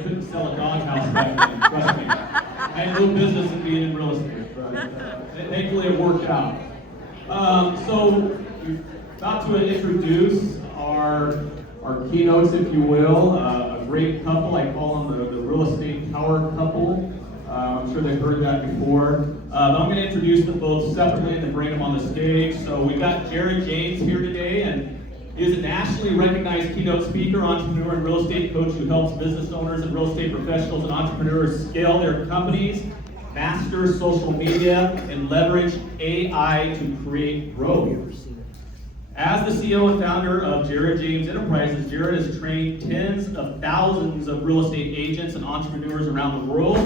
they couldn't sell a doghouse back then, trust me. I had no business in being in real estate, but thankfully it worked out. So we're about to introduce our keynotes, if you will. A great couple, I call them the real estate power couple. I'm sure they've heard that before. But I'm going to introduce them both separately and then bring them on the stage. So we've got Jared James here today, and he is a nationally recognized keynote speaker, entrepreneur, and real estate coach who helps business owners and real estate professionals and entrepreneurs scale their companies, master social media, and leverage AI to create growth. As the CEO and founder of Jared James Enterprises, Jared has trained tens of thousands of real estate agents and entrepreneurs around the world.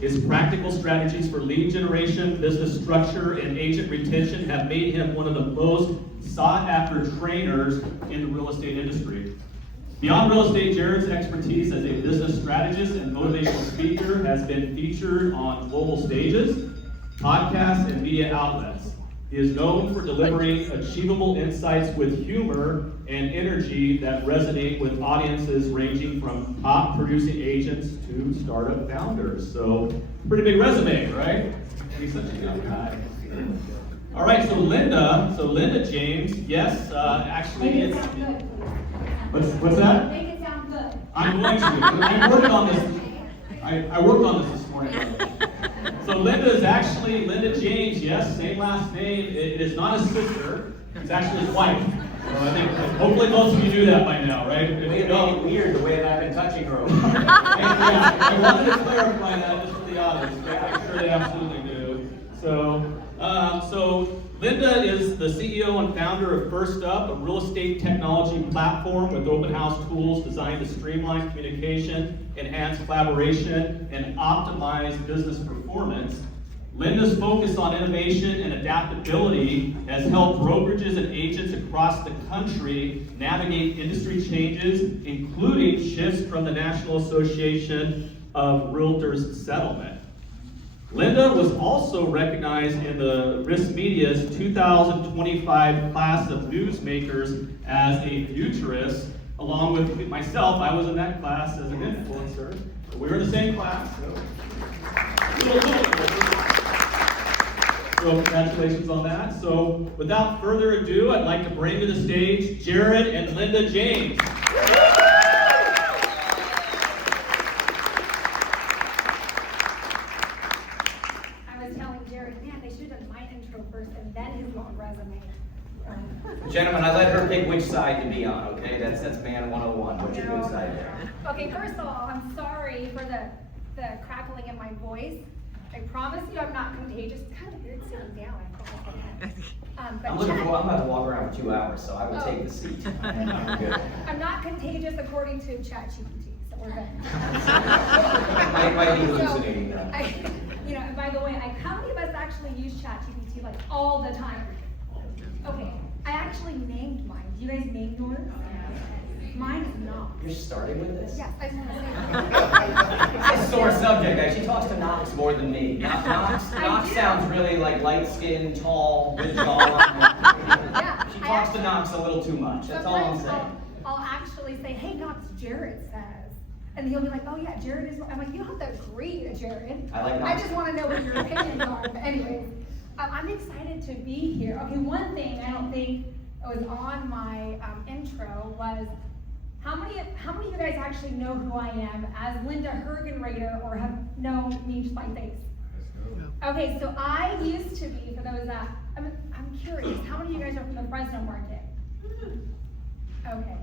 His practical strategies for lead generation, business structure, and agent retention have made him one of the most sought-after trainers in the real estate industry. Beyond real estate, Jared's expertise as a business strategist and motivational speaker has been featured on global stages, podcasts, and media outlets. He is known for delivering achievable insights with humor and energy that resonate with audiences ranging from top producing agents to startup founders. So, pretty big resume, right? He's such a good guy. All right, so Linda James, yes, actually it's... What's that? Make it sound good. I'm going to. I'm working on this. I worked on this morning. So Linda is actually Linda James, yes, same last name. It is not his sister. It's actually his wife. So I think hopefully most of you knew that by now, right? It made it weird the way that I've been touching her. Yeah, I wanted to clarify that just for the audience, but I'm sure they absolutely do. So Linda is the CEO and founder of First Up, a real estate technology platform with open house tools designed to streamline communication, enhance collaboration, and optimize business performance. Linda's focus on innovation and adaptability has helped brokerages and agents across the country navigate industry changes, including shifts from the National Association of Realtors settlement. Linda was also recognized in the Risk Media's 2025 class of newsmakers as a futurist, along with myself. I was in that class as an influencer. We were in the same class. So congratulations on that. So without further ado, I'd like to bring to the stage Jared and Linda James. Gentlemen, I let her pick which side to be on, okay? That's man 101. What's your good side there? Okay, first of all, I'm sorry for the crackling in my voice. I promise you I'm not contagious. It's kind of weird sitting down. I'm about to walk around for 2 hours, so I will take the seat. I'm good. I'm not contagious according to ChatGPT, so we're good. Might be hallucinating though. And by the way, how many of us actually use ChatGPT like all the time? Okay, I actually named mine. Do you guys name yours? Mine is not. You're starting with this? Yes, I just want to say that. It's a sore subject, guys. She talks to Knox more than me. Knox sounds really like light-skinned, tall, good jawline. Yeah, She talks to Knox a little too much. That's all I'm saying. I'll actually say, hey, Knox, Jared says. And he'll be like, oh yeah, Jared is. I'm like, you don't have to agree to Jared. I like Knox. I just want to know what your opinions are. But anyways, I'm excited to be here. Okay, one thing I don't think was on my intro was how many of you guys actually know who I am as Linda Hergenrader or have known me just by face? Okay, so I used to be, for those that, I'm curious, how many of you guys are from the Fresno market? Okay.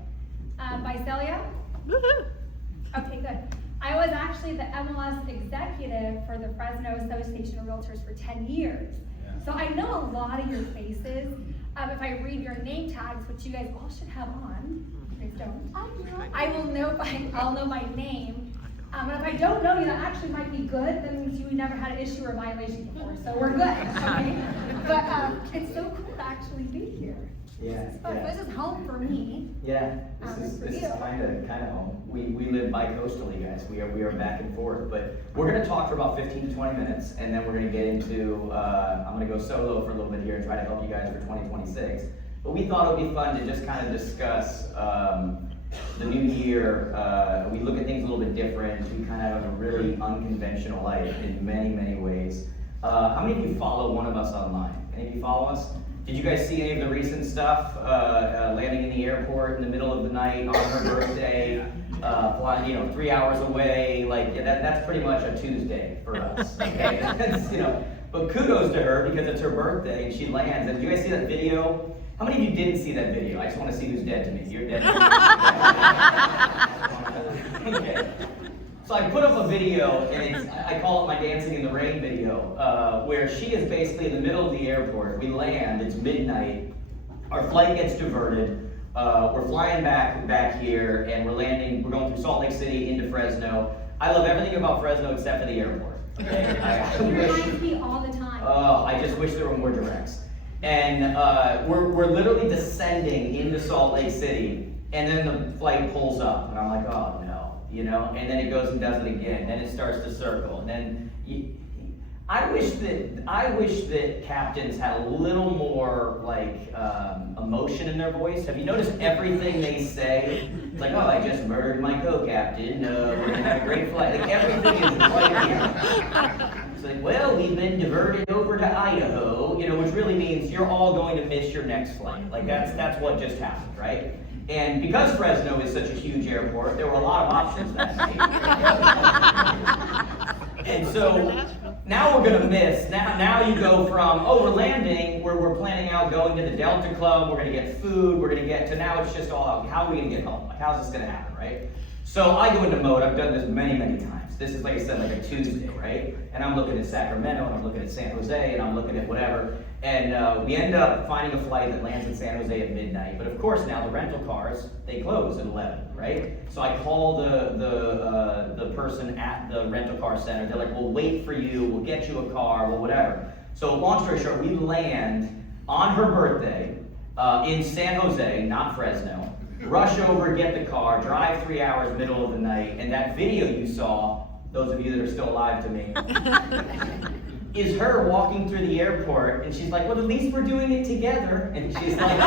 Visalia? Okay, good. I was actually the MLS executive for the Fresno Association of Realtors for 10 years. So I know a lot of your faces. If I read your name tags, which you guys all should have on, you guys don't, I'll know by name. And if I don't know you, that actually might be good. That means you never had an issue or violation before, so we're good, okay? But it's so cool to actually be here. Yeah. This is home for me. Yeah, this is kind of home. We live bi-coastally, guys. We are back and forth, but we're going to talk for about 15 to 20 minutes, and then we're going to get into. I'm going to go solo for a little bit here and try to help you guys for 2026. But we thought it would be fun to just kind of discuss the new year. We look at things a little bit different. We kind of have a really unconventional life in many, many ways. How many of you follow one of us online? Any of you follow us? Did you guys see any of the recent stuff? Landing in the airport in the middle of the night on her birthday, flying, 3 hours away. Like, yeah, that's pretty much a Tuesday for us. Okay, but kudos to her because it's her birthday and she lands. And did you guys see that video? How many of you didn't see that video? I just want to see who's dead to me. You're dead to me. Okay. So I put up a video, and I call it my Dancing in the Rain video, where she is basically in the middle of the airport. We land, it's midnight, our flight gets diverted, we're flying back here, and we're going through Salt Lake City into Fresno. I love everything about Fresno except for the airport. Okay? It reminds me all the time. I just wish there were more directs. And we're literally descending into Salt Lake City, and then the flight pulls up, and I'm like, oh no. And then it goes and does it again. Then it starts to circle. And then I wish that captains had a little more emotion in their voice. Have you noticed everything they say? It's like, oh, I just murdered my co-captain. We're gonna have a great flight. Like everything is right here. It's like, well, we've been diverted over to Idaho. Which really means you're all going to miss your next flight. Like that's what just happened, right? And because Fresno is such a huge airport, there were a lot of options that night. And so now we're going to miss. Now you go from, we're landing, we're planning out going to the Delta Club, we're going to get food, we're going to get to now it's just all out. How are we going to get home? Like, how's this going to happen, right? So I go into mode. I've done this many, many times. This is, like I said, like a Tuesday, right? And I'm looking at Sacramento, and I'm looking at San Jose, and I'm looking at whatever. And we end up finding a flight that lands in San Jose at midnight. But of course, now the rental cars, they close at 11, right? So I call the person at the rental car center. They're like, we'll wait for you. We'll get you a car. Well, whatever. So long story short, we land on her birthday in San Jose, not Fresno. Rush over, get the car, drive 3 hours, middle of the night. And that video you saw, those of you that are still alive to me, is her walking through the airport, and she's like, well, at least we're doing it together. And she's like,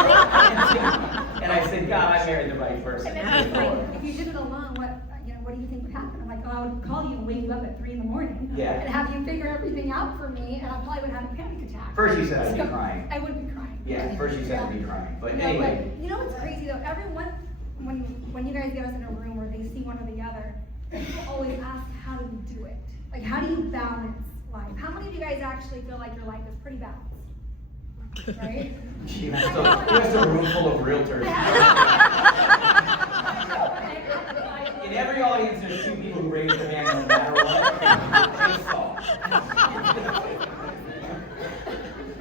and I said, God, I married the right person. And then she's like, if you did it alone, what do you think would happen? I'm like, I would call you and wake you up at 3 a.m. and have you figure everything out for me, and I probably would have a panic attack. First you said I'd be crying. I would be crying. Yeah, first you said I'd be crying. But anyway. But you know what's crazy though? Everyone, when you guys get us in a room where they see one or the other, people always ask, how do you do it? Like, how do you balance life? How many of you guys actually feel like your life is pretty balanced? Right? There's a room full of realtors. In every audience, there's two people who raise their hand no matter what. Just saw.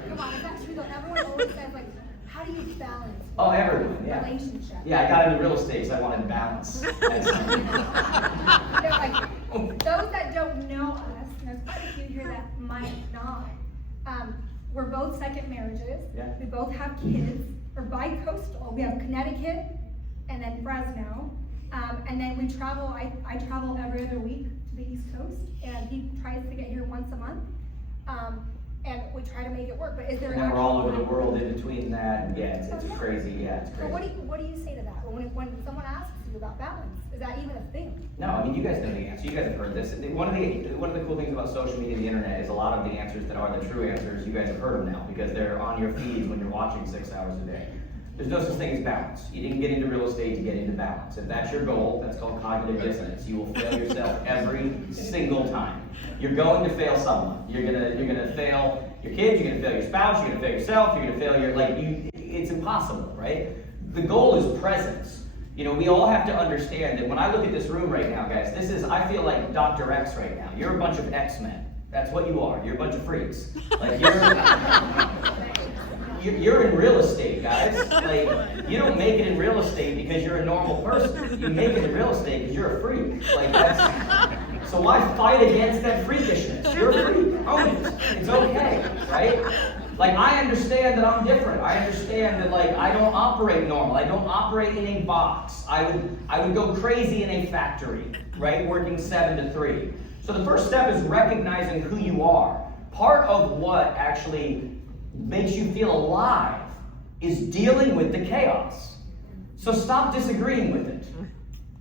Come on, is that true though? Everyone always says, like, how do you balance everyone, yeah. relationship? Yeah, I got into real estate, so I wanted balance. Like, those that don't know us, and there's quite a few here that might not, we're both second marriages. Yeah. We both have kids. We're bi-coastal. We have Connecticut and then Fresno. And then we travel, I travel every other week to the East Coast, and he tries to get here once a month. And we try to make it work, but is there? And then we're all over the world in between that, and yeah, it's crazy, yeah, it's crazy. So what do you say to that? When someone asks you about balance, is that even a thing? No, I mean, you guys know the answer. You guys have heard this. One of the cool things about social media and the internet is a lot of the answers that are the true answers, you guys have heard them now, because they're on your feeds when you're watching 6 hours a day. There's no such thing as balance. You didn't get into real estate to get into balance. If that's your goal, that's called cognitive dissonance. You will fail yourself every single time. You're going to fail someone. You're gonna fail your kids, you're gonna fail your spouse, you're gonna fail yourself, you're gonna fail it's impossible, right? The goal is presence. We all have to understand that when I look at this room right now, guys, I feel like Dr. X right now. You're a bunch of X-Men. That's what you are. You're a bunch of freaks. Like, you're in real estate, guys. Like, you don't make it in real estate because you're a normal person. You make it in real estate because you're a freak. Like, so why fight against that freakishness? You're a freak. Own it. It's okay, right? Like, I understand that I'm different. I understand that, like, I don't operate normal. I don't operate in a box. I would go crazy in a factory, right? Working 7 to 3. So the first step is recognizing who you are. Part of what actually makes you feel alive is dealing with the chaos. So stop disagreeing with it.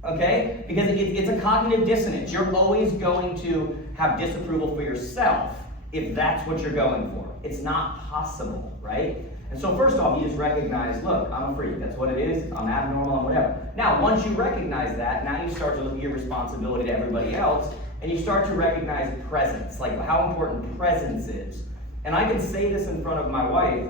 Okay? Because it's a cognitive dissonance. You're always going to have disapproval for yourself if that's what you're going for. It's not possible, right? And so first off, you just recognize, look, I'm a freak. That's what it is. I'm abnormal. I'm whatever. Now, once you recognize that, now you start to look at your responsibility to everybody else, and you start to recognize presence, like how important presence is. And I can say this in front of my wife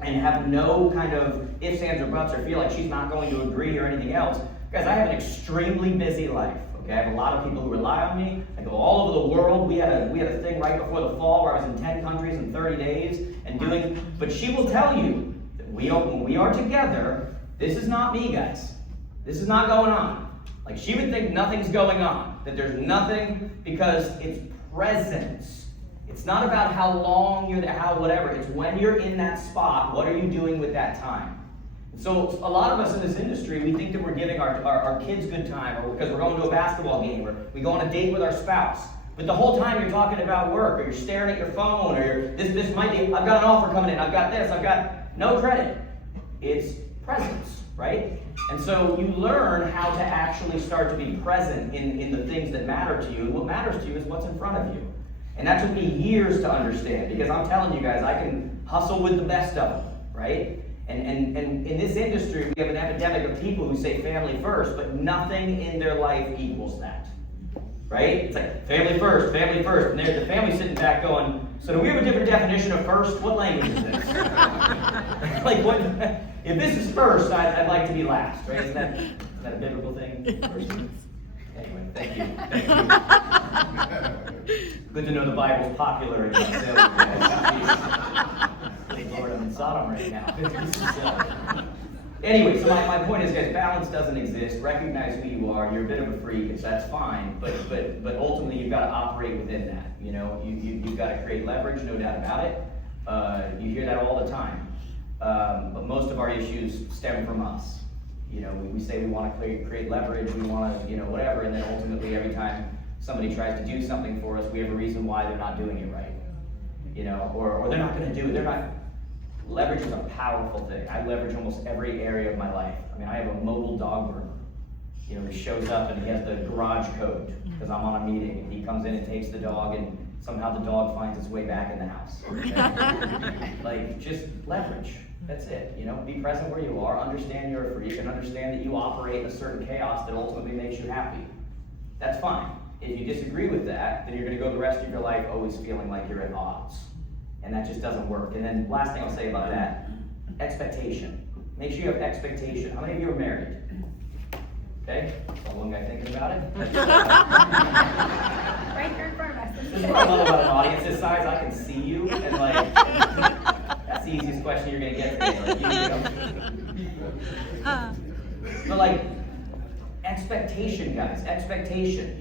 and have no kind of ifs, ands, or buts, or feel like she's not going to agree or anything else. Guys, I have an extremely busy life. Okay, I have a lot of people who rely on me. I go all over the world. We had a thing right before the fall where I was in 10 countries in 30 days and doing. But she will tell you that when we are together, this is not me, guys. This is not going on. Like she would think nothing's going on, that there's nothing, because it's presence. It's not about how long you're there, how whatever. It's when you're in that spot, what are you doing with that time? So a lot of us in this industry, we think that we're giving our kids good time, or because we're going to a basketball game, or we go on a date with our spouse. But the whole time you're talking about work, or you're staring at your phone, or this might be, I've got an offer coming in, I've got this, I've got no credit. It's presence, right? And so you learn how to actually start to be present in the things that matter to you. And what matters to you is what's in front of you. And that took me years to understand, because I'm telling you guys, I can hustle with the best of them, right? And in this industry, we have an epidemic of people who say family first, but nothing in their life equals that, right? It's like family first, and the family's sitting back going, so do we have a different definition of first? What language is this? Like, what? If this is first, I'd like to be last, right? Is that a biblical thing? First? Anyway, thank you. Good to know the Bible's popular in Brazil. Lord, I'm in Sodom right now. Anyway, so my point is, guys, balance doesn't exist. Recognize who you are. You're a bit of a freak, and that's fine. But ultimately, you've got to operate within that. You know, you've got to create leverage, no doubt about it. You hear that all the time. But most of our issues stem from us. You know, we say we want to create leverage, we want to, whatever, and then ultimately every time somebody tries to do something for us, we have a reason why they're not doing it right. Or they're not going to do it. Leverage is a powerful thing. I leverage almost every area of my life. I mean, I have a mobile dog groomer. He shows up and he has the garage code because I'm on a meeting. And he comes in and takes the dog, and somehow the dog finds its way back in the house. Okay? Like, just leverage. That's it. Be present where you are. Understand you're a freak, and understand that you operate in a certain chaos that ultimately makes you happy. That's fine. If you disagree with that, then you're going to go the rest of your life always feeling like you're at odds. And that just doesn't work. And then last thing I'll say about that, expectation. Make sure you have expectation. How many of you are married? Okay? So one guy thinking about it. Right here in front of us. This is what I love about an audience this size. I can see you, and that's the easiest question you're going to get today. But expectation, guys, expectation,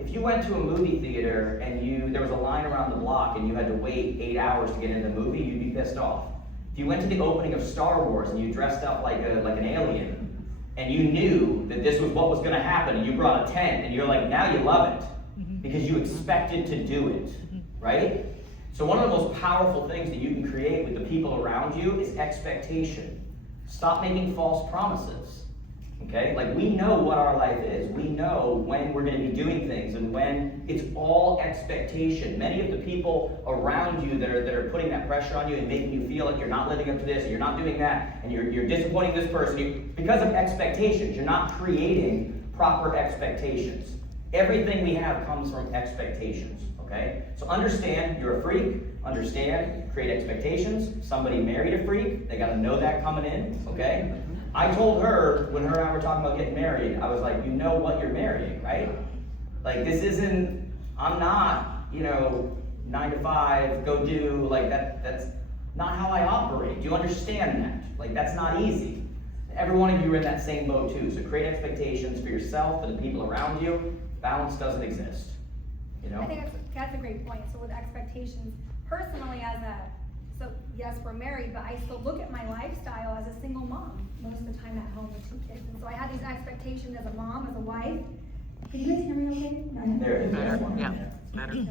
If you went to a movie theater and there was a line around the block and you had to wait 8 hours to get into the movie, you'd be pissed off. If you went to the opening of Star Wars and you dressed up like an alien and you knew that this was what was going to happen and you brought a tent and you're like, now you love it because you expected to do it, right? So one of the most powerful things that you can create with the people around you is expectation. Stop making false promises. Okay? We know what our life is. We know when we're going to be doing things and when it's all expectation. Many of the people around you that are putting that pressure on you and making you feel like you're not living up to this and you're not doing that and you're disappointing this person, because of expectations. You're not creating proper expectations. Everything we have comes from expectations. Okay? So understand you're a freak. Understand, create expectations. Somebody married a freak. They got to know that coming in. Okay? I told her, when her and I were talking about getting married, I was like, you know what you're marrying, right? This isn't, I'm not, 9 to 5, go do, that's not how I operate. Do you understand that? That's not easy. Every one of you are in that same boat too, so create expectations for yourself, for the people around you. Balance doesn't exist, I think that's a great point. So with expectations, personally so yes, we're married, but I still look at my lifestyle as a single mom most of the time at home with 2 kids. And so I had these expectations as a mom, as a wife. Can you guys hear me okay? There it is. Yeah, better.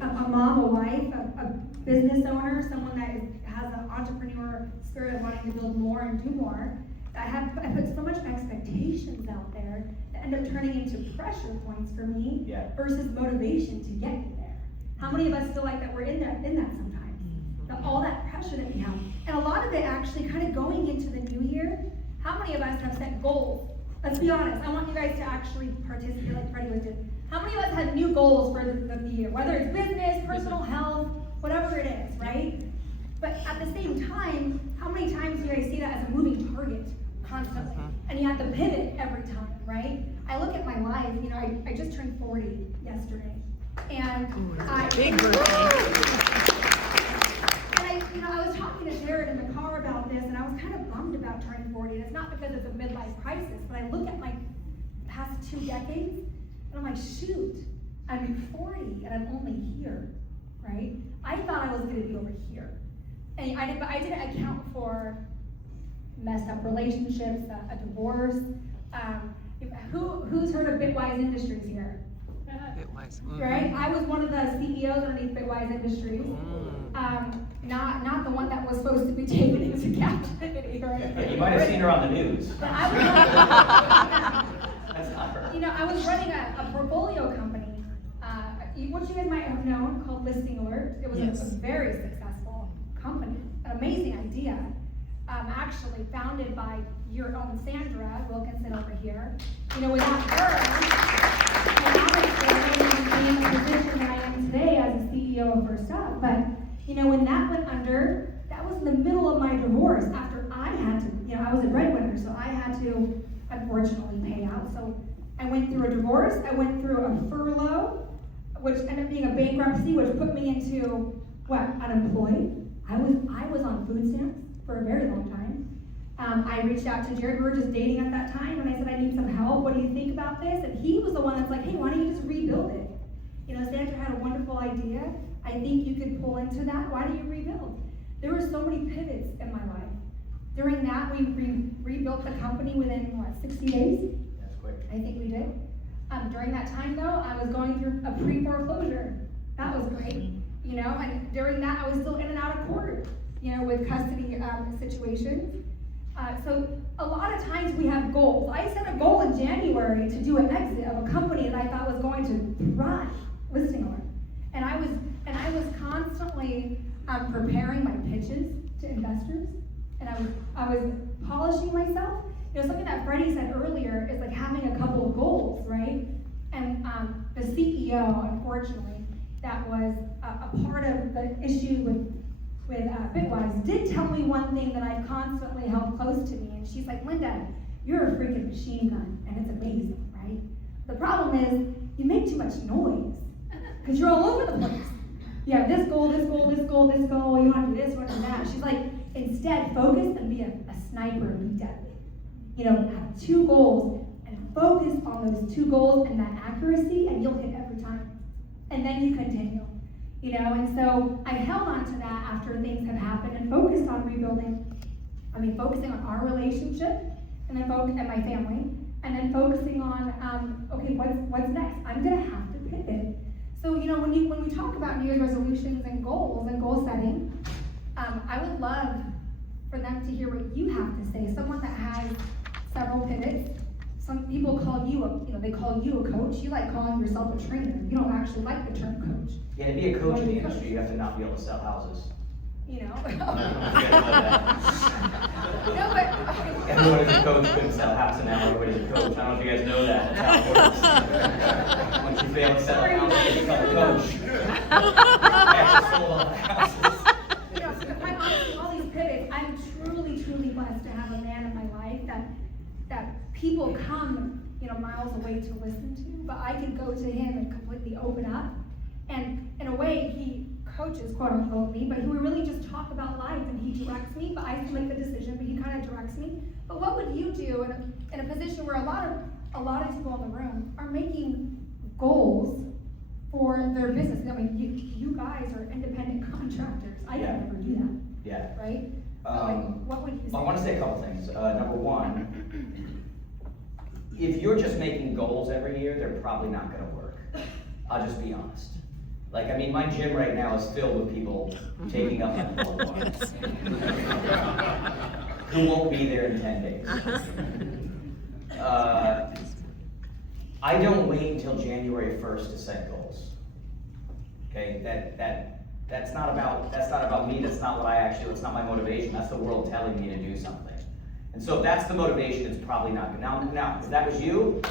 A mom, a wife, a business owner, someone that has an entrepreneur spirit of wanting to build more and do more. I put so much expectations out there that end up turning into pressure points for me versus motivation to get me there. How many of us feel like that we're in that sometimes? All that pressure that we have. And a lot of it actually kind of going into the new year, how many of us have set goals? Let's be honest, I want you guys to actually participate like Freddie was doing. How many of us have new goals for the year? Whether it's business, personal health, whatever it is, right? But at the same time, how many times do you guys see that as a moving target constantly? And you have to pivot every time, right? I look at my life, you know, I just turned 40 yesterday. And Big birthday. And I was talking to Jared in the car about this, and I was kind of bummed about turning 40. And it's not because it's a midlife crisis, but I look at my past 2 decades, and I'm like, shoot, I'm 40 and I'm only here, right? I thought I was going to be over here. And I didn't account for messed up relationships, a divorce. Who's heard of Bitwise Industries here? Bitwise. Right? I was one of the CEOs underneath Bitwise Industries. Not the one that was supposed to be taken into captivity. Right? You might have seen her on the news. But I was That's not her. You know, I was running a portfolio company, which you guys might have known, called Listing Alert. It was a very successful company, an amazing idea. Actually founded by your own Sandra Wilkinson over here. You know, without her, I wouldn't be in the position that I am today as a CEO of First Up. But, you know, when that went under, that was in the middle of my divorce after I had to, you know, I was a breadwinner, so I had to, unfortunately, pay out. So I went through a divorce, I went through a furlough, which ended up being a bankruptcy, which put me into, unemployed. I was on food stamps for a very long time. I reached out to Jared, we were just dating at that time, and I said, I need some help, what do you think about this? And he was the one that's like, hey, why don't you just rebuild it? You know, Sandra had a wonderful idea. I think you could pull into that. Why don't you rebuild? There were so many pivots in my life. During that, we rebuilt the company within, 60 days? That's quick. I think we did. During that time, though, I was going through a pre-foreclosure. That was great. You know, and during that, I was still in and out of court, you know, with custody situations. So a lot of times we have goals. I set a goal in January to do an exit of a company that I thought was going to thrive, Listing Alert. And I was constantly preparing my pitches to investors, and I was polishing myself. You know, something that Freddie said earlier is like having a couple of goals, right? And the CEO, unfortunately, that was a part of the issue with Bitwise, did tell me one thing that I constantly held close to me, and she's like, Linda, you're a freaking machine gun, and it's amazing, right? The problem is, you make too much noise, because you're all over the place. You have this goal, this goal, this goal, this goal, you want to do this, you want to do that. She's like, instead, focus and be a sniper and be deadly. You know, have 2 goals, and focus on those 2 goals and that accuracy, and you'll hit every time. And then you continue. You know, and so I held on to that after things had happened and focused on focusing on our relationship and then and my family, and then focusing on, okay, what's next? I'm gonna have to pivot. So, you know, when we talk about New Year's resolutions and goals and goal setting, I would love for them to hear what you have to say. Someone that has several pivots. Some people call you they call you a coach. You like calling yourself a trainer. You don't actually like the term coach. Yeah, to be a coach in the industry, you have to not be able to sell houses. You know? You guys know that. No, but Everybody's a coach, couldn't sell a house, and now everybody's a coach. I don't know if you guys know that. That's how it works. Once you fail to sell a house, you become a coach. I actually sold all the houses. you know, quite honestly, all these pivots, I'm truly, truly blessed to have a man in my life that people come, you know, miles away to listen to, but I can go to him and completely open up. And in a way, he coaches, quote unquote, me, but he would really just talk about life, and he directs me, but I still make the decision, but he kind of directs me. But what would you do in a position where a lot of people in the room are making goals for their business? I mean, you guys are independent contractors. I could never do that. Yeah. Right? What would you say? I want to say a couple things. Number one, if you're just making goals every year, they're probably not going to work. I'll just be honest. Like, I mean, my gym right now is filled with people taking up my floor. who won't be there in 10 days. I don't wait until January 1st to set goals. Okay, that's not about me, that's not my motivation, that's the world telling me to do something. And so if that's the motivation, it's probably not good. Now, if that was you,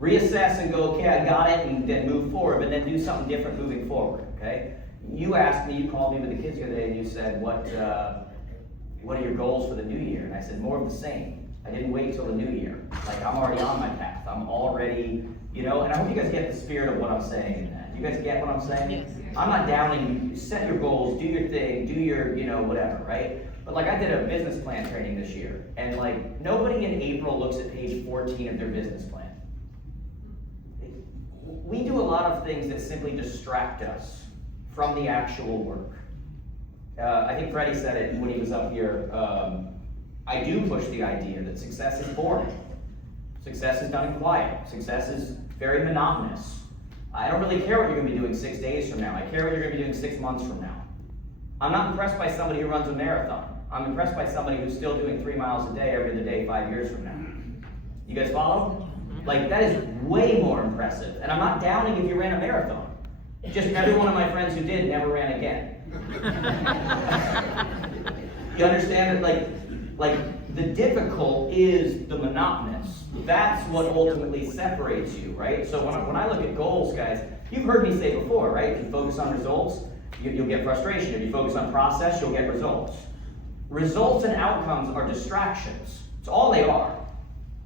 reassess and go, okay, I got it, and then move forward, but then do something different moving forward, okay? You asked me, you called me with the kids the other day, and you said, what are your goals for the new year? And I said, more of the same. I didn't wait till the new year. Like, I'm already on my path. I'm already, and I hope you guys get the spirit of what I'm saying in that. You guys get what I'm saying? Yes. I'm not downing you. Set your goals, do your thing, do your, whatever, right? But like, I did a business plan training this year, and like, nobody in April looks at page 14 of their business plan. We do a lot of things that simply distract us from the actual work. I think Freddie said it when he was up here. I do push the idea that success is boring. Success is done in quiet. Success is very monotonous. I don't really care what you're going to be doing 6 days from now. I care what you're going to be doing 6 months from now. I'm not impressed by somebody who runs a marathon. I'm impressed by somebody who's still doing 3 miles a day every other day 5 years from now. You guys follow? Like, that is way more impressive. And I'm not downing if you ran a marathon. Just every one of my friends who did never ran again. You understand it? Like the difficult is the monotonous. That's what ultimately separates you, right? So when I look at goals, guys, you've heard me say before, right? If you focus on results, you'll get frustration. If you focus on process, you'll get results. Results and outcomes are distractions. It's all they are.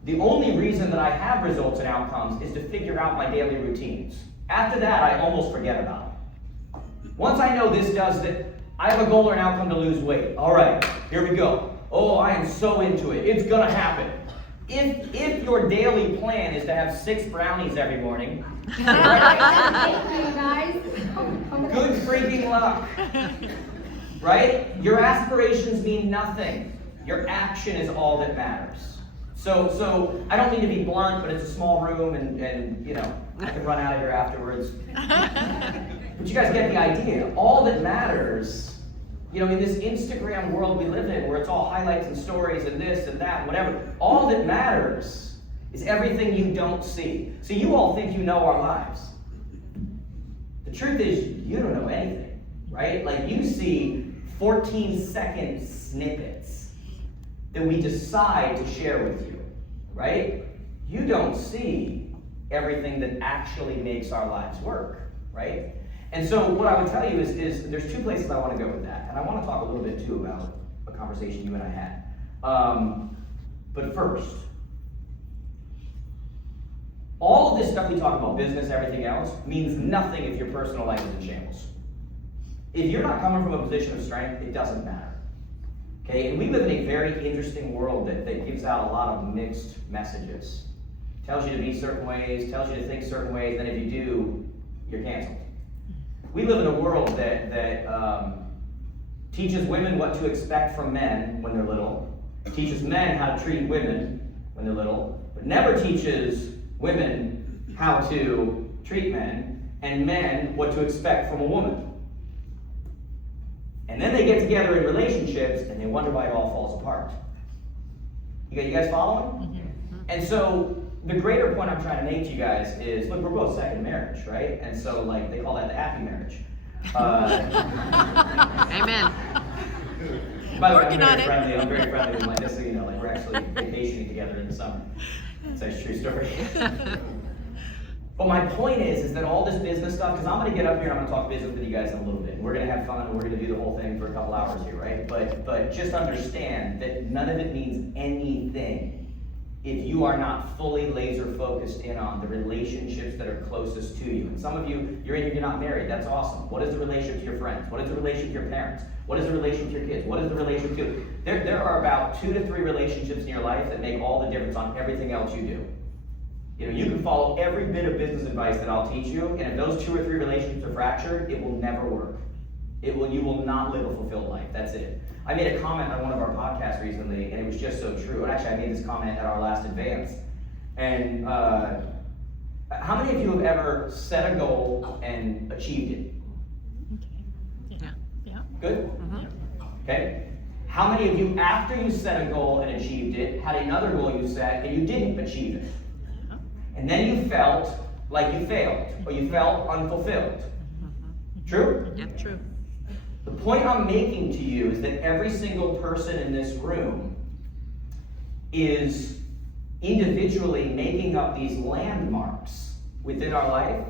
The only reason that I have results and outcomes is to figure out my daily routines. After that, I almost forget about it. Once I know this does that, I have a goal or an outcome to lose weight. All right, here we go. Oh, I am so into it. It's gonna happen. If your daily plan is to have 6 brownies every morning, good freaking luck. Right? Your aspirations mean nothing. Your action is all that matters. So I don't mean to be blunt, but it's a small room and I can run out of here afterwards. But you guys get the idea. All that matters, in this Instagram world we live in, where it's all highlights and stories and this and that, whatever, all that matters is everything you don't see. So you all think you know our lives. The truth is, you don't know anything, right? Like, you see 14-second snippets that we decide to share with you, right? You don't see everything that actually makes our lives work, right? And so what I would tell you is there's 2 places I want to go with that. And I want to talk a little bit too about a conversation you and I had. But first, all of this stuff we talk about, business, everything else, means nothing if your personal life is in shambles. If you're not coming from a position of strength, it doesn't matter. Okay, and we live in a very interesting world that gives out a lot of mixed messages. Tells you to be certain ways, tells you to think certain ways, and if you do, you're canceled. We live in a world that teaches women what to expect from men when they're little, teaches men how to treat women when they're little, but never teaches women how to treat men, and men what to expect from a woman. And then they get together in relationships, and they wonder why it all falls apart. You guys following? Mm-hmm. And so, the greater point I'm trying to make to you guys is, look, we're both second marriage, right? And so, they call that the happy marriage. Amen. By the way, Working on it. I'm very friendly with my, just so you know, we're actually vacationing together in the summer. It's a true story. But my point is that all this business stuff, because I'm going to get up here and I'm going to talk business with you guys in a little bit. We're going to have fun and we're going to do the whole thing for a couple hours here, right? But just understand that none of it means anything if you are not fully laser focused in on the relationships that are closest to you. And some of you, you're in here, you're not married. That's awesome. What is the relationship to your friends? What is the relationship to your parents? What is the relationship to your kids? What is the relationship to... There are about 2 to 3 relationships in your life that make all the difference on everything else you do. You can follow every bit of business advice that I'll teach you, and if those 2 or 3 relationships are fractured, it will never work. You will not live a fulfilled life. That's it. I made a comment on one of our podcasts recently, and it was just so true. And actually, I made this comment at our last advance. And how many of you have ever set a goal and achieved it? Yeah. Good? Mm-hmm. Okay. How many of you, after you set a goal and achieved it, had another goal you set and you didn't achieve it? And then you felt like you failed, or you felt unfulfilled. True? Yeah, true. The point I'm making to you is that every single person in this room is individually making up these landmarks within our life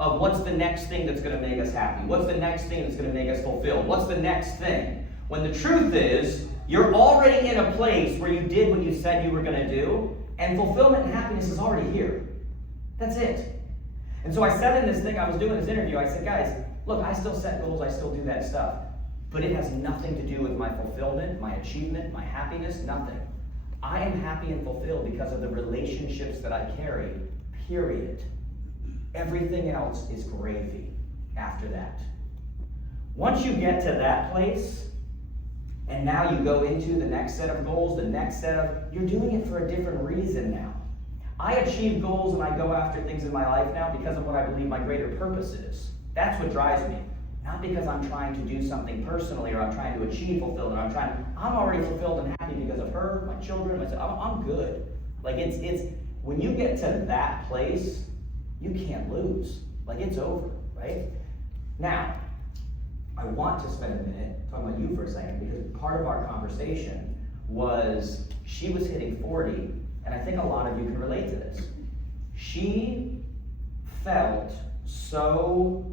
of what's the next thing that's going to make us happy, what's the next thing that's going to make us fulfilled, what's the next thing. When the truth is, you're already in a place where you did what you said you were going to do, and fulfillment and happiness is already here. That's it. And so I said in this thing, I was doing this interview, I said, guys, look, I still set goals, I still do that stuff, but it has nothing to do with my fulfillment, my achievement, my happiness, nothing. I am happy and fulfilled because of the relationships that I carry, period. Everything else is gravy after that. Once you get to that place, and now you go into the next set of goals, you're doing it for a different reason now. I achieve goals and I go after things in my life now because of what I believe my greater purpose is. That's what drives me. Not because I'm trying to do something personally or I'm trying to achieve fulfillment. I'm already fulfilled and happy because of her, my children, I'm good. Like it's when you get to that place, you can't lose. Like it's over, right? Now, I want to spend a minute talking about you for a second because part of our conversation was she was hitting 40, and I think a lot of you can relate to this. She felt so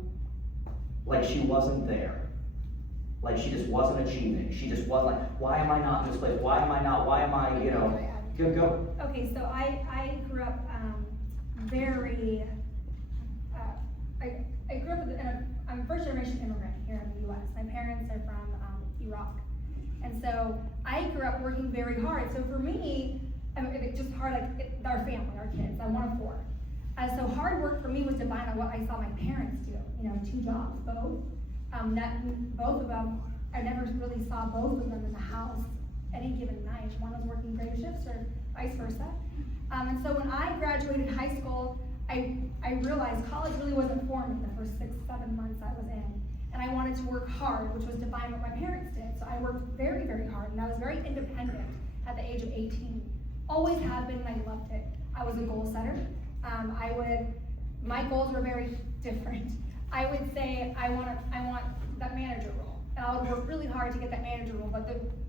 like she wasn't there. Like she just wasn't achieving. She just wasn't like, why am I not in this place? Why am I, go. Okay, so I grew up very, I grew up I'm a first generation immigrant here in the U.S. My parents are from Iraq. And so I grew up working very hard. So for me, it's just hard, our family, our kids, I'm one of four. So hard work for me was defined on what I saw my parents do. 2 jobs, both. Both of them, I never really saw both of them in the house any given night. One was working grave shifts or vice versa. And so when I graduated high school, I realized college really wasn't for me the first 6-7 months I was in. And I wanted to work hard, which was define what my parents did. So I worked very, very hard, and I was very independent at the age of 18. Always have been, and I loved it. I was a goal setter. My goals were very different. I would say I want that manager role, and I would work really hard to get that manager role.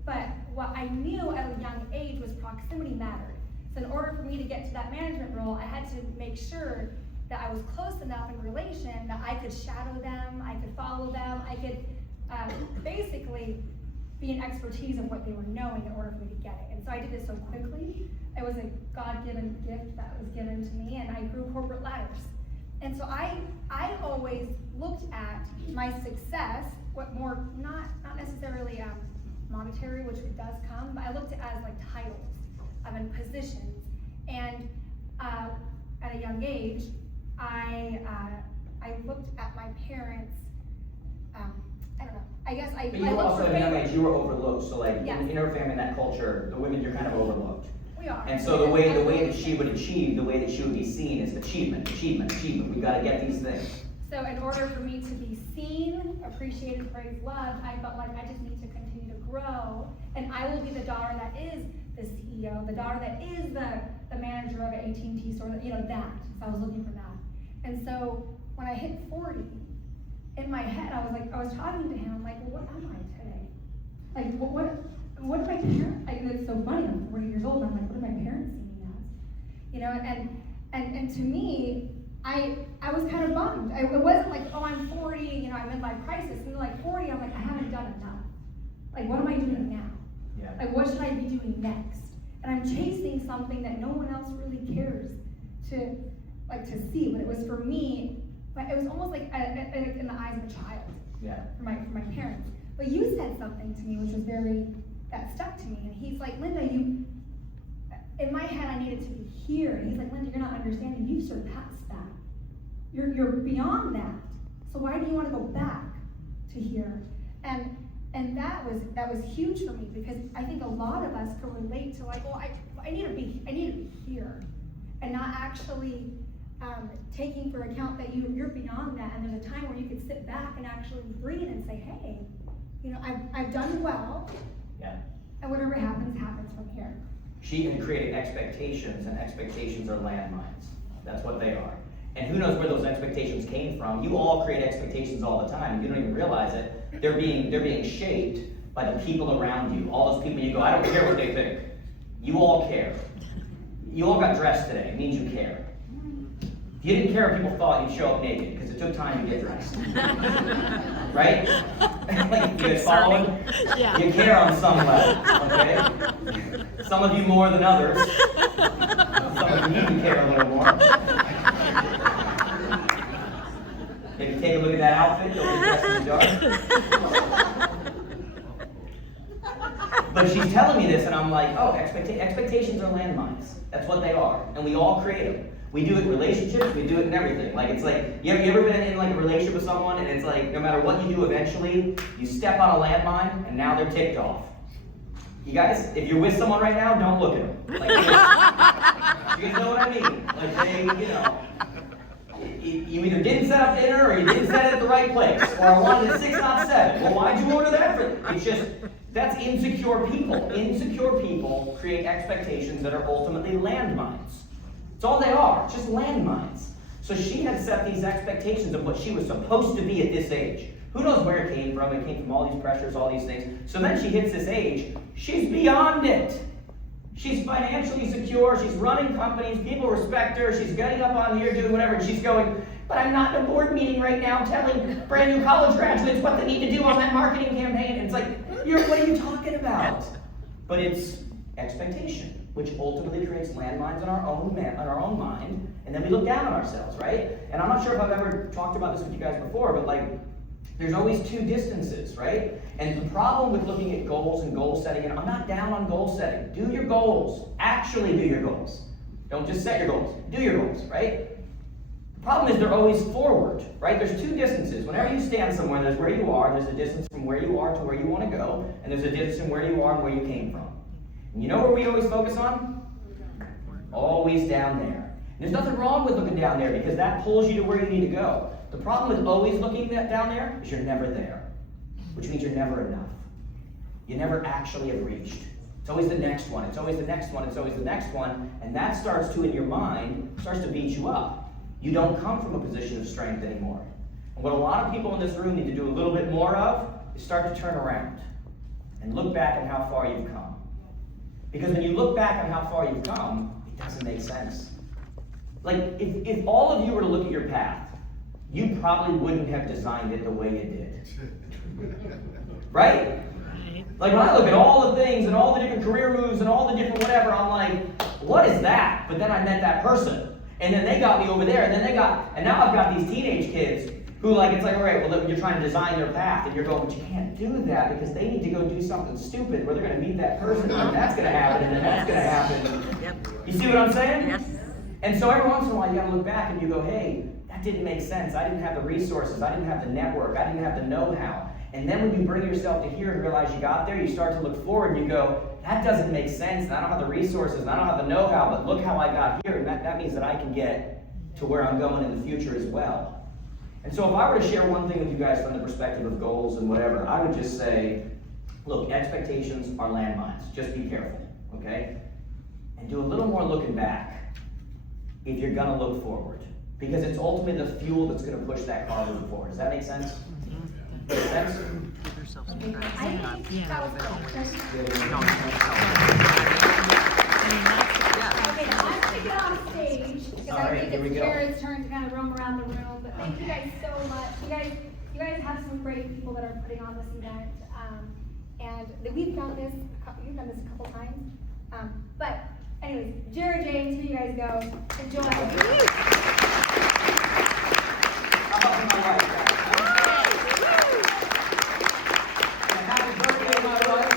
But what I knew at a young age was proximity mattered. So in order for me to get to that management role, I had to make sure that I was close enough in relation that I could shadow them, I could follow them, I could basically be an expertise of what they were knowing in order for me to get it. And so I did it so quickly. It was a God-given gift that was given to me, and I grew corporate ladders. And so I always looked at my success, not necessarily monetary, which it does come, but I looked at it as like titles and positions. And at a young age, I looked at my parents. I don't know. I guess I. But you were also at a young age, you were overlooked. So like yes. in her family, in that culture, the women, you're kind of overlooked. We are. And so the way that she would achieve, the way that she would be seen is achievement. We got to get these things. So in order for me to be seen, appreciated, praised, loved, I felt like I just need to continue to grow, and I will be the daughter that is the CEO, the daughter that is the manager of an AT&T store, that. So I was looking for that. And so when I hit 40, in my head, I was talking to him, I'm like, well, what am I today? Like, what do my parents, it's so funny, I'm 40 years old, and I'm like, what do my parents see me as? And to me, I was kind of bummed. It wasn't like, oh, I'm 40, I'm midlife crisis. And like 40, I'm like, I haven't done enough. Like, what am I doing now? Yeah. Like, what should I be doing next? And I'm chasing something that no one else really cares to see. But it was for me, but it was almost like in the eyes of a child. Yeah. For my parents. But you said something to me which was that stuck to me. And he's like, Linda, in my head, I needed to be here. And he's like, Linda, you're not understanding. You've surpassed that. You're beyond that. So why do you want to go back to here? And that was huge for me, because I think a lot of us can relate to like, well, I need to be here, and not actually taking for account that you're beyond that. And there's a time where you could sit back and actually breathe and say, hey, I've done well. Yeah. And whatever happens, happens from here. She had created expectations, and expectations are landmines. That's what they are. And who knows where those expectations came from? You all create expectations all the time, and you don't even realize it. They're being shaped by the people around you. All those people you go, I don't care what they think. You all care. You all got dressed today. It means you care. If you didn't care if people thought you'd show up naked, because it took time to get dressed. Right? Like, you guys following? Yeah. You care on some level, okay? Some of you more than others. Some of you need to care a little more. Maybe take a look at that outfit, don't be dressed in the dark. But she's telling me this, and I'm like, oh, expectations are landmines. That's what they are, and we all create them. We do it in relationships, we do it in everything. Like, it's like, you ever been in like a relationship with someone, and it's like, no matter what you do eventually, you step on a landmine, and now they're ticked off. You guys, if you're with someone right now, don't look at them. Like, you guys know what I mean? Like, they, you know, you either didn't set up dinner, or you didn't set it at the right place, or I wanted a 6, not 7. Well, why'd you order that for? It's just, that's insecure people. Insecure people create expectations that are ultimately landmines. It's all they are, just landmines. So she had set these expectations of what she was supposed to be at this age. Who knows where it came from? It came from all these pressures, all these things. So then she hits this age, she's beyond it. She's financially secure, she's running companies, people respect her, she's getting up on here doing whatever, and she's going, but I'm not in a board meeting right now telling brand new college graduates what they need to do on that marketing campaign. And it's like, what are you talking about? But it's expectation, which ultimately creates landmines in our own mind, and then we look down on ourselves, right? And I'm not sure if I've ever talked about this with you guys before, but like, there's always two distances, right? And the problem with looking at goals and goal setting, and I'm not down on goal setting. Do your goals. Actually do your goals. Don't just set your goals. Do your goals, right? The problem is they're always forward, right? There's two distances. Whenever you stand somewhere, there's where you are, there's a distance from where you are to where you want to go, and there's a distance from where you are and where you came from. And you know where we always focus on? Always down there. And there's nothing wrong with looking down there, because that pulls you to where you need to go. The problem with always looking down there is you're never there, which means you're never enough. You never actually have reached. It's always the next one, it's always the next one, it's always the next one, and that starts to, in your mind, starts to beat you up. You don't come from a position of strength anymore. And what a lot of people in this room need to do a little bit more of is start to turn around and look back at how far you've come. Because when you look back on how far you've come, it doesn't make sense. Like, if all of you were to look at your path, you probably wouldn't have designed it the way you did. Right? Like, when I look at all the things and all the different career moves and all the different whatever, I'm like, what is that? But then I met that person. And then they got me over there, and then and now I've got these teenage kids who, like, it's like, all right, well, you're trying to design their path, and you're going, but you can't do that because they need to go do something stupid where they're going to meet that person, and then that's going to happen, and then that's going to happen. Yep. You see what I'm saying? Yes. And so every once in a while, you got to look back and you go, hey, that didn't make sense. I didn't have the resources. I didn't have the network. I didn't have the know-how. And then when you bring yourself to here and realize you got there, you start to look forward and you go, that doesn't make sense. And I don't have the resources and I don't have the know-how, but look how I got here. And that means that I can get to where I'm going in the future as well. And so if I were to share one thing with you guys from the perspective of goals and whatever, I would just say, look, expectations are landmines. Just be careful, okay? And do a little more looking back if you're going to look forward. Because it's ultimately the fuel that's going to push that car moving forward. Does that make sense? Make sense? Give yourself some I credit. think that was great. No, Okay, now I'm gonna get on stage, because All I right, think here we it's go. Jared's turn to kind of roam around the room, but thank you guys so much. You guys have some great people that are putting on this event, and we've done this a couple times. But anyways, Jared, James, here you guys go. Enjoy. How about my wife? Happy birthday, my wife.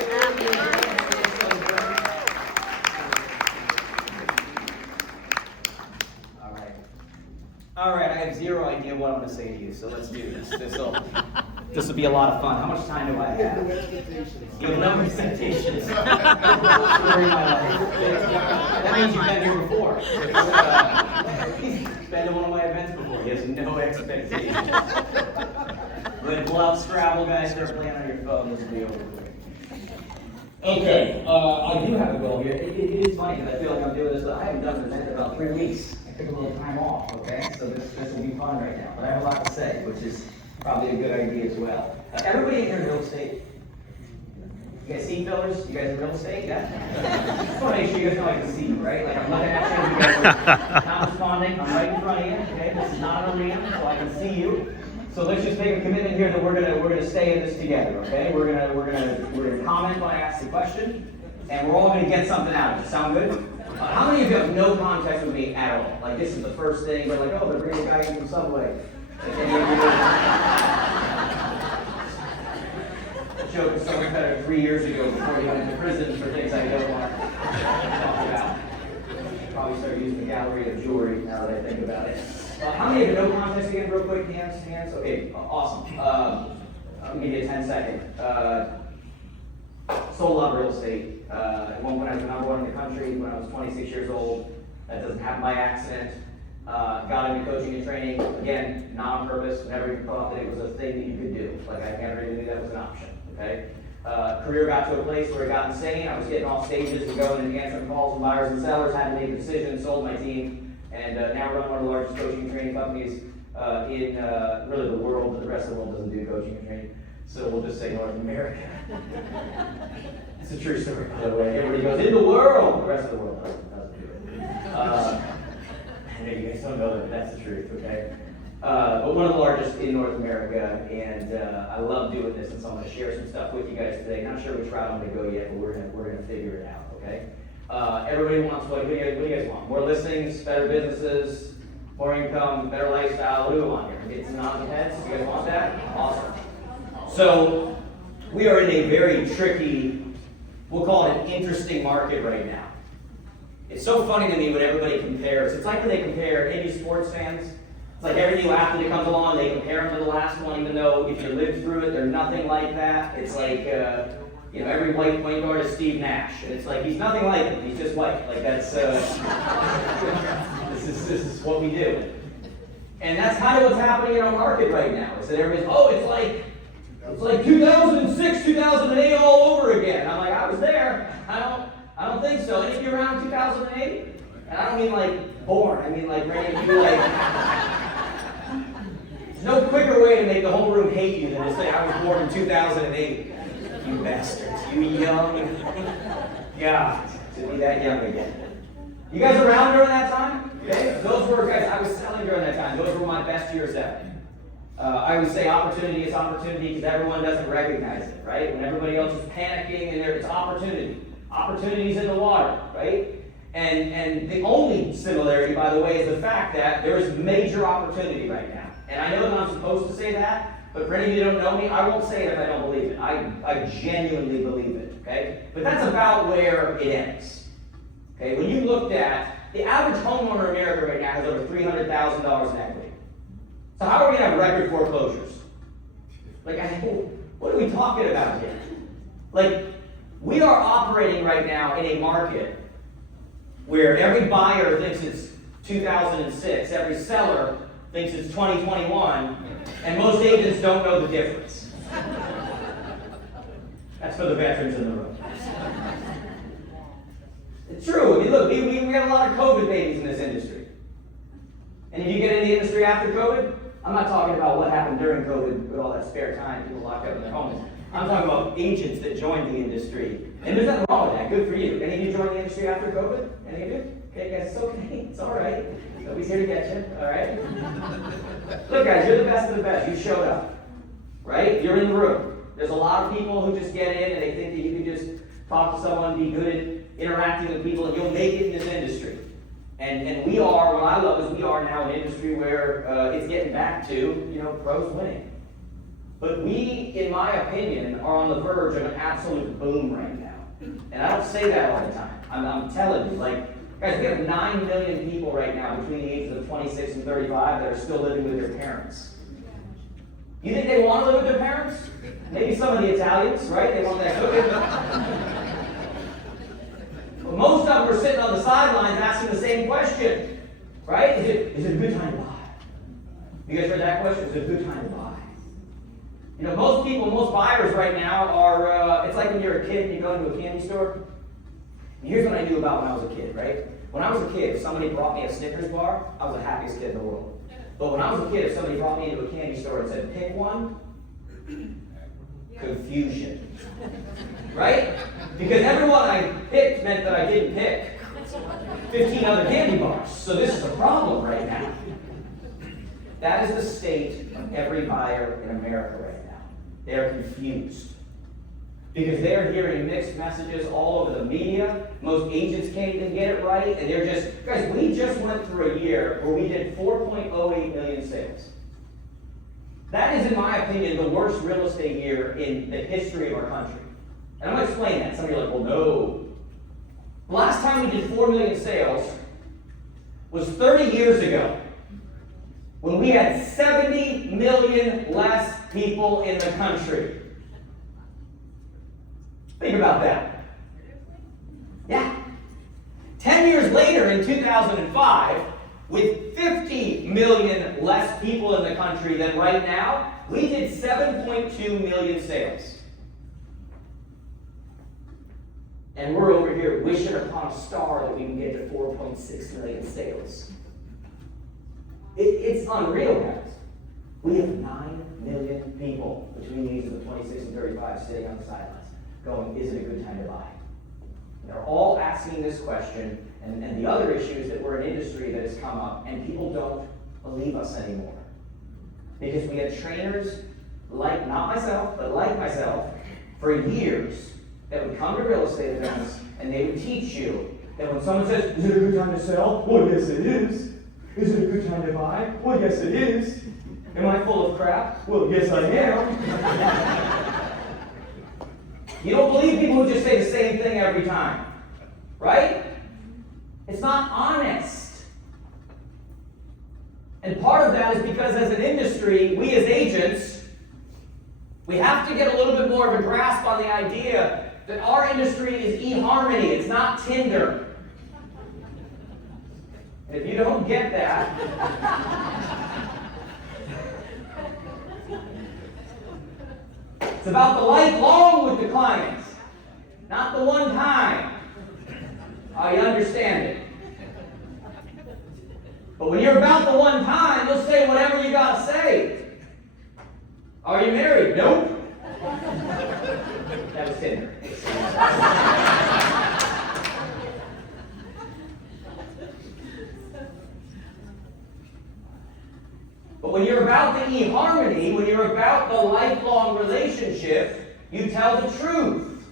All right, I have zero idea what I'm going to say to you, so let's do this. This will be a lot of fun. How much time do I have? You have no expectations. During my life. That means you've been here before. He's been to one of my events before. He has no expectations. We're going to pull out Scrabble, guys. Start playing on your phone. This will be over quick. Okay, I do have a goal here. It is funny because I feel like I'm doing this, but I haven't done this in about 3 weeks. I took a little time off, okay? So this will be fun right now. But I have a lot to say, which is probably a good idea as well. Everybody in here in real estate? You guys seat fillers? You guys in real estate? Yeah? I just want to make sure you guys know I can see you, right? Like I'm looking at you, you guys are not responding. I'm right in front of you, okay? This is not an arena, so I can see you. So let's just make a commitment here that we're gonna stay in this together, okay? We're gonna comment when I ask the question, and we're all gonna get something out of it. Sound good? How many of you have no contact with me at all? Like this is the first thing, we're like, oh, they're bringing a guy in from Subway. Joke is someone better 3 years ago before he went into prison for things I don't want to talk about. Probably start using the gallery of jewelry now that I think about it. How many of you know contest again, real quick? Hands. Okay, awesome. I'll give you a 10-second. Sold a lot of real estate. At one point I was the number one in the country when I was 26 years old. That doesn't happen by accident. Got into coaching and training, again, not on purpose. Never even thought that it was a thing that you could do. Like I never even knew that was an option. Okay. Career got to a place where it got insane. I was getting off stages and going and answering calls from buyers and sellers. Had to make a decision, sold my team, and now run one of the largest coaching and training companies in really the world, but the rest of the world doesn't do coaching and training. So we'll just say North America. It's a true story, by the way. Everybody goes, in the world! The rest of the world doesn't do it. I know you guys don't know that, but that's the truth, okay? But one of the largest in North America, and I love doing this, and so I'm going to share some stuff with you guys today. Not sure which route I'm going to go yet, but we're going to figure it out, okay? Everybody wants, what do you guys want? More listings, better businesses, more income, better lifestyle. What do we want here? Get some nods and heads. You guys want that? Awesome. So we are in a very tricky, we'll call it an interesting market right now. It's so funny to me when everybody compares. It's like when they compare any sports fans. It's like every new athlete that comes along, they compare them to the last one, even though if you lived through it, they're nothing like that. It's like, every white point guard is Steve Nash. And it's like, he's nothing like him, he's just white. Like that's, this is what we do. And that's kind of what's happening in our market right now. Is that everybody's, it's like 2006, 2008 all over again. I'm like, I was there. I don't think so. Any of you around 2008? And I don't mean like born. I mean like ready to be like. There's no quicker way to make the whole room hate you than to say I was born in 2008. You bastards. You young. God, to be that young again. You guys around during that time? Okay. Those were guys. I was selling during that time. Those were my best years ever. I would say opportunity is opportunity because everyone doesn't recognize it, right? When everybody else is panicking and there's opportunity. Opportunity's in the water, right? And the only similarity, by the way, is the fact that there is major opportunity right now. And I know that I'm supposed to say that, but for any of you who don't know me, I won't say it if I don't believe it. I genuinely believe it, okay? But that's about where it ends. Okay, when you looked at, the average homeowner in America right now has over $300,000 in equity. So how are we going to have record foreclosures? Like, what are we talking about here? Like, we are operating right now in a market where every buyer thinks it's 2006, every seller thinks it's 2021, and most agents don't know the difference. That's for the veterans in the room. It's true. I mean, look, we have a lot of COVID babies in this industry. And if you get in the industry after COVID, I'm not talking about what happened during COVID with all that spare time, people locked up in their homes. I'm talking about agents that joined the industry. And there's nothing wrong with that. Good for you. Any of you joined the industry after COVID? Any of you? Okay, guys, it's okay. It's all right. Nobody's here to get you. All right? Look, guys, you're the best of the best. You showed up. Right? You're in the room. There's a lot of people who just get in and they think that you can just talk to someone, be good at interacting with people, and you'll make it in this industry. And we are, what I love is we are now an industry where it's getting back to, pros winning. But we, in my opinion, are on the verge of an absolute boom right now. And I don't say that all the time. I'm telling you, guys, we have 9 million people right now between the ages of 26 and 35 that are still living with their parents. You think they want to live with their parents? Maybe some of the Italians, right? They want that cooking. But most of them are sitting on the sidelines asking the same question, right? Is it a good time to buy? You guys heard that question? Is it a good time to buy? You know, most people, most buyers right now are, it's like when you're a kid and you go into a candy store. And here's what I knew about when I was a kid, right? When I was a kid, if somebody brought me a Snickers bar, I was the happiest kid in the world. But when I was a kid, if somebody brought me into a candy store and said, pick one, confusion. Right? Because everyone I picked meant that I didn't pick 15 other candy bars. So this is a problem right now. That is the state of every buyer in America right now. They are confused. Because they're hearing mixed messages all over the media. Most agents can't even get it right. And they're just, guys, we just went through a year where we did 4.08 million sales. That is, in my opinion, the worst real estate year in the history of our country. And I'm going to explain that. Some of you are like, well, no. The last time we did 4 million sales was 30 years ago, when we had 70 million less people in the country. Think about that. Yeah. 10 years later, in 2005, with 50 million less people in the country than right now, we did 7.2 million sales. And we're over here wishing upon a star that we can get to 4.6 million sales. It's unreal, guys. We have 9 million people between the ages of 26 and 35 sitting on the sidelines going, is it a good time to buy? And they're all asking this question, and the other issue is that we're an industry that has come up, and people don't believe us anymore. Because we had trainers, like, not myself, but like myself, for years, that would come to real estate events, and they would teach you that when someone says, is it a good time to sell? Well, yes, it is. Is it a good time to buy? Well, yes, it is. Am I full of crap? Well, yes, I am. You don't believe people who just say the same thing every time, right? It's not honest. And part of that is because as an industry, we as agents, we have to get a little bit more of a grasp on the idea that our industry is eHarmony, it's not Tinder. If you don't get that, it's about the lifelong with the clients, not the one time. Oh, you understand it. But when you're about the one time, you'll say whatever you gotta say. Are you married? Nope. That was Tinder. But when you're about the eHarmony, when you're about the lifelong relationship, you tell the truth.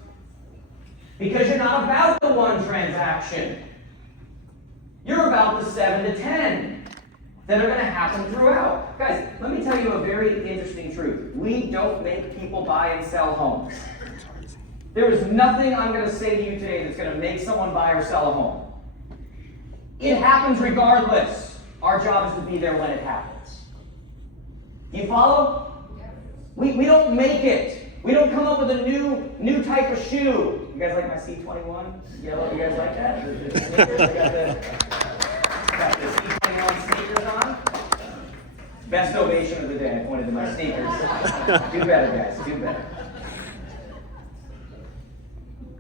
Because you're not about the one transaction. You're about the 7 to 10 that are going to happen throughout. Guys, let me tell you a very interesting truth. We don't make people buy and sell homes. There is nothing I'm going to say to you today that's going to make someone buy or sell a home. It happens regardless. Our job is to be there when it happens. Do you follow? We don't make it. We don't come up with a new type of shoe. You guys like my C21 yellow? You guys like that? The sneakers? I got the C21 sneakers on. Best ovation of the day. I pointed to my sneakers. Do better, guys. Do better.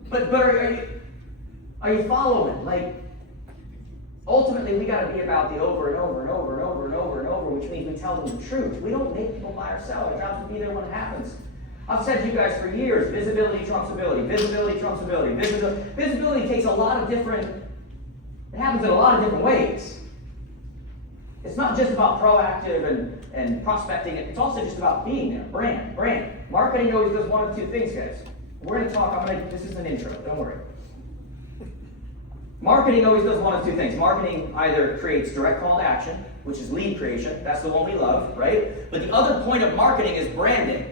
But are you following? Like, ultimately, we got to be about the over and over and over and over and over and over, which means we tell them the truth. We don't make people buy or sell. Our job is to be there when it happens. I've said to you guys for years, visibility trumps ability. Visibility trumps ability. Visibility takes a lot of different, it happens in a lot of different ways. It's not just about proactive and prospecting. It's also just about being there. Brand. Marketing always does one of two things, guys. We're going to talk, this is an intro, don't worry. Marketing always does one of two things. Marketing either creates direct call to action, which is lead creation. That's the one we love, right? But the other point of marketing is branding.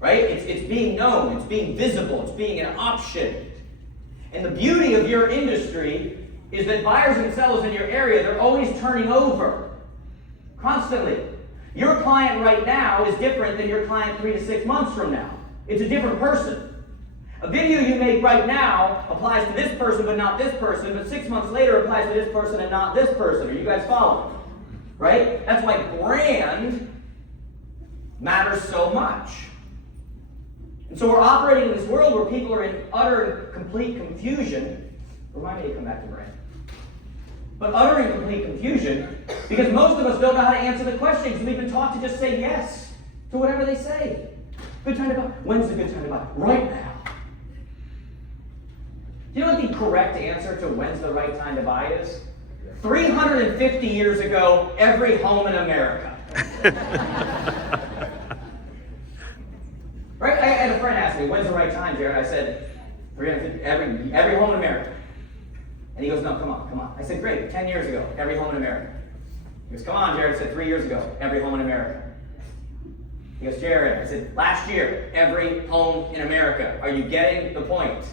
Right? It's being known, it's being visible, it's being an option. And the beauty of your industry is that buyers and sellers in your area, they're always turning over. Constantly. Your client right now is different than your client 3 to 6 months from now. It's a different person. A video you make right now applies to this person but not this person, but 6 months later applies to this person and not this person. Are you guys following? Right? That's why brand matters so much. And so we're operating in this world where people are in utter and complete confusion. Remind me to come back to Brian. But utter and complete confusion because most of us don't know how to answer the questions. We've been taught to just say yes to whatever they say. Good time to buy. When's a good time to buy? Right now. Do you know what the correct answer to when's the right time to buy is? 350 years ago, every home in America. Right? I had a friend ask me, when's the right time, Jared? I said, 350, every home in America. And he goes, no, come on. I said, great, 10 years ago, every home in America. He goes, come on, Jared. I said, 3 years ago, every home in America. He goes, Jared. I said, last year, every home in America. Are you getting the point?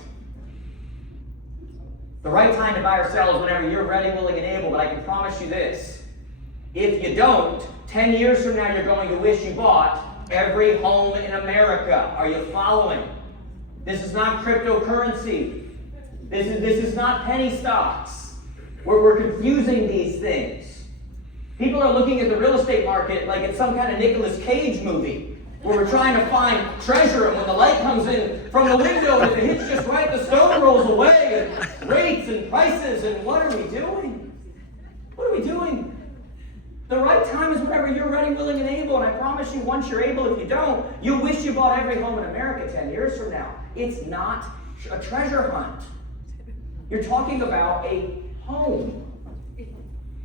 The right time to buy or sell is whenever you're ready, willing, and able, but I can promise you this. If you don't, 10 years from now, you're going to wish you bought every home in America. Are you following? This is not cryptocurrency. This is not penny stocks. We're confusing these things. People are looking at the real estate market like it's some kind of Nicolas Cage movie where we're trying to find treasure, and when the light comes in from the window and if it hits just right, the stone rolls away, and rates and prices, and what are we doing? What are we doing? The right time is whenever you're ready, willing, and able, and I promise you, once you're able, if you don't, you'll wish you bought every home in America 10 years from now. It's not a treasure hunt. You're talking about a home.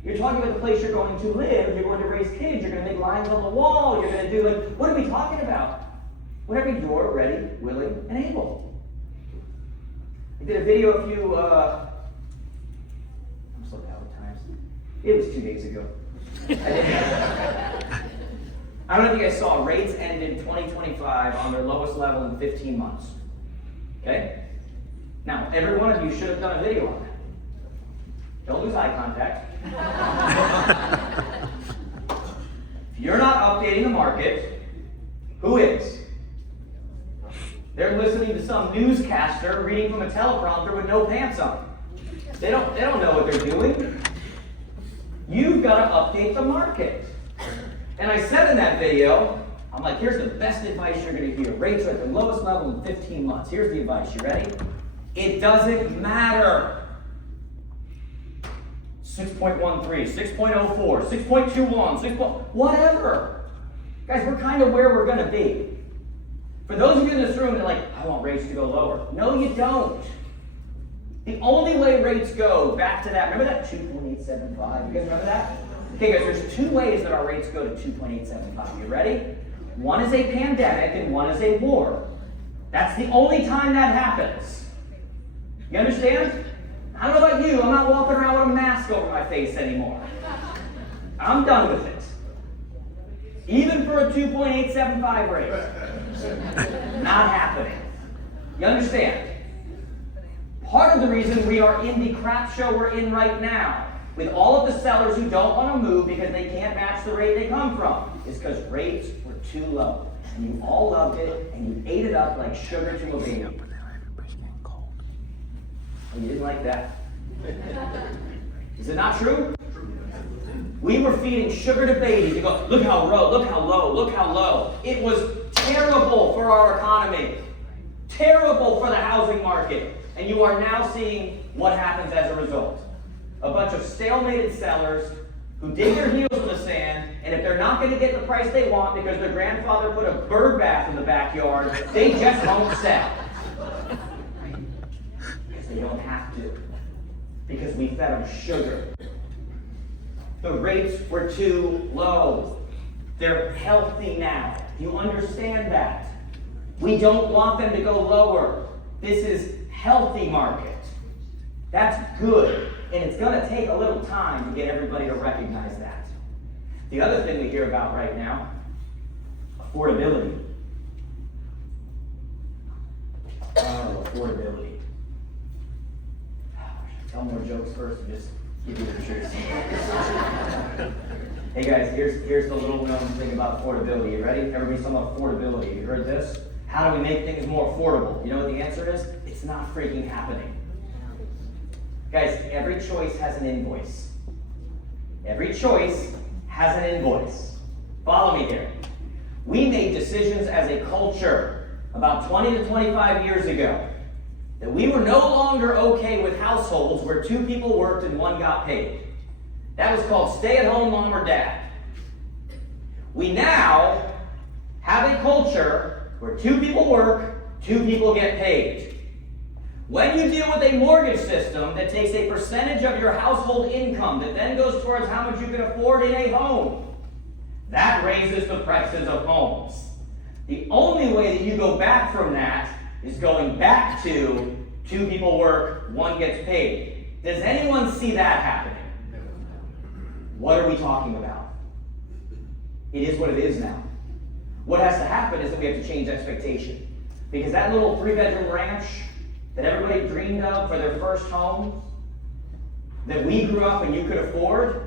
You're talking about the place you're going to live, you're going to raise kids, you're going to make lines on the wall, you're going to do, what are we talking about? Whenever you're ready, willing, and able. I did a video a few, I'm so bad with times. It was 2 days ago. I don't know if you guys saw, rates ended 2025 on their lowest level in 15 months. Okay? Now, every one of you should have done a video on that. Don't lose eye contact. If you're not updating the market, who is? They're listening to some newscaster reading from a teleprompter with no pants on. They don't know what they're doing. You've got to update the market. And I said in that video, I'm like, here's the best advice you're going to hear. Rates are at the lowest level in 15 months. Here's the advice. You ready? It doesn't matter. 6.13, 6.04, 6.21, whatever. Guys, we're kind of where we're going to be. For those of you in this room that are like, I want rates to go lower. No, you don't. The only way rates go back to that, remember that 2.875? You guys remember that? Okay, guys, there's 2 ways that our rates go to 2.875. You ready? One is a pandemic and one is a war. That's the only time that happens. You understand? I don't know about you, I'm not walking around with a mask over my face anymore. I'm done with it. Even for a 2.875 rate. Not happening. You understand? Part of the reason we are in the crap show we're in right now, with all of the sellers who don't want to move because they can't match the rate they come from, is because rates were too low. And you all loved it, and you ate it up like sugar to a baby. And you didn't like that. Is it not true? We were feeding sugar to babies. You go, look how low, look how low, look how low. It was terrible for our economy. Terrible for the housing market. And you are now seeing what happens as a result. A bunch of stalemated sellers who dig their heels in the sand, and if they're not going to get the price they want because their grandfather put a bird bath in the backyard, they just won't sell. Because they don't have to. Because we fed them sugar. The rates were too low. They're healthy now. You understand that? We don't want them to go lower. This is healthy market. That's good. And it's going to take a little time to get everybody to recognize that. The other thing we hear about right now, affordability. Oh, affordability. Tell more jokes first and just give you the truth. Hey guys, here's the little known thing about affordability. You ready? Everybody's talking about affordability. You heard this? How do we make things more affordable? You know what the answer is? It's not freaking happening. Guys, every choice has an invoice. Every choice has an invoice. Follow me here. We made decisions as a culture about 20 to 25 years ago that we were no longer okay with households where two people worked and one got paid. That was called stay-at-home mom or dad. We now have a culture where two people work, two people get paid. When you deal with a mortgage system that takes a percentage of your household income that then goes towards how much you can afford in a home, that raises the prices of homes. The only way that you go back from that is going back to two people work, one gets paid. Does anyone see that happening? What are we talking about? It is what it is now. What has to happen is that we have to change expectation. Because that little 3-bedroom ranch that everybody dreamed of for their first home, that we grew up and you could afford,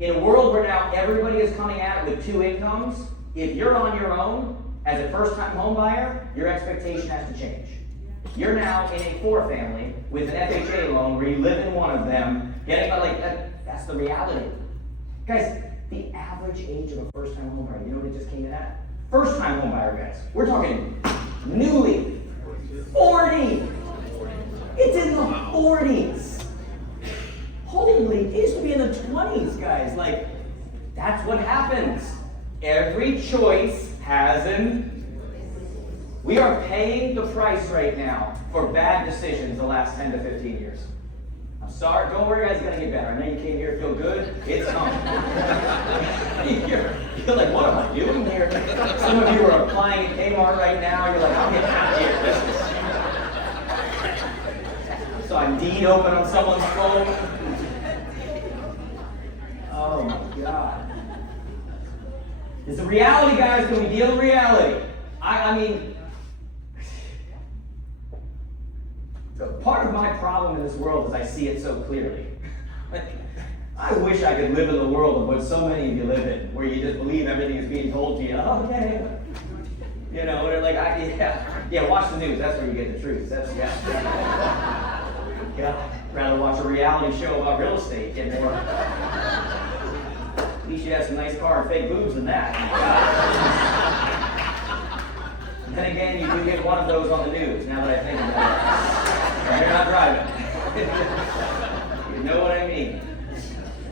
in a world where now everybody is coming at it with 2 incomes, if you're on your own as a first-time home buyer, your expectation has to change. You're now in a 4 family with an FHA loan where you live in one of them, getting like that's the reality. Guys, the average age of a first-time home buyer, you know what it just came in at? First-time home buyer, guys. We're talking newly 40. It's in the 40s. Holy, it used to be in the 20s, guys. Like, that's what happens. Every choice has an... We are paying the price right now for bad decisions the last 10 to 15 years. I'm sorry, don't worry guys, it's gonna get better. I know you came here to feel good, it's coming. You're like, what am I doing here? Some of you are applying at Kmart right now, you're like, I'm getting out of here. So I'm deed open on someone's phone. Oh my God. It's the reality, guys, can we deal with reality? I mean, part of my problem in this world is I see it so clearly. I wish I could live in the world of what so many of you live in, where you just believe everything is being told to you. Okay. You know, they're like, yeah, watch the news. That's where you get the truth. That's, yeah. Rather watch a reality show about real estate. Get more. At least you have some nice car and fake boobs than that. Then again, you do get one of those on the news, now that I think about it. And you're not driving. You know what I mean?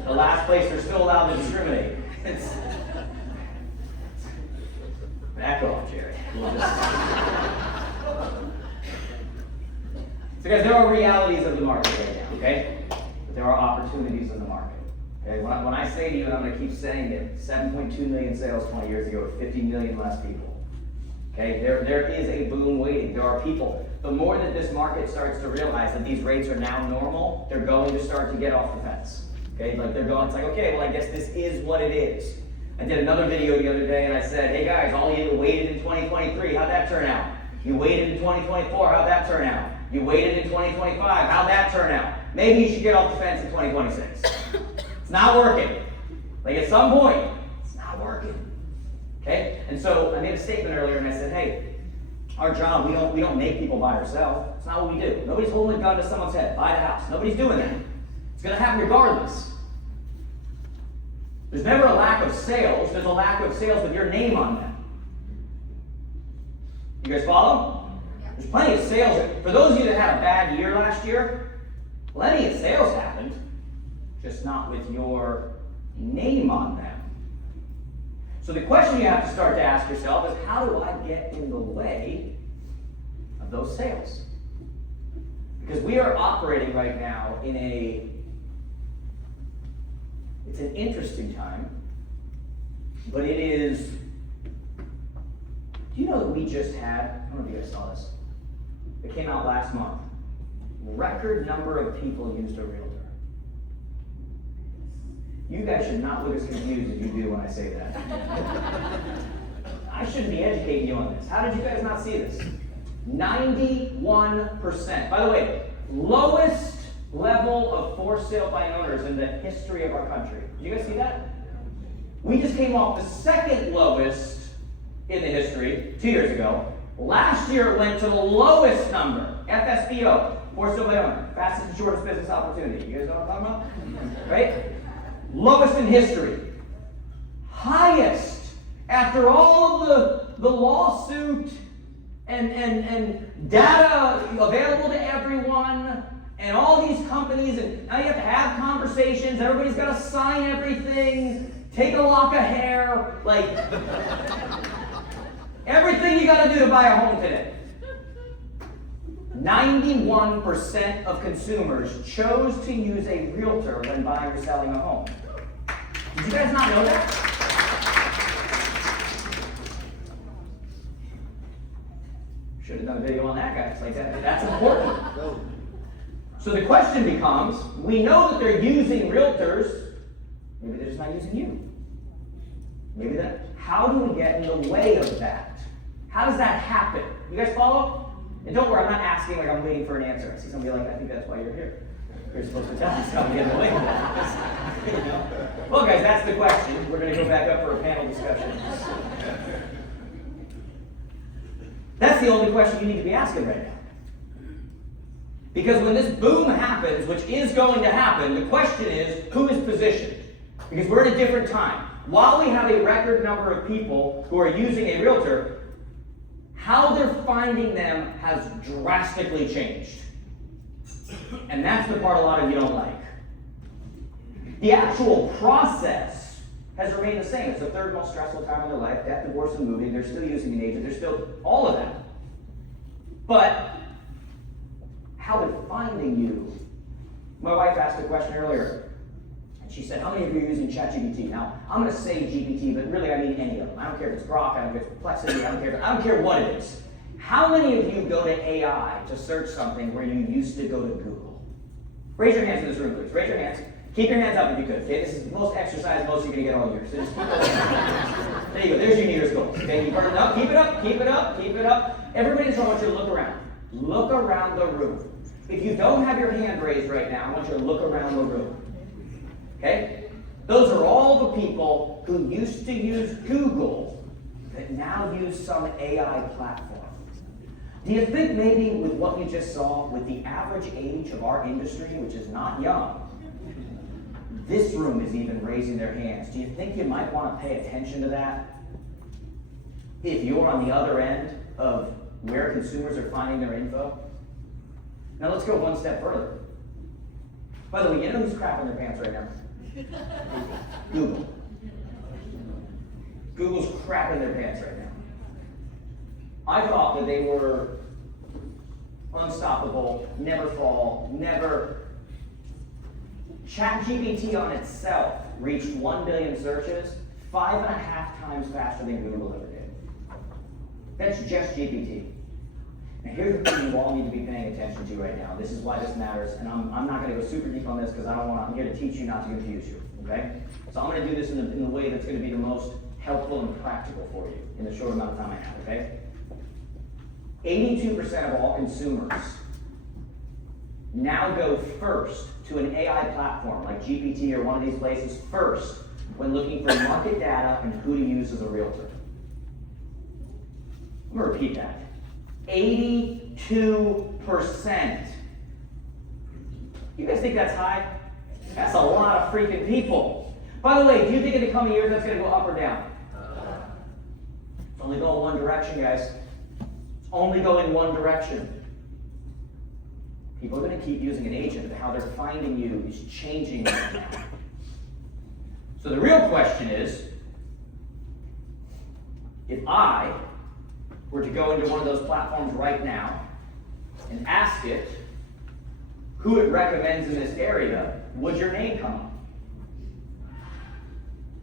The last place they're still allowed to discriminate. Back off, Jerry. So guys, there are realities of the market right now, okay? But there are opportunities in the market. Okay? When I say to you, and I'm going to keep saying it, 7.2 million sales 20 years ago, 50 million less people. Okay, there is a boom waiting. There are people. The more that this market starts to realize that these rates are now normal, they're going to start to get off the fence. Okay, like they're going, it's like, okay, well I guess this is what it is. I did another video the other day and I said, hey guys, all of you waited in 2023, how'd that turn out? You waited in 2024, how'd that turn out? You waited in 2025, how'd that turn out? Maybe you should get off the fence in 2026. It's not working. Like at some point, it's not working. Okay? And so I made a statement earlier and I said, hey, our job, we don't make people buy or sell. It's not what we do. Nobody's holding a gun to someone's head. Buy the house. Nobody's doing that. It's going to happen regardless. There's never a lack of sales. There's a lack of sales with your name on them. You guys follow? There's plenty of sales. For those of you that had a bad year last year, plenty of sales happened, just not with your name on them. So the question you have to start to ask yourself is, how do I get in the way of those sales? Because we are operating right now in it's an interesting time, but it is, do you know that we just had, I don't know if you guys saw this, it came out last month, record number of people used a realtor. You guys should not look as confused as you do when I say that. I shouldn't be educating you on this. How did you guys not see this? 91%. By the way, lowest level of for sale by owners in the history of our country. Did you guys see that? We just came off the second lowest in the history 2 years ago. Last year it went to the lowest number, FSBO, for sale by owner, fastest and shortest business opportunity. You guys know what I'm talking about? Right? Lowest in history. Highest After all of the lawsuit and data available to everyone, and all these companies, and now you have to have conversations, everybody's got to sign everything, take a lock of hair, like everything you got to do to buy a home today. 91% of consumers chose to use a realtor when buying or selling a home. Did you guys not know that? Should have done a video on that, guys. Like that's important. So the question becomes, we know that they're using realtors, maybe they're just not using you. Maybe that. How do we get in the way of that? How does that happen? You guys follow? And don't worry, I'm not asking like I'm waiting for an answer. I see somebody like, I think that's why you're here. You're supposed to tell us how to get in the way of that. You know? Well, guys, that's the question. We're going to go back up for a panel discussion. That's the only question you need to be asking right now. Because when this boom happens, which is going to happen, the question is, who is positioned? Because we're in a different time. While we have a record number of people who are using a realtor, how they're finding them has drastically changed. And that's the part a lot of you don't like. The actual process has remained the same. It's the third most stressful time of their life. Death, divorce, and moving. They're still using an agent. They're still all of that. But how they're finding you. My wife asked a question earlier. And she said, how many of you are using ChatGPT? Now, I'm going to say GPT, but really I mean any of them. I don't care if it's Grok, I don't care if it's Perplexity, I don't care what it is. How many of you go to AI to search something where you used to go to Google? Raise your hands in this room, please. Raise your hands. Keep your hands up if you could. Okay, this is the most exercise most of you are going to get all year. So just keep it. There you go. There's your New Year's goals. Okay, you burn it up. Keep it up. Keep it up. Keep it up. Everybody just want you to look around. Look around the room. If you don't have your hand raised right now, I want you to look around the room. Okay? Those are all the people who used to use Google that now use some AI platform. Do you think maybe with what you just saw, with the average age of our industry, which is not young, this room is even raising their hands. Do you think you might want to pay attention to that? If you're on the other end of where consumers are finding their info? Now let's go one step further. By the way, you know who's crapping their pants right now? Google. Google's crapping their pants right now. I thought that they were unstoppable, never fall, never. ChatGPT on itself reached 1 billion searches 5.5 times faster than Google ever did. That's just GPT. Now here's the thing you all need to be paying attention to right now. This is why this matters, and I'm not going to go super deep on this because I'm here to teach you, not to confuse you. Okay? So I'm going to do this in the way that's going to be the most helpful and practical for you in the short amount of time I have. Okay? 82% of all consumers now go first to an AI platform like GPT or one of these places first when looking for market data and who to use as a realtor. I'm going to repeat that. 82%. You guys think that's high? That's a lot of freaking people. By the way, do you think in the coming years that's going to go up or down? It's only going one direction, guys. It's only going one direction. People are going to keep using an agent, but how they're finding you is changing right now. So the real question is, if I were to go into one of those platforms right now and ask it who it recommends in this area, would your name come up?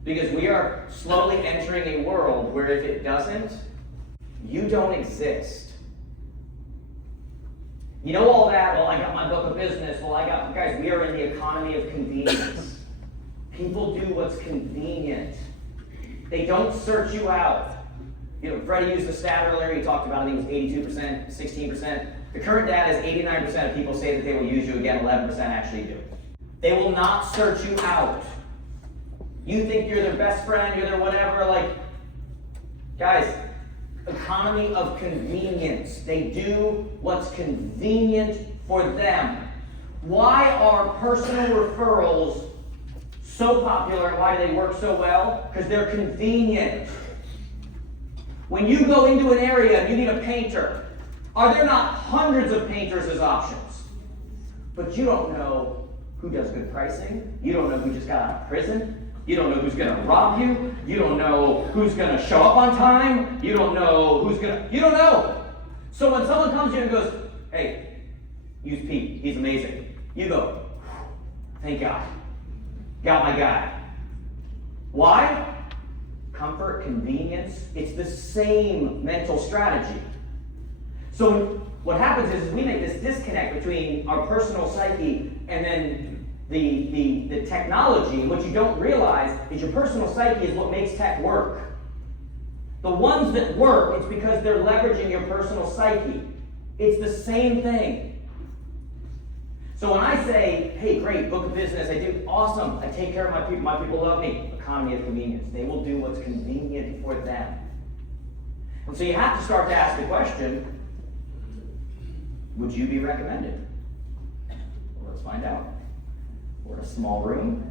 Because we are slowly entering a world where if it doesn't, you don't exist. You know all that, well, I got my book of business, guys, we are in the economy of convenience. People do what's convenient. They don't search you out. You know, Freddie used the stat earlier, he talked about, I think it was 82%, 16%. The current data is 89% of people say that they will use you again, 11% actually do. They will not search you out. You think you're their best friend, you're their whatever, guys, economy of convenience. They do what's convenient for them. Why are personal referrals so popular and why do they work so well? Because they're convenient. When you go into an area and you need a painter, are there not hundreds of painters as options? But you don't know who does good pricing. You don't know who just got out of prison. You don't know who's going to rob you. You don't know who's going to show up on time. You don't know you don't know. So when someone comes to you and goes, hey, use Pete, he's amazing. You go, thank God. Got my guy. Why? Comfort, convenience, it's the same mental strategy. So what happens is we make this disconnect between our personal psyche and then the technology. What you don't realize is your personal psyche is what makes tech work. The ones that work, it's because they're leveraging your personal psyche. It's the same thing. So when I say, hey, great, book a business, I do, awesome, I take care of my people love me, economy of convenience. They will do what's convenient for them. And so you have to start to ask the question, would you be recommended? Well, let's find out. We're in a small room.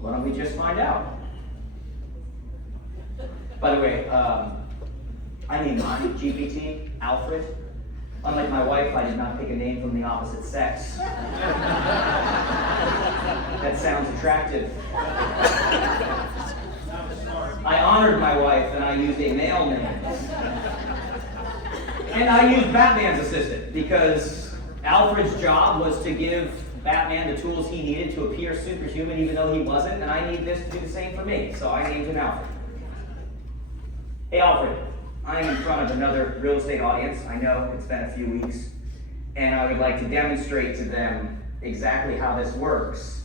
Why don't we just find out? By the way, I named mine GPT, Alfred. Unlike my wife, I did not pick a name from the opposite sex. That sounds attractive. I honored my wife and I used a male name. And I used Batman's assistant because Alfred's job was to give Batman the tools he needed to appear superhuman even though he wasn't, and I need this to do the same for me, so I named him Alfred. Hey Alfred, I am in front of another real estate audience. I know it's been a few weeks, and I would like to demonstrate to them exactly how this works.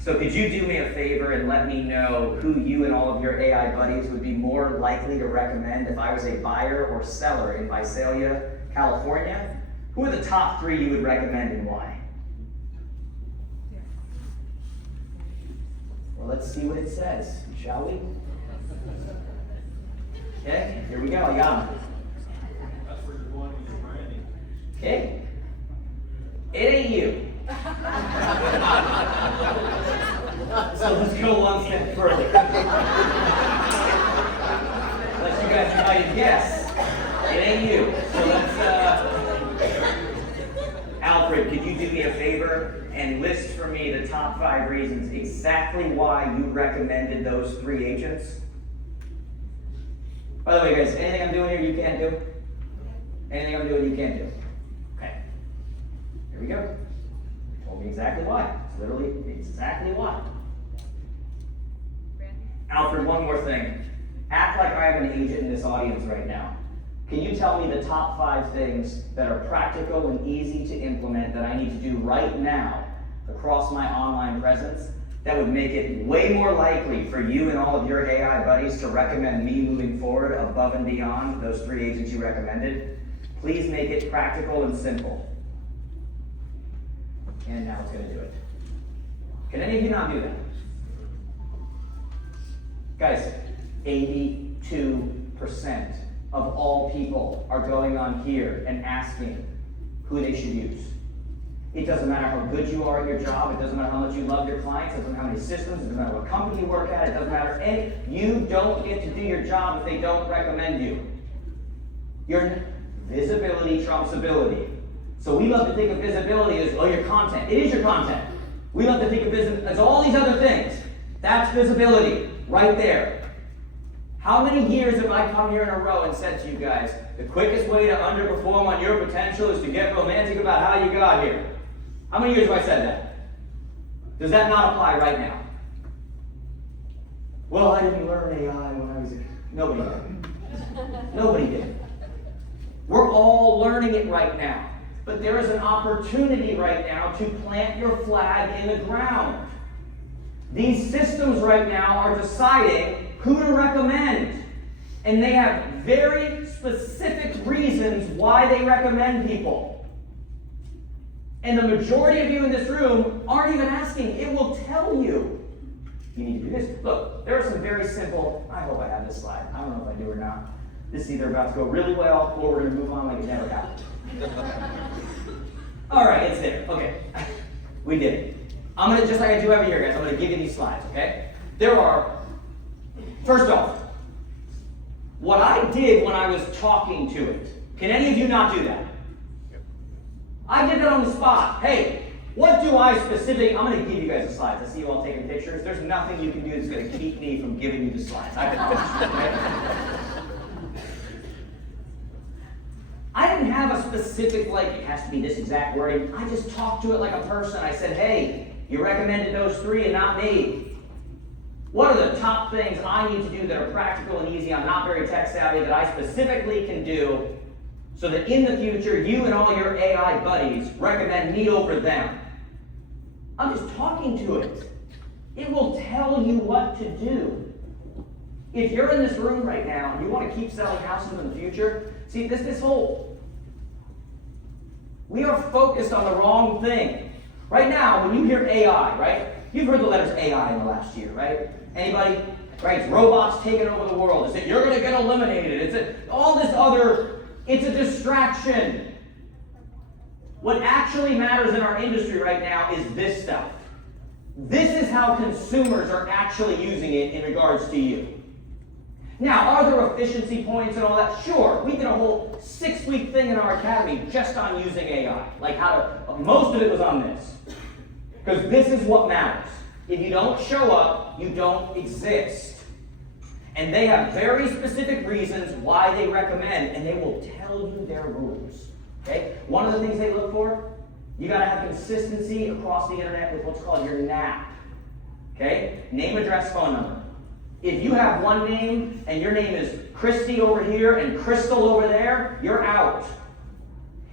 So could you do me a favor and let me know who you and all of your AI buddies would be more likely to recommend if I was a buyer or seller in Visalia, California? Who are the top 3 you would recommend and why? Well, let's see what it says, shall we? Okay, here we go, I got them. That's where you're going with your branding. Okay, it ain't you. So let's go one step further. Unless you guys try to guess, it ain't you. So Alfred, could you do me a favor and list for me the top 5 reasons exactly why you recommended those 3 agents? By the way, guys, anything I'm doing here you can't do? Anything I'm doing you can't do? Okay. Here we go. Told me exactly why. It's literally exactly why. Alfred, one more thing. Act like I am an agent in this audience right now. Can you tell me the top 5 things that are practical and easy to implement that I need to do right now across my online presence that would make it way more likely for you and all of your AI buddies to recommend me moving forward above and beyond those 3 agents you recommended? Please make it practical and simple. And now it's going to do it. Can any of you not do that? Guys, 82% of all people are going on here and asking who they should use. It doesn't matter how good you are at your job, it doesn't matter how much you love your clients, it doesn't matter how many systems, it doesn't matter what company you work at, it doesn't matter you don't get to do your job if they don't recommend you. Your visibility trumps ability. So we love to think of visibility as, oh, your content. It is your content. We love to think of visibility as all these other things. That's visibility, right there. How many years have I come here in a row and said to you guys, the quickest way to underperform on your potential is to get romantic about how you got here? How many years have I said that? Does that not apply right now? Well, I didn't learn AI when I was here. Nobody did. Nobody did. We're all learning it right now. But there is an opportunity right now to plant your flag in the ground. These systems right now are deciding who to recommend. And they have very specific reasons why they recommend people. And the majority of you in this room aren't even asking. It will tell you. You need to do this. Look, there are some very simple, I hope I have this slide. I don't know if I do or not. This is either about to go really well or we're going to move on like it never happened. All right, it's there. Okay. We did it. I'm going to, just like I do every year, guys, I'm going to give you these slides, okay? There are, first off, what I did when I was talking to it. Can any of you not do that? I did that on the spot. Hey, what do I specifically, I'm going to give you guys the slides. I see you all taking pictures. There's nothing you can do that's going to keep me from giving you the slides. I didn't have a specific, like, it has to be this exact wording. I just talked to it like a person. I said, hey, you recommended those 3 and not me. What are the top things I need to do that are practical and easy? I'm not very tech savvy that I specifically can do so that in the future, you and all your AI buddies recommend me over them. I'm just talking to it. It will tell you what to do. If you're in this room right now and you want to keep selling houses in the future, see, this whole, we are focused on the wrong thing. Right now, when you hear AI, right? You've heard the letters AI in the last year, right? Anybody? Right? It's robots taking over the world. It's that you're going to get eliminated. All this other, it's a distraction. What actually matters in our industry right now is this stuff. This is how consumers are actually using it in regards to you. Now, are there efficiency points and all that? Sure. We did a whole 6-week thing in our academy just on using AI. Like most of it was on this. Because this is what matters. If you don't show up, you don't exist. And they have very specific reasons why they recommend, and they will tell you their rules. Okay? One of the things they look for, you got to have consistency across the internet with what's called your NAP. Okay? Name, address, phone number. If you have one name and your name is Christy over here and Crystal over there, you're out.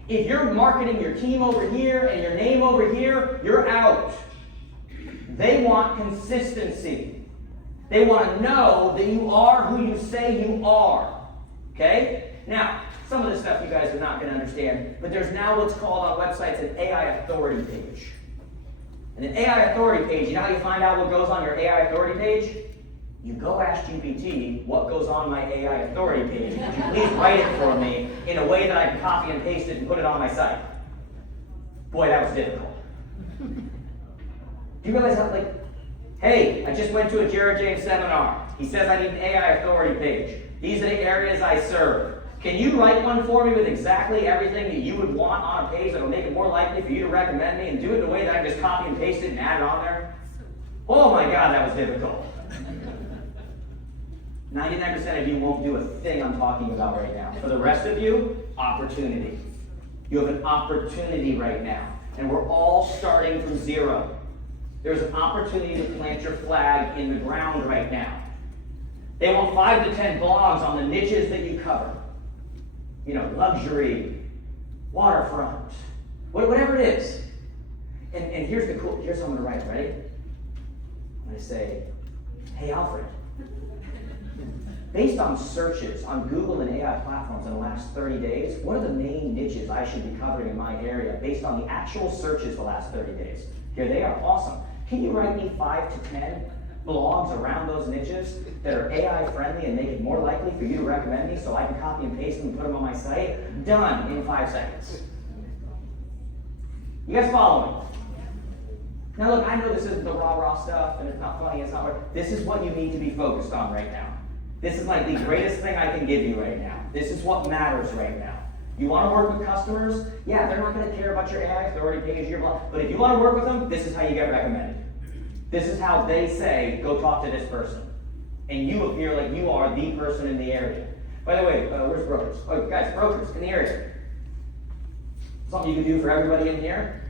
If you're marketing your team over here and your name over here, you're out. They want consistency. They want to know that you are who you say you are. Okay? Now, some of this stuff you guys are not going to understand, but there's now what's called on websites an AI authority page. And an AI authority page, you know how you find out what goes on your AI authority page? You go ask GPT what goes on my AI authority page. Could you please write it for me in a way that I can copy and paste it and put it on my site? Boy, that was difficult. Do you realize how, like, hey, I just went to a Jared James seminar. He says I need an AI authority page. These are the areas I serve. Can you write one for me with exactly everything that you would want on a page that will make it more likely for you to recommend me and do it in a way that I can just copy and paste it and add it on there? Oh my God, that was difficult. 99% of you won't do a thing I'm talking about right now. For the rest of you, opportunity. You have an opportunity right now. And we're all starting from zero. There's an opportunity to plant your flag in the ground right now. They want 5 to 10 blogs on the niches that you cover. You know, luxury, waterfront, whatever it is. And here's what I'm going to write, ready? I'm going to say, hey Alfred, based on searches on Google and AI platforms in the last 30 days, what are the main niches I should be covering in my area based on the actual searches the last 30 days? Here they are, awesome. Can you write me 5 to 10 blogs around those niches that are AI friendly and make it more likely for you to recommend me so I can copy and paste them and put them on my site? Done in 5 seconds. You guys follow me? Now look, I know this isn't the rah-rah stuff and it's not funny, it's not what, this is what you need to be focused on right now. This is like the greatest thing I can give you right now. This is what matters right now. You want to work with customers? Yeah, they're not going to care about your AI authority page, your blog. But if you want to work with them, this is how you get recommended. This is how they say, go talk to this person. And you appear like you are the person in the area. By the way, where's brokers? Oh, guys, brokers in the area. Something you can do for everybody in here.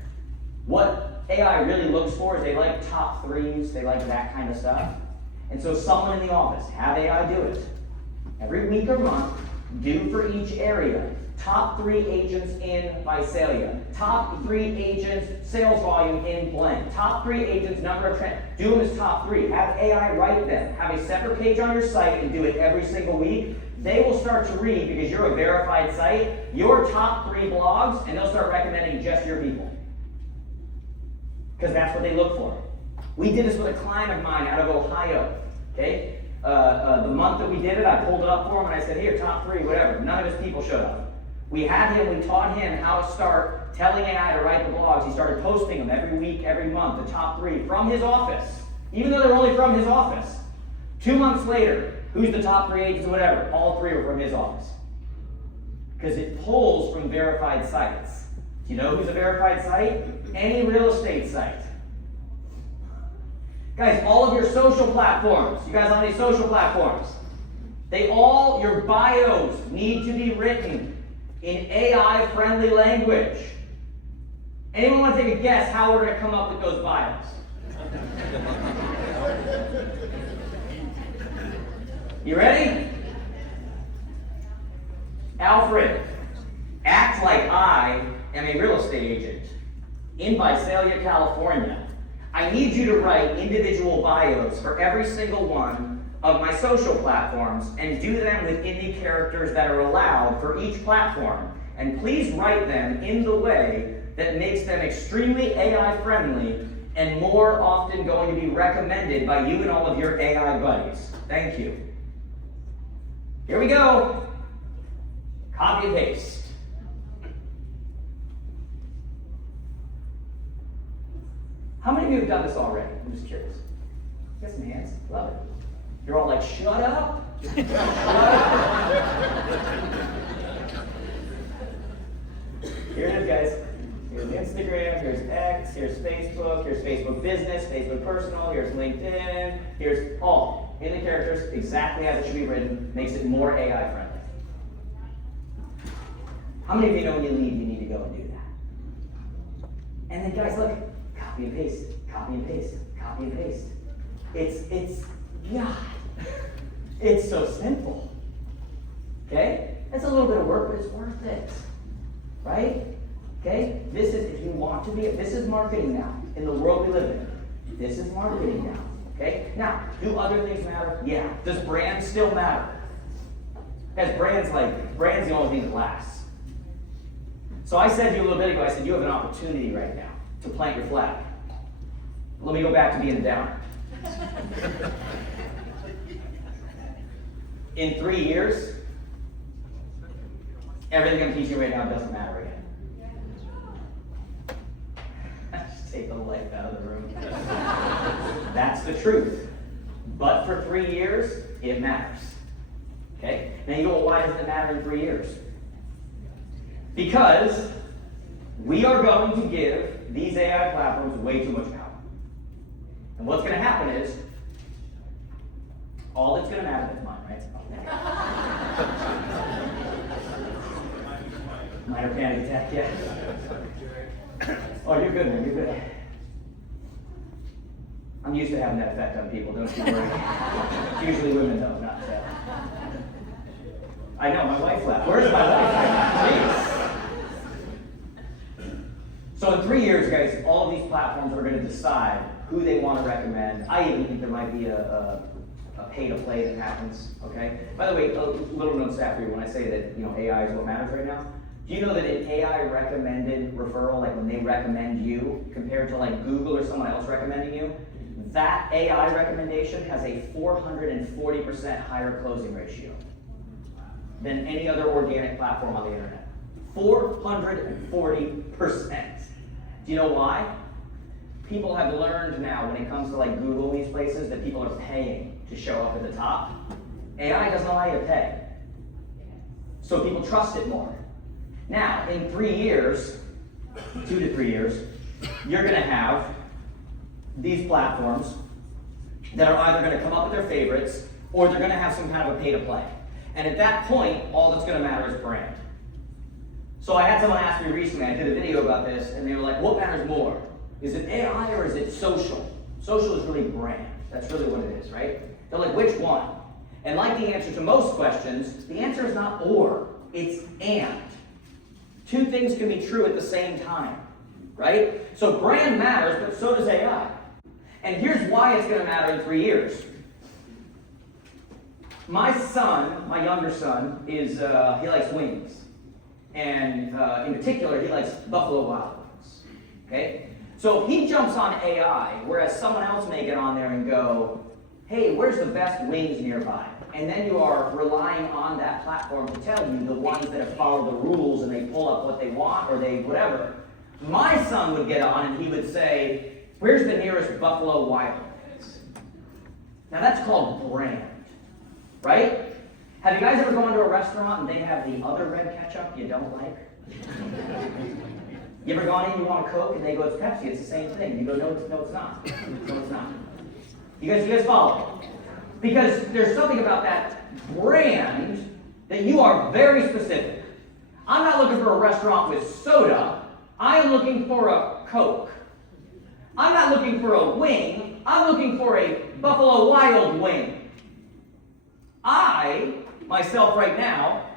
What AI really looks for is they like top 3s, they like that kind of stuff. And so someone in the office, have AI do it. Every week or month, do for each area. Top 3 agents in Visalia. Top 3 agents sales volume in Blend. Top 3 agents number of trends. Do them as top 3. Have AI write them. Have a separate page on your site and do it every single week. They will start to read, because you're a verified site, your top 3 blogs, and they'll start recommending just your people. Because that's what they look for. We did this with a client of mine out of Ohio. Okay? The month that we did it, I pulled it up for him and I said, here, top 3, whatever. None of his people showed up. We taught him how to start telling AI to write the blogs. He started posting them every week, every month, the top 3 from his office, even though they're only from his office. 2 months later, Who's the top 3 agents or whatever? All 3 are from his office. Because it pulls from verified sites. Do you know who's a verified site? Any real estate site. Guys, all of your social platforms, you guys on any social platforms, your bios need to be written in AI-friendly language. Anyone want to take a guess how we're going to come up with those bios? You ready? Alfred, act like I am a real estate agent in Visalia, California. I need you to write individual bios for every single one of my social platforms and do them with indie characters that are allowed for each platform. And please write them in the way that makes them extremely AI-friendly and more often going to be recommended by you and all of your AI buddies. Thank you. Here we go. Copy and paste. How many of you have done this already? I'm just curious. Get some hands. Love it. You're all like, shut up. Shut up. Here it is, guys. Here's Instagram, here's X, here's Facebook Business, Facebook Personal, here's LinkedIn, here's all. In the characters, exactly as it should be written, makes it more AI friendly. How many of you know when you leave, you need to go and do that? And then guys, look, copy and paste, copy and paste, copy and paste. God, it's so simple. Okay? It's a little bit of work, but it's worth it. Right? Okay? This is, if you want to be, this is marketing now. In the world we live in. This is marketing now. Okay? Now, do other things matter? Yeah. Does brand still matter? Because brand's the only thing that lasts. So I said to you a little bit ago, I said, you have an opportunity right now to plant your flag. Let me go back to being a downer. In 3 years, everything I'm teaching right now doesn't matter again. Just take the life out of the room. That's the truth. But for 3 years, it matters. Okay? Now you go, well, why doesn't it matter in 3 years? Because we are going to give these AI platforms way too much power. And what's going to happen is, all that's going to matter is mine, right? Minor panic attack, yeah. Oh, you're good, man, you're good. I'm used to having that effect on people, don't you worry. It's usually women, though, not I know, my wife left. Where's my wife? So in 3 years, guys, all of these platforms are going to decide who they want to recommend. I even think there might be a pay-to-play that happens, okay? By the way, a little note after you when I say that AI is what matters right now. Do you know that an AI recommended referral, like when they recommend you, compared to like Google or someone else recommending you, that AI recommendation has a 440% higher closing ratio than any other organic platform on the internet. 440%. Do you know why? People have learned now when it comes to like Google and these places that people are paying to show up at the top. AI doesn't allow you to pay. So people trust it more. Now, in 3 years, 2 to 3 years, you're gonna have these platforms that are either gonna come up with their favorites or they're gonna have some kind of a pay to play. And at that point, all that's gonna matter is brand. So I had someone ask me recently, I did a video about this, and they were like, what matters more? Is it AI or is it social? Social is really brand. That's really what it is, right? They're like, which one? And like the answer to most questions, the answer is not or, it's and. Two things can be true at the same time, right? So brand matters, but so does AI. And here's why it's gonna matter in 3 years. My son, my younger son, he likes wings. And in particular, he likes Buffalo Wild Wings, okay? So he jumps on AI, whereas someone else may get on there and go, hey, where's the best wings nearby? And then you are relying on that platform to tell you the ones that have followed the rules and they pull up what they want or they whatever. My son would get on and he would say, where's the nearest Buffalo Wild Wings? Now that's called brand. right? Have you guys ever gone to a restaurant and they have the other red ketchup you don't like? You ever gone in, you want a Coke, and they go, it's Pepsi, it's the same thing. You go, no, it's not. No, it's not. You guys follow me? Because there's something about that brand that you are very specific. I'm not looking for a restaurant with soda. I am looking for a Coke. I'm not looking for a wing. I'm looking for a Buffalo Wild Wing. I, myself right now,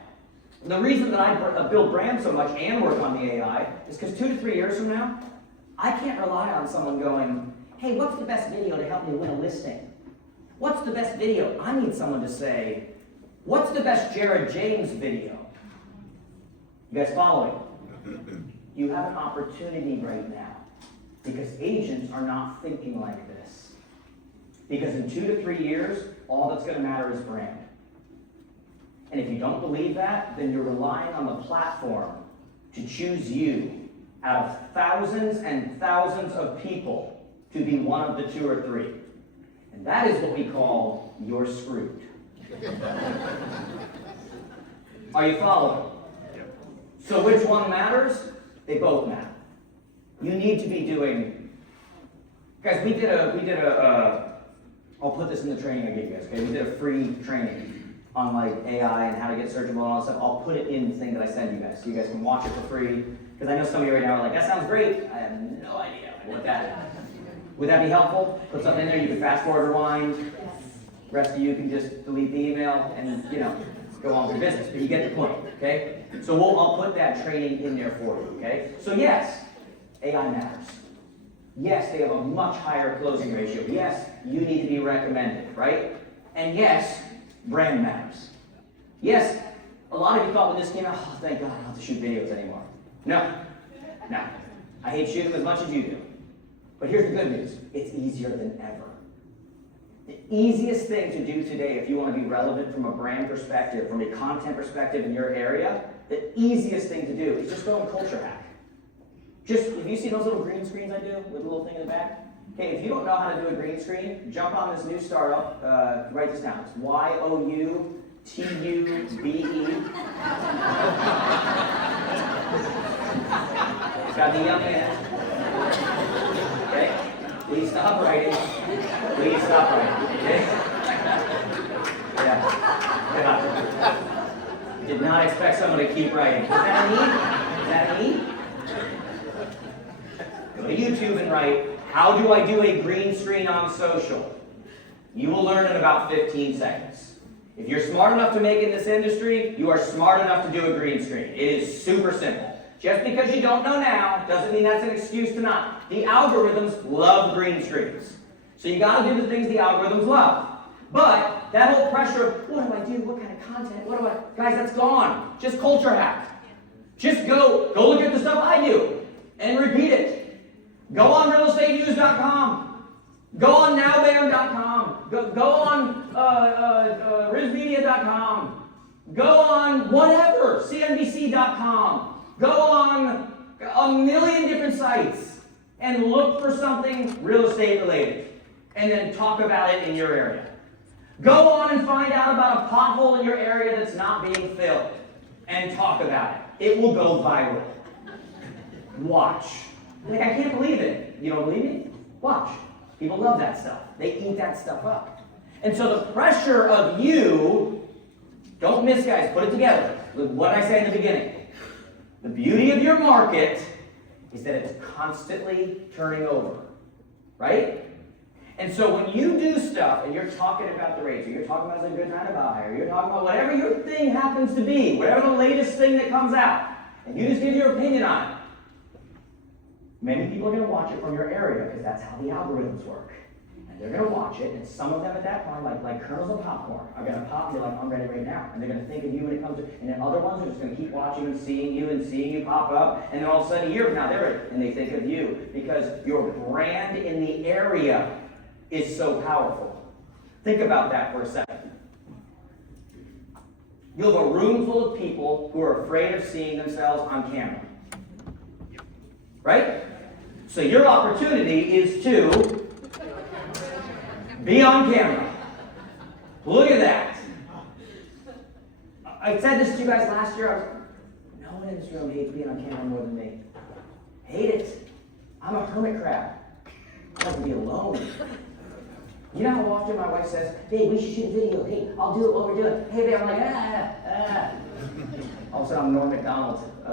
the reason that I build brands so much and work on the AI is because 2 to 3 years from now, I can't rely on someone going, hey, what's the best video to help me win a listing? What's the best video? I need someone to say, what's the best Jared James video? You guys following? You have an opportunity right now because agents are not thinking like this. Because in 2 to 3 years, all that's going to matter is brand. And if you don't believe that, then you're relying on the platform to choose you out of thousands and thousands of people to be one of the 2 or 3. And that is what we call you're screwed. Are you following? So which one matters? They both matter. You need to be doing, guys, we did a I'll put this in the training I gave you guys, okay? We did a free training on like AI and how to get searchable and all that stuff. I'll put it in the thing that I send you guys so you guys can watch it for free. Because I know some of you right now are like, that sounds great. I have no idea what that is. Would that be helpful? Put something in there, you can fast forward, rewind. The rest of you can just delete the email and, go on with your business. But you get the point, okay? So I'll put that training in there for you, okay? So yes, AI matters. Yes, they have a much higher closing ratio. Yes, you need to be recommended, right? And yes, brand matters. Yes, a lot of you thought when this came out, oh, thank God I don't have to shoot videos anymore. No. I hate shooting as much as you do. But here's the good news. It's easier than ever. The easiest thing to do today if you want to be relevant from a brand perspective, from a content perspective in your area, the easiest thing to do is just go and culture hack. Have you seen those little green screens I do with a little thing in the back? Okay, if you don't know how to do a green screen, jump on this new startup, write this down. It's YOUTUBE. It's got the young man. Okay? Please stop writing. Please stop writing. Okay? Yeah. Did not expect someone to keep writing. Is that a need? Is that a need? Go to YouTube and write, how do I do a green screen on social? You will learn in about 15 seconds. If you're smart enough to make it in this industry, you are smart enough to do a green screen. It is super simple. Just because you don't know now doesn't mean that's an excuse to not. The algorithms love green screens. So you gotta do the things the algorithms love. But that whole pressure of, what do I do? What kind of content? Guys, that's gone. Just culture hack. Just go look at the stuff I do and repeat it. Go on realestatenews.com. Go on nowbam.com. Go on rizmedia.com. Go on whatever, cnbc.com. Go on a million different sites and look for something real estate related and then talk about it in your area. Go on and find out about a pothole in your area that's not being filled and talk about it. It will go viral. Watch. Like, I can't believe it. You don't believe me? Watch. People love that stuff. They eat that stuff up. And so the pressure of you, don't miss, guys, put it together. What did I say in the beginning? The beauty of your market is that it's constantly turning over, right? And so when you do stuff and you're talking about the rates, or you're talking about it's a good time to buy, or you're talking about whatever your thing happens to be, whatever the latest thing that comes out, and you just give your opinion on it, many people are going to watch it from your area because that's how the algorithms work. And they're going to watch it, and some of them at that point, like kernels of popcorn, are going to pop and be like, I'm ready right now. And they're going to think of you when it comes to, and then other ones are just going to keep watching and seeing you pop up, and then all of a sudden a year from now, they're ready, and they think of you because your brand in the area is so powerful. Think about that for a second. You have a room full of people who are afraid of seeing themselves on camera. Right? So your opportunity is to be on camera. Look at that. I said this to you guys last year. No one in this room hates being on camera more than me. Hate it. I'm a hermit crab. I like to be alone. You know how often my wife says, "Babe, we should shoot a video. Hey, I'll do it while we're doing it." Hey, babe, I'm like, All of a sudden, I'm Norm Macdonald, A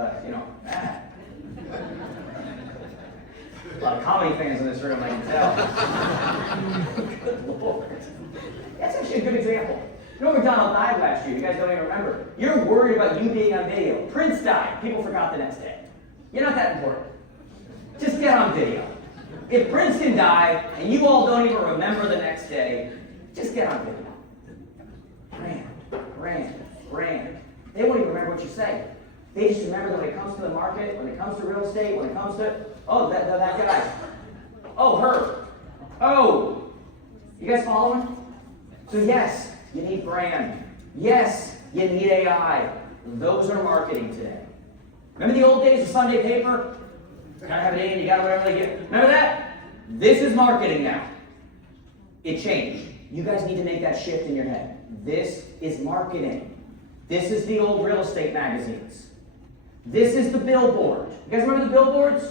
lot of comedy fans in this room, I can tell. Good Lord. That's actually a good example. Norm Macdonald died last year. You guys don't even remember. You're worried about you being on video. Prince died. People forgot the next day. You're not that important. Just get on video. If Prince can die and you all don't even remember the next day, just get on video. Brand. They won't even remember what you say. They just remember that when it comes to the market, when it comes to real estate, when it comes to, oh, that guy. Oh, her. Oh. You guys following? So yes, you need brand. Yes, you need AI. Those are marketing today. Remember the old days of Sunday paper? Gotta have it in, you gotta whatever they get. Remember that? This is marketing now. It changed. You guys need to make that shift in your head. This is marketing. This is the old real estate magazines. This is the billboard. You guys remember the billboards?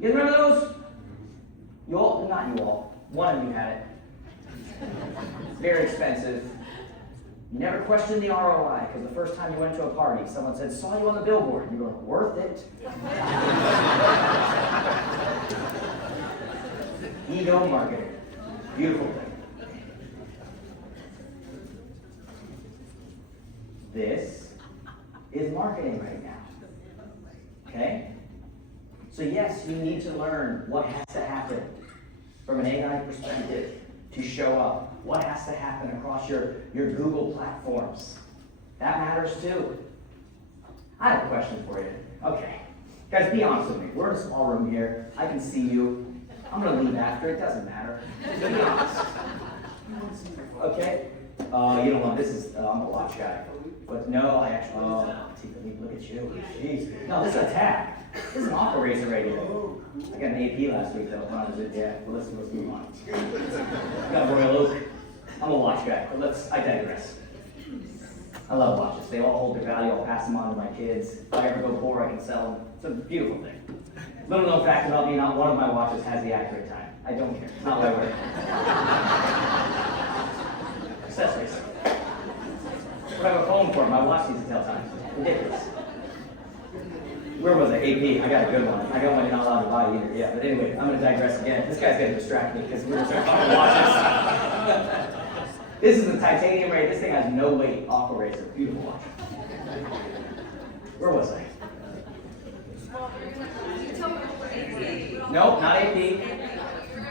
You guys remember those? You all, not you all. One of you had it. Very expensive. You never questioned the ROI because the first time you went to a party, someone said, "Saw you on the billboard." You go, "Worth it." Ego marketing. Beautiful thing. This is marketing right now. Okay? So yes, you need to learn what has to happen from an AI perspective to show up. What has to happen across your Google platforms. That matters too. I have a question for you. Okay. Guys, be honest with me. We're in a small room here. I can see you. I'm going to leave after. It doesn't matter. Just be honest. Okay? You don't want this is, I'm a watch guy. But no, I actually, look at you. Jeez. No, this is a tag. This is an operator right here. I got an AP last week though. Yeah, well, let's move on. Got Royal Oak. I'm a watch guy, but I digress. I love watches. They all hold their value. I'll pass them on to my kids. If I ever go poor, I can sell them. It's a beautiful thing. Little known fact about me, not one of my watches has the accurate time. I don't care. It's not what I wear. Accessories. What I have a phone for? My watch needs to tell time. Ridiculous. Where was it? AP. I got a good one. I got one you're not allowed to buy either. Yeah, but anyway, I'm going to digress again. This guy's going to distract me because we're going to start talking watches. This is a titanium ray. This thing has no weight. Aqua Racer. Beautiful watch. Where was I? Nope, not AP.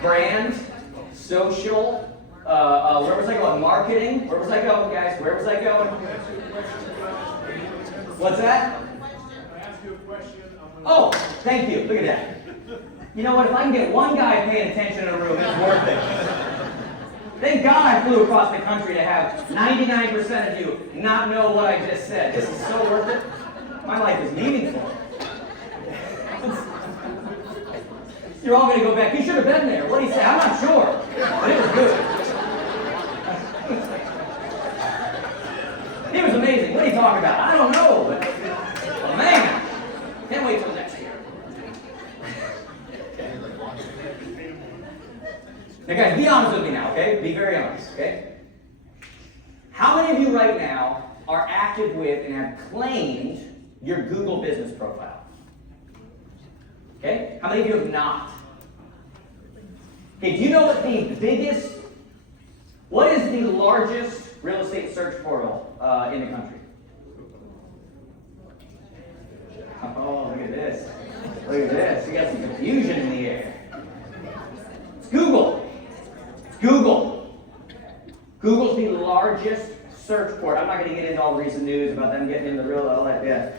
Brand, social. Where was I going? Marketing. Where was I going, guys? Where was I going? What's that? Oh, thank you. Look at that. You know what? If I can get one guy paying attention in a room, it's worth it. Thank God I flew across the country to have 99% of you not know what I just said. This is so worth it. My life is meaningful. You're all going to go back. You should have been there. What did he say? I'm not sure. But it was good. It was amazing. What are you talking about? I don't know. But man, can't wait till next year. Now guys, be honest with me now, okay? Be very honest, okay? How many of you right now are active with and have claimed your Google business profile? Okay? How many of you have not? Okay, do you know what what is the largest real estate search portal in the country? Oh, look at this. Look at this. You got some confusion in the air. It's Google. It's Google. Google's the largest search port. I'm not going to get into all the recent news about them getting in the real, all that. Yeah.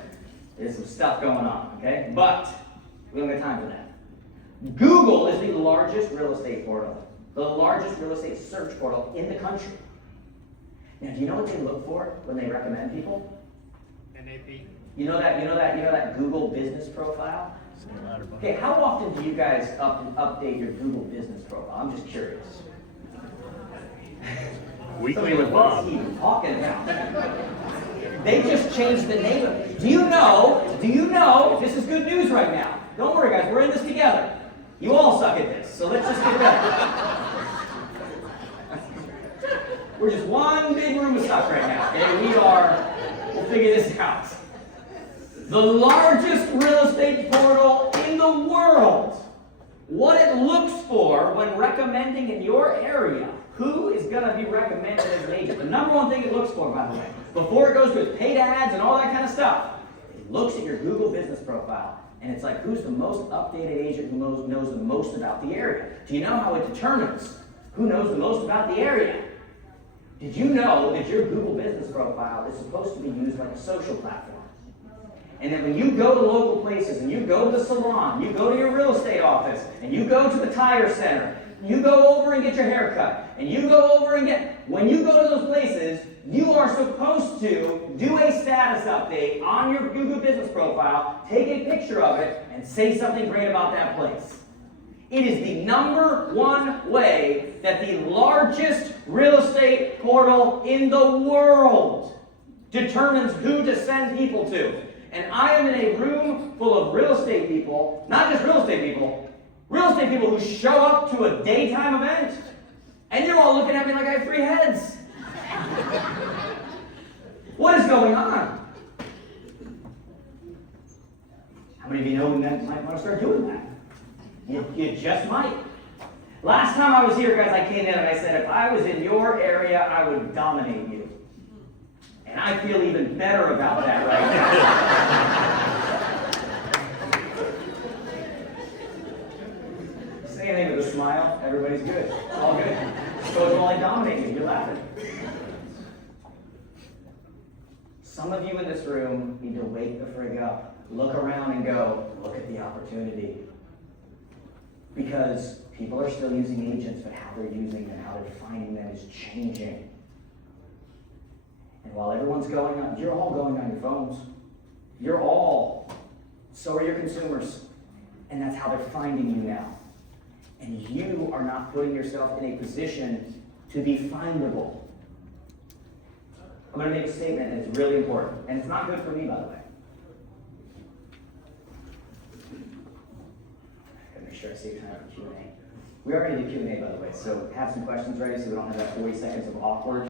There's some stuff going on, okay? But we don't have time for that. Google is the largest real estate portal, the largest real estate search portal in the country. Now, do you know what they look for when they recommend people? NAP. You know that Google business profile? Okay, how often do you guys update your Google business profile? I'm just curious. Weekly with Bob. What's he even talking about? They just changed the name of it. Do you know, this is good news right now. Don't worry guys, we're in this together. You all suck at this, so let's just get better. We're just one big room of suck right now, okay? We'll figure this out. The largest real estate portal in the world. What it looks for when recommending in your area, who is going to be recommended as an agent. The number one thing it looks for, by the way, before it goes to its paid ads and all that kind of stuff, it looks at your Google business profile. And it's like, who's the most updated agent who knows the most about the area? Do you know how it determines who knows the most about the area? Did you know that your Google business profile is supposed to be used like a social platform? And that when you go to local places, and you go to the salon, you go to your real estate office, and you go to the tire center, you go over and get your hair cut, and you go over and when you go to those places, you are supposed to do a status update on your Google business profile, take a picture of it, and say something great about that place. It is the number one way that the largest real estate portal in the world determines who to send people to. And I am in a room full of real estate people, not just real estate people who show up to a daytime event, and you're all looking at me like I have 3 heads. What is going on? How many of you know we might want to start doing that? You just might. Last time I was here, guys, I came in and I said, if I was in your area, I would dominate you. And I feel even better about that right now. Say anything with a smile, everybody's good. It's all good. So while I dominate you, you're laughing. Some of you in this room need to wake the frig up, look around and go, look at the opportunity. Because people are still using agents, but how they're using them, how they're finding them is changing. And while everyone's going on, you're all going on your phones. So are your consumers. And that's how they're finding you now. And you are not putting yourself in a position to be findable. I'm going to make a statement, and it's really important. And it's not good for me, by the way. I gotta make sure I save time for Q&A. We are going to do Q&A, by the way, so have some questions ready so we don't have that 40 seconds of awkward.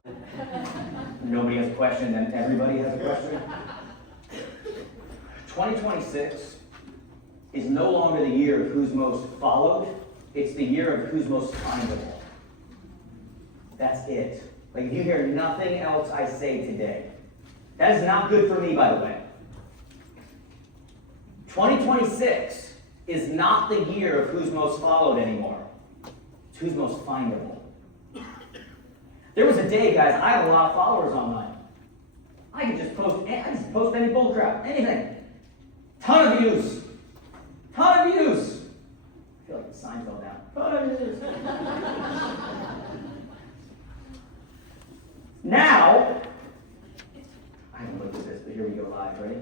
Nobody has a question, then everybody has a question. 2026 is no longer the year of who's most followed. It's the year of who's most findable. That's it. Like, if you hear nothing else I say today, that is not good for me, by the way. 2026 is not the year of who's most followed anymore. It's who's most findable. There was a day, guys, I had a lot of followers online. I could just post any bullcrap, anything. Ton of views. I feel like the sign fell down. Ton of views. Now, I haven't looked at this, but here we go live, ready?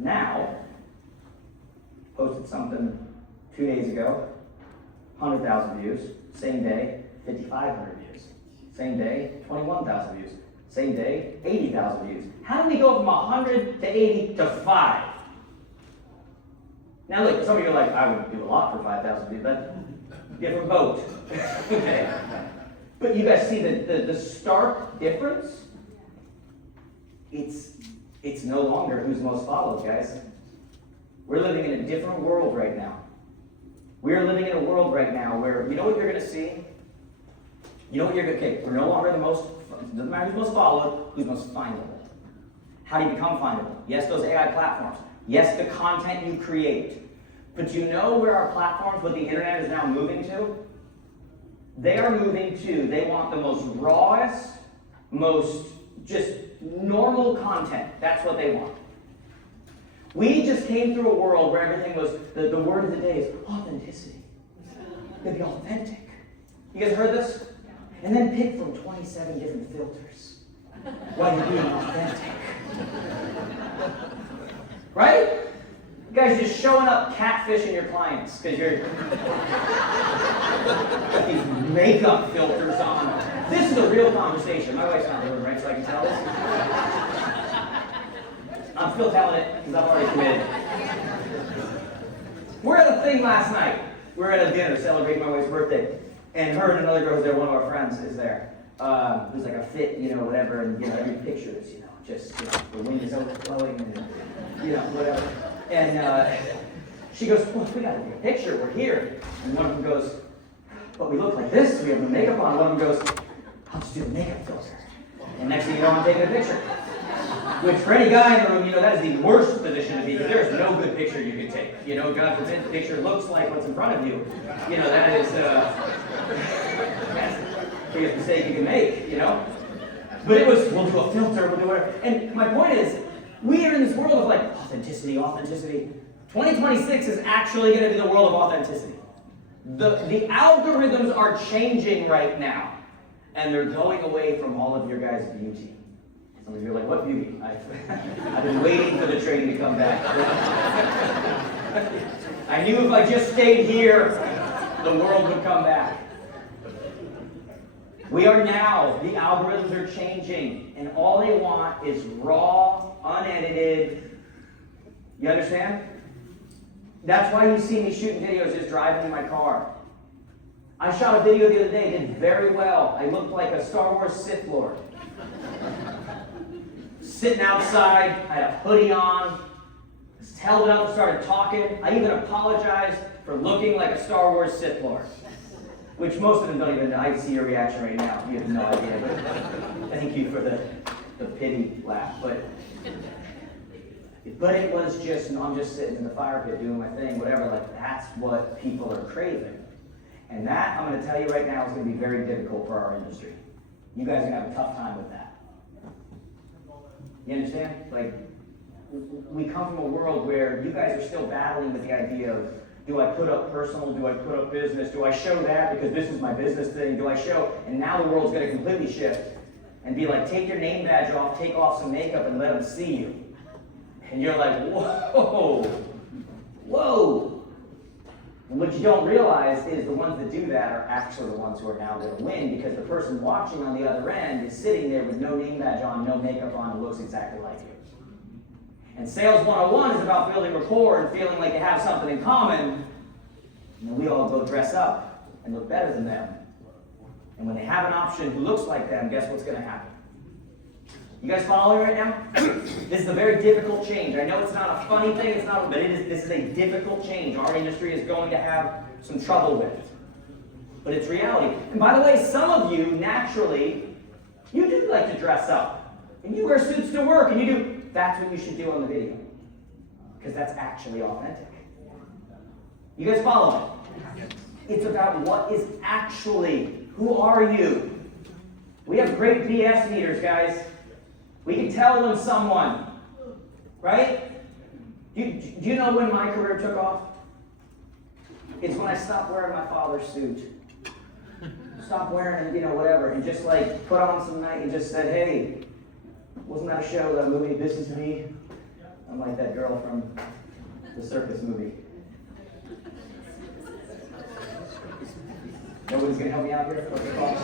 Now, posted something 2 days ago, 100,000 views. Same day, 5,500 views. Same day, 21,000 views. Same day, 80,000 views. How do we go from 100 to 80 to 5? Now look, some of you are like, I would do a lot for 5,000 views, but different boat. Okay. But you guys see the stark difference? It's no longer who's most followed, guys. We're living in a different world right now. We are living in a world right now where, you know what you're going to see? Okay, we're no longer doesn't matter who's most followed, who's most findable. How do you become findable? Yes, those AI platforms. Yes, the content you create. But you know where our platforms, what the internet is now moving to? They want the most rawest, most just normal content. That's what they want. We just came through a world where everything was, the word of the day is authenticity. To be authentic. You guys heard this? And then pick from 27 different filters while you're being authentic. Right? guys just showing up catfishing your clients because you're got these makeup filters on. This is a real conversation. My wife's not doing right, so I can tell this. I'm still telling it because I'm already committed. We're at a thing last night. We're at a dinner celebrating my wife's birthday. And her and another girl who's there, one of our friends is there. Who's like a fit, whatever, and every picture is, just, the wind is overflowing and, whatever. And she goes, well, we gotta take a picture, we're here. And one of them goes, but we look like this, we have no makeup on. One of them goes, I'll just do the makeup filter. And next thing you know, I'm taking a picture. Which for any guy in the room, that is the worst position to be, because there's no good picture you can take. God forbid the picture looks like what's in front of you. That is, that's the biggest mistake you can make, But it was, we'll do a filter, we'll do whatever. And my point is, we are in this world of like, authenticity. 2026 is actually going to be the world of authenticity. The algorithms are changing right now, and they're going away from all of your guys' beauty. Some of you are like, what beauty? I've been waiting for the train to come back. I knew if I just stayed here, the world would come back. We are now, the algorithms are changing, and all they want is raw, unedited. You understand? That's why you see me shooting videos just driving in my car. I shot a video the other day, did very well. I looked like a Star Wars Sith Lord. Sitting outside, I had a hoodie on, just held it up and started talking. I even apologized for looking like a Star Wars Sith Lord. Which most of them don't even know. I see your reaction right now. You have no idea. But thank you for the pity laugh. But it was just, I'm just sitting in the fire pit doing my thing, whatever. Like, that's what people are craving. And that, I'm going to tell you right now, is going to be very difficult for our industry. You guys are going to have a tough time with that. You understand? Like, we come from a world where you guys are still battling with the idea of, do I put up personal? Do I put up business? Do I show that because this is my business thing? Do I show? And now the world's going to completely shift and be like, take your name badge off, take off some makeup, and let them see you. And you're like, whoa, whoa. And what you don't realize is the ones that do that are actually the ones who are now going to win, because the person watching on the other end is sitting there with no name badge on, no makeup on, and looks exactly like you. And Sales 101 is about building rapport and feeling like you have something in common. And then we all go dress up and look better than them. And when they have an option who looks like them, guess what's going to happen? You guys following right now? This is a very difficult change. I know it's not a funny thing, but this is a difficult change. Our industry is going to have some trouble with it. But it's reality. And by the way, some of you, naturally, you do like to dress up. And you wear suits to work, and you do. That's what you should do on the video. Because that's actually authentic. You guys follow me? It's about what is actually, who are you? We have great BS meters, guys. We can tell when someone, right? Do you know when my career took off? It's when I stopped wearing my father's suit. Stopped wearing, whatever, and just like put on some night and just said, hey, wasn't that a show, that movie, This Is Me? I'm like that girl from the circus movie. Nobody's going to help me out here? What's it called?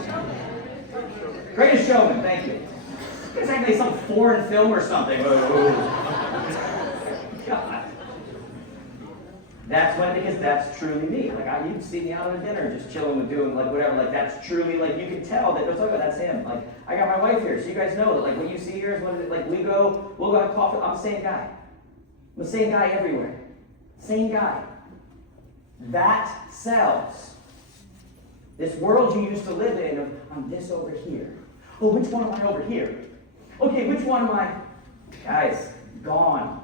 Greatest Showman, thank you. It's like some foreign film or something. God. That's when, because that's truly me. Like, you'd see me out at a dinner just chilling with doing, like, whatever. Like, that's truly, like, you can tell that, that's him. Like, I got my wife here, so you guys know that, like, what you see here is what, like, we'll go have coffee. I'm the same guy. I'm the same guy everywhere. Same guy. That sells. This world you used to live in of, I'm this over here. Oh, which one am I over here? Okay, which one am I? Guys, gone.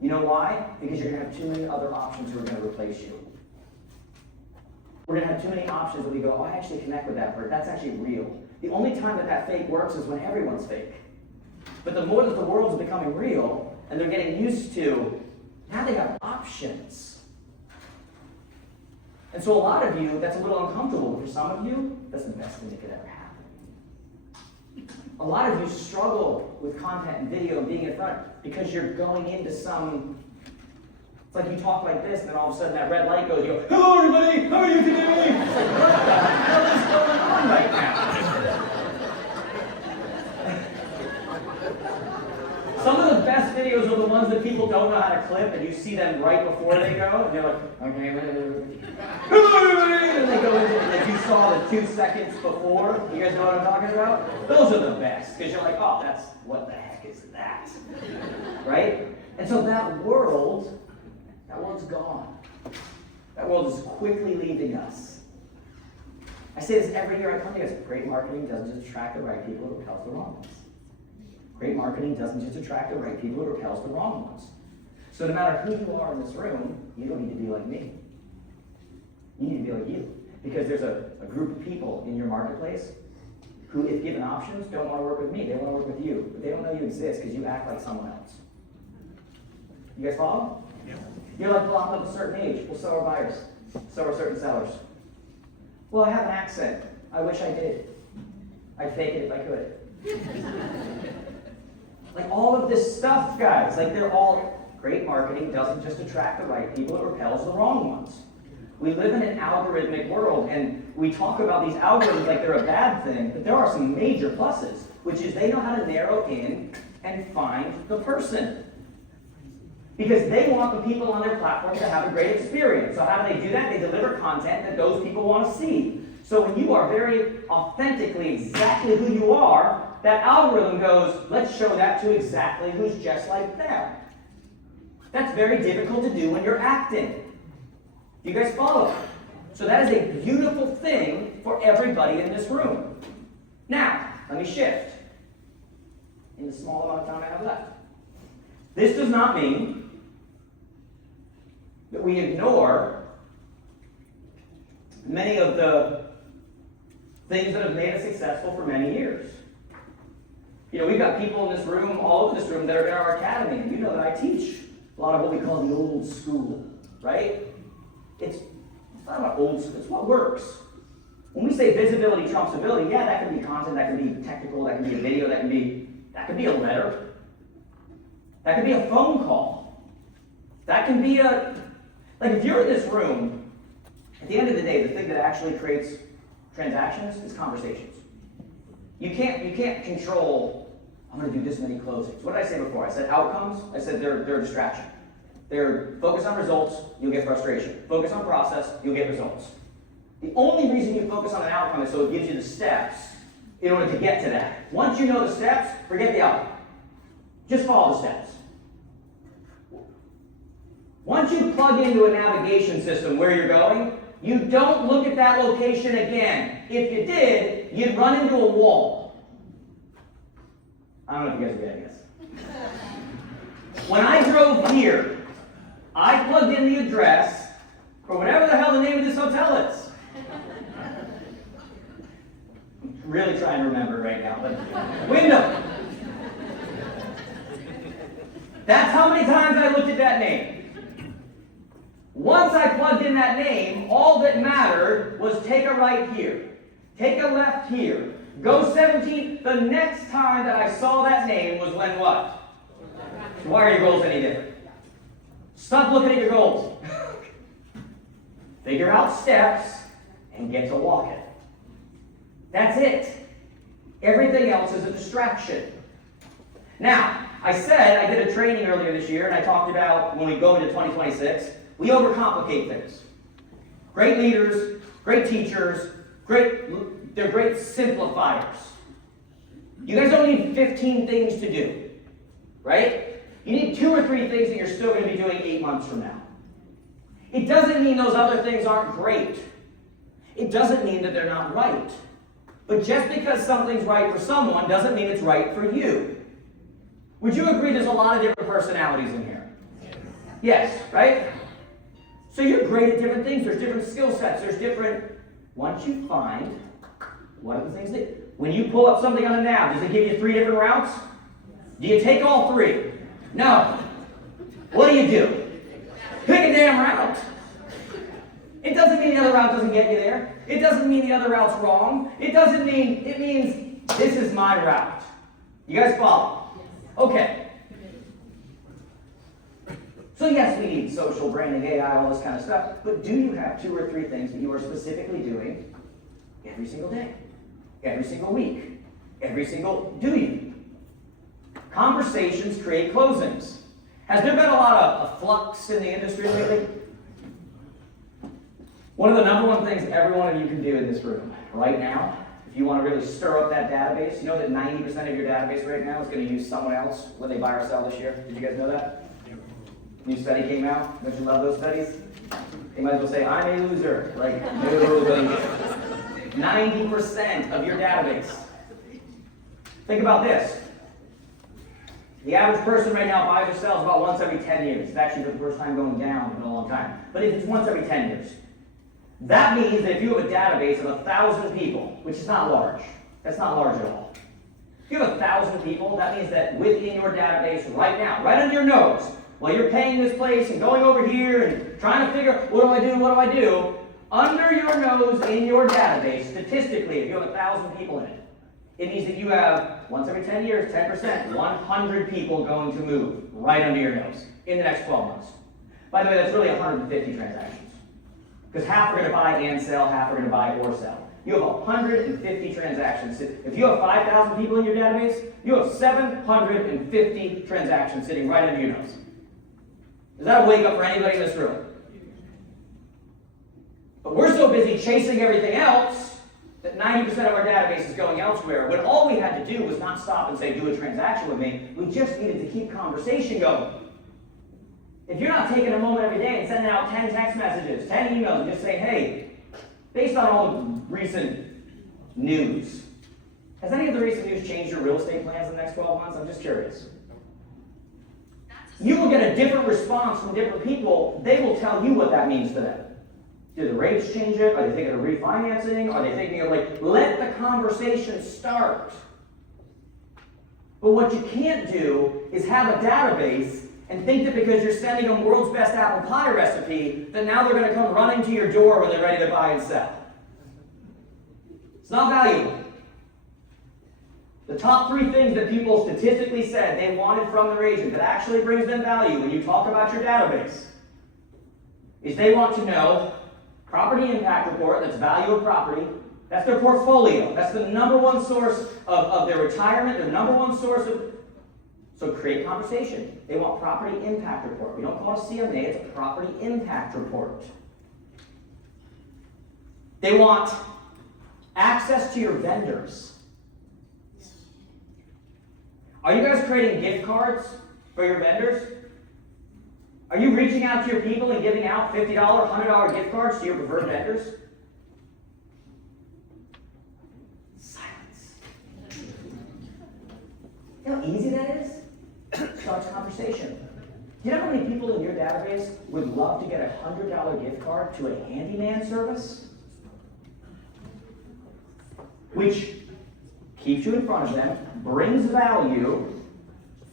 You know why? Because you're going to have too many other options who are going to replace you. We're going to have too many options that we go, oh, I actually connect with that person. That's actually real. The only time that fake works is when everyone's fake. But the more that the world's becoming real, and they're getting used to, now they have options. And so a lot of you, that's a little uncomfortable. For some of you, that's the best thing that could ever happen. A lot of you struggle with content and video and being in front because you're going into some It's like you talk like this, and then all of a sudden that red light goes, you go, hello everybody, how are you today? It's like, what the hell is going on right now? Some of the best videos are the ones that people don't know how to clip, and you see them right before they go, and they're like, okay, hello everybody, and they go into, like you saw the 2 seconds before. You guys know what I'm talking about? Those are the best, because you're like, oh, that's, what the heck is that? Right? And so that world's gone. That world is quickly leaving us. I say this every year I come to you guys. Great marketing doesn't just attract the right people, it repels the wrong ones. Great marketing doesn't just attract the right people, it repels the wrong ones. So no matter who you are in this room, you don't need to be like me. You need to be like you. Because there's a group of people in your marketplace who, if given options, don't want to work with me. They want to work with you. But they don't know you exist because you act like someone else. You guys follow? Yeah. You're like, well, I'm of a certain age. Well, so are buyers. So are certain sellers. Well, I have an accent. I wish I did. I'd fake it if I could. Like all of this stuff, guys, like they're all, great marketing doesn't just attract the right people, it repels the wrong ones. We live in an algorithmic world, and we talk about these algorithms like they're a bad thing, but there are some major pluses, which is they know how to narrow in and find the person. Because they want the people on their platform to have a great experience. So how do they do that? They deliver content that those people want to see. So when you are very authentically exactly who you are, that algorithm goes, let's show that to exactly who's just like them. That's very difficult to do when you're acting. You guys follow? So that is a beautiful thing for everybody in this room. Now, let me shift in the small amount of time I have left. This does not mean that we ignore many of the things that have made us successful for many years. You know, we've got people in this room, all over this room, that are in our academy, and you know that I teach a lot of what we call the old school, right? It's not about old school, it's what works. When we say visibility trumps ability, yeah, that can be content, that can be technical, that can be a video, that can be a letter, that can be a phone call, that can be like if you're in this room, at the end of the day, the thing that actually creates transactions is conversations. You can't control, I'm going to do this many closings. What did I say before? I said outcomes. I said they're a distraction. They're focus on results, you'll get frustration. Focus on process, you'll get results. The only reason you focus on an outcome is so it gives you the steps in order to get to that. Once you know the steps, forget the outcome. Just follow the steps. Once you plug into a navigation system where you're going, you don't look at that location again. If you did, you'd run into a wall. I don't know if you guys are getting this. When I drove here, I plugged in the address for whatever the hell the name of this hotel is. I'm really trying to remember right now, but Wyndham. That's how many times I looked at that name. Once I plugged in that name, all that mattered was take a right here, take a left here, go 17. The next time that I saw that name was when what? Why are your goals any different? Stop looking at your goals. Figure out steps and get to walking. That's it. Everything else is a distraction. Now, I said I did a training earlier this year, and I talked about when we go into 2026, we overcomplicate things. Great leaders, great teachers, they're great simplifiers. You guys don't need 15 things to do, right? You need 2 or 3 things that you're still going to be doing 8 months from now. It doesn't mean those other things aren't great. It doesn't mean that they're not right. But just because something's right for someone doesn't mean it's right for you. Would you agree there's a lot of different personalities in here? Yes, right? So you're great at different things. There's different skill sets. There's different... Once you find what are the things that... When you pull up something on a nav, does it give you 3 different routes? Do you take all 3? No. What do? Pick a damn route. It doesn't mean the other route doesn't get you there. It doesn't mean the other route's wrong. It means this is my route. You guys follow? Okay. So yes, we need social branding, AI, all this kind of stuff, but do you have 2 or 3 things that you are specifically doing every single day, every single week, every single do you? Conversations create closings. Has there been a lot of flux in the industry lately? One of the number 1 things every one of you can do in this room right now, if you want to really stir up that database, you know that 90% of your database right now is going to use someone else when they buy or sell this year? Did you guys know that? New study came out. Don't you love those studies? They might as well say, I'm a loser. Like, no, 90% of your database. Think about this. The average person right now buys or sells about once every 10 years. It's actually the first time going down in a long time. But if it's once every 10 years, that means that if you have a database of 1,000 people, which is not large, that's not large at all. If you have 1,000 people, that means that within your database right now, right under your nose, while you're paying this place and going over here and trying to figure, what do I do, under your nose in your database, statistically, if you have 1,000 people in it, it means that you have, once every 10 years, 10%, 100 people going to move right under your nose in the next 12 months. By the way, that's really 150 transactions. Because half are going to buy and sell, half are going to buy or sell. You have 150 transactions. If you have 5,000 people in your database, you have 750 transactions sitting right under your nose. Is that a wake up for anybody in this room? But we're so busy chasing everything else that 90% of our database is going elsewhere, when all we had to do was not stop and say, do a transaction with me. We just needed to keep conversation going. If you're not taking a moment every day and sending out 10 text messages, 10 emails, and just saying, hey, based on all the recent news, has any of the recent news changed your real estate plans in the next 12 months? I'm just curious. You will get a different response from different people. They will tell you what that means to them. Do the rates change it? Are they thinking of refinancing? Are they thinking of let the conversation start? But what you can't do is have a database and think that because you're sending them world's best apple pie recipe, that now they're going to come running to your door when they're ready to buy and sell. It's not valuable. The top 3 things that people statistically said they wanted from their agent that actually brings them value when you talk about your database is they want to know property impact report, that's value of property, that's their portfolio, that's the number 1 source of their retirement, their number 1 source of, so create conversation. They want property impact report. We don't call it a CMA, it's a property impact report. They want access to your vendors. Are you guys creating gift cards for your vendors? Are you reaching out to your people and giving out $50, $100 gift cards to your preferred vendors? Silence. You know how easy that is? Starts conversation. Do you know how many people in your database would love to get a $100 gift card to a handyman service? Which keeps you in front of them, brings value,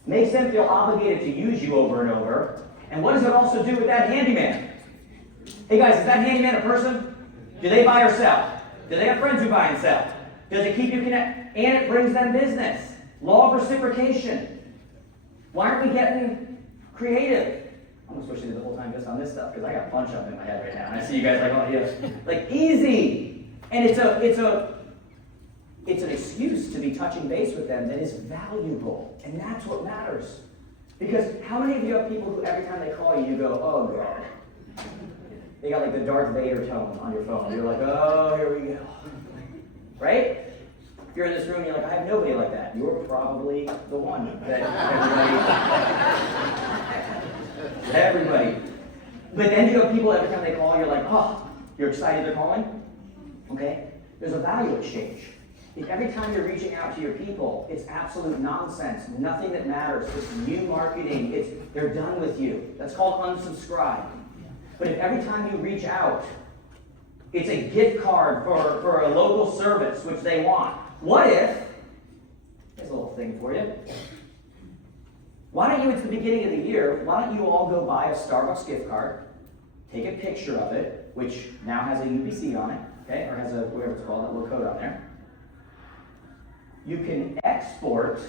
makes them feel obligated to use you over and over. And what does it also do with that handyman? Hey guys, is that handyman a person? Do they buy or sell? Do they have friends who buy and sell? Does it keep you connected? And it brings them business. Law of reciprocation. Why aren't we getting creative? I'm supposed to do the whole time just on this stuff because I got a bunch of them in my head right now. And I see you guys like, oh yes. Easy. And it's an excuse to be touching base with them that is valuable. And that's what matters. Because how many of you have people who every time they call you, you go, oh God. They got the Darth Vader tone on your phone. You're like, oh, here we go. Right? If you're in this room, you're like, I have nobody like that. You're probably the one that everybody. But then you have people every time they call, you're like, oh, you're excited they're calling? Okay? There's a value exchange. If every time you're reaching out to your people, it's absolute nonsense, nothing that matters, it's new marketing, they're done with you. That's called unsubscribe. But if every time you reach out, it's a gift card for a local service, which they want. What if, here's a little thing for you. Why don't you, it's the beginning of the year, why don't you all go buy a Starbucks gift card, take a picture of it, which now has a UPC on it, okay, or has a, whatever it's called, that little code on there. You can export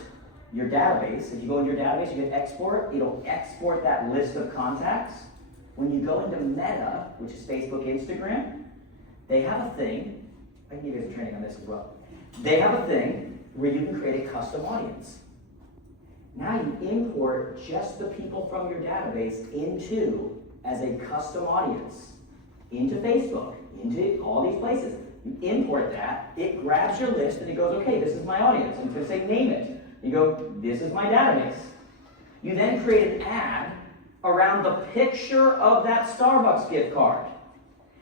your database. If you go into your database, you hit export, it'll export that list of contacts. When you go into Meta, which is Facebook, Instagram, they have a thing, I can give you guys a training on this as well. They have a thing where you can create a custom audience. Now you import just the people from your database into, as a custom audience, into Facebook, into all these places. You import that, it grabs your list and it goes, okay, this is my audience. And it's going to say name it. You go, this is my database. You then create an ad around the picture of that Starbucks gift card.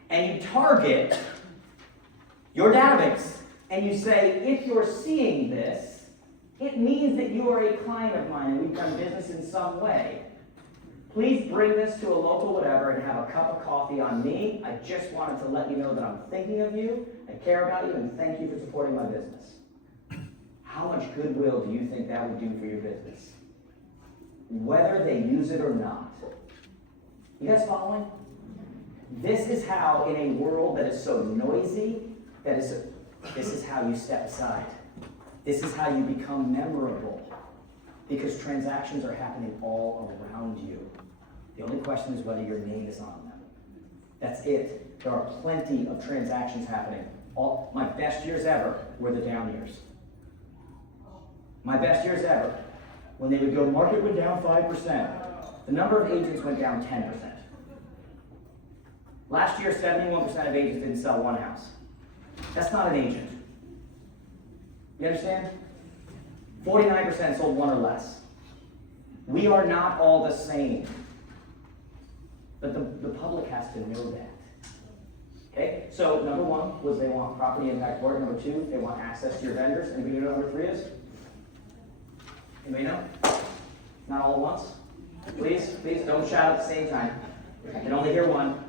And you target your database. And you say, if you're seeing this, it means that you are a client of mine and we've done business in some way. Please bring this to a local whatever and have a cup of coffee on me. I just wanted to let you know that I'm thinking of you, I care about you, and thank you for supporting my business. How much goodwill do you think that would do for your business? Whether they use it or not. You guys following? This is how, in a world that is so noisy, this is how you step aside. This is how you become memorable. Because transactions are happening all around you. The only question is whether your name is on them. That's it. There are plenty of transactions happening. My best years ever were the down years. My best years ever, when they would go, market went down 5%. The number of agents went down 10%. Last year, 71% of agents didn't sell one house. That's not an agent. You understand? 49% sold one or less. We are not all the same. But the public has to know that. Okay? So number one was they want property impact board. Number two, they want access to your vendors. Anybody know what number three is? Anybody know? Not all at once? Please don't shout at the same time. I can only hear one.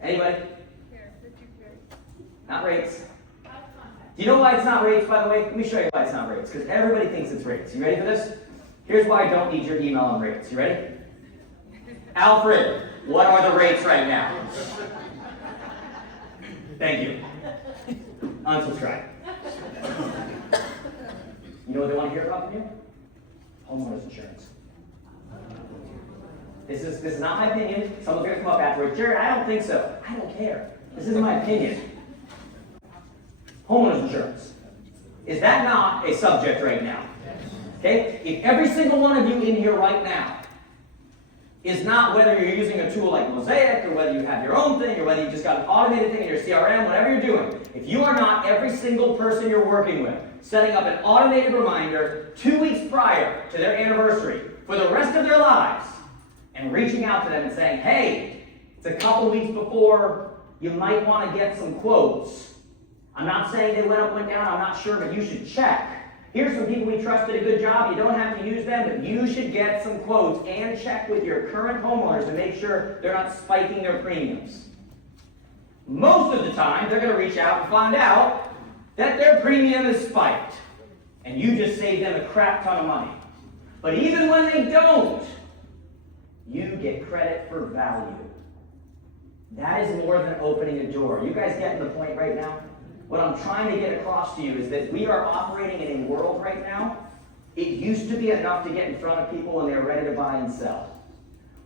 Anybody? Not rates. Do you know why it's not rates, by the way? Let me show you why it's not rates, because everybody thinks it's rates. You ready for this? Here's why I don't need your email on rates. You ready? Alfred, what are the rates right now? Thank you. Unsubscribe. You know what they want to hear about from you? Homeowners insurance. This is not my opinion. Someone's going to come up afterwards. Jared, I don't think so. I don't care. This is my opinion. Homeowners insurance. Is that not a subject right now? Okay? If every single one of you in here right now is not, whether you're using a tool like Mosaic, or whether you have your own thing, or whether you just got an automated thing in your CRM, whatever you're doing, if you are not, every single person you're working with, setting up an automated reminder 2 weeks prior to their anniversary for the rest of their lives, and reaching out to them and saying, hey, it's a couple weeks before, you might want to get some quotes. I'm not saying they went up, went down, I'm not sure, but you should check. Here's some people we trust did a good job. You don't have to use them, but you should get some quotes and check with your current homeowners to make sure they're not spiking their premiums. Most of the time, they're going to reach out and find out that their premium is spiked, and you just saved them a crap ton of money. But even when they don't, you get credit for value. That is more than opening a door. You guys getting the point right now? What I'm trying to get across to you is that we are operating in a world right now. It used to be enough to get in front of people when they're ready to buy and sell.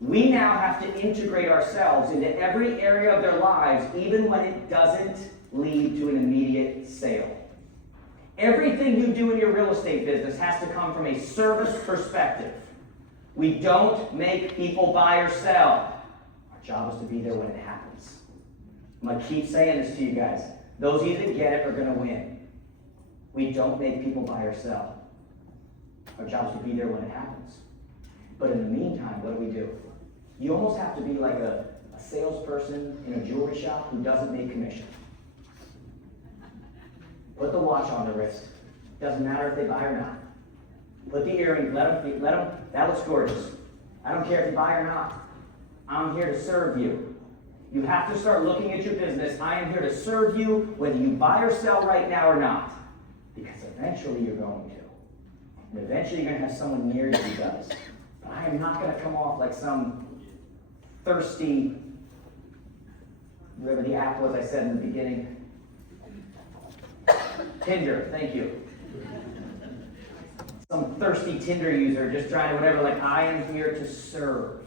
We now have to integrate ourselves into every area of their lives, even when it doesn't lead to an immediate sale. Everything you do in your real estate business has to come from a service perspective. We don't make people buy or sell. Our job is to be there when it happens. I'm going to keep saying this to you guys. Those of you that get it are going to win. We don't make people buy or sell. Our job is to be there when it happens. But in the meantime, what do? You almost have to be like a salesperson in a jewelry shop who doesn't make commission. Put the watch on the wrist. Doesn't matter if they buy or not. Put the earring, let them, that looks gorgeous. I don't care if you buy or not. I'm here to serve you. You have to start looking at your business. I am here to serve you, whether you buy or sell right now or not. Because eventually you're going to. And eventually you're going to have someone near you who does. But I am not going to come off like some thirsty, whatever the app was I said in the beginning. Tinder, thank you. some thirsty Tinder user just trying to whatever, like, I am here to serve.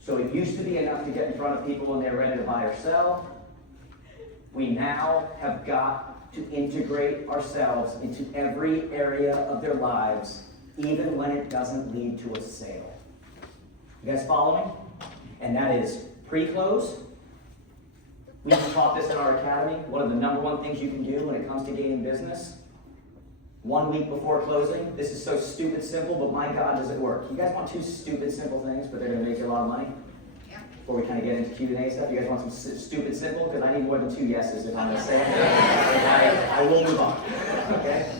So it used to be enough to get in front of people when they're ready to buy or sell. We now have got to integrate ourselves into every area of their lives, even when it doesn't lead to a sale. You guys following? And that is pre-close. We taught this in our academy. One of the number one things you can do when it comes to gaining business. 1 week before closing. This is so stupid simple, but my God, does it work. You guys want 2 stupid simple things, but they're going to make you a lot of money? Yeah. Before we kind of get into Q&A stuff, you guys want some stupid simple? Because I need more than 2 yeses if I'm going to say it. I will move on. Okay?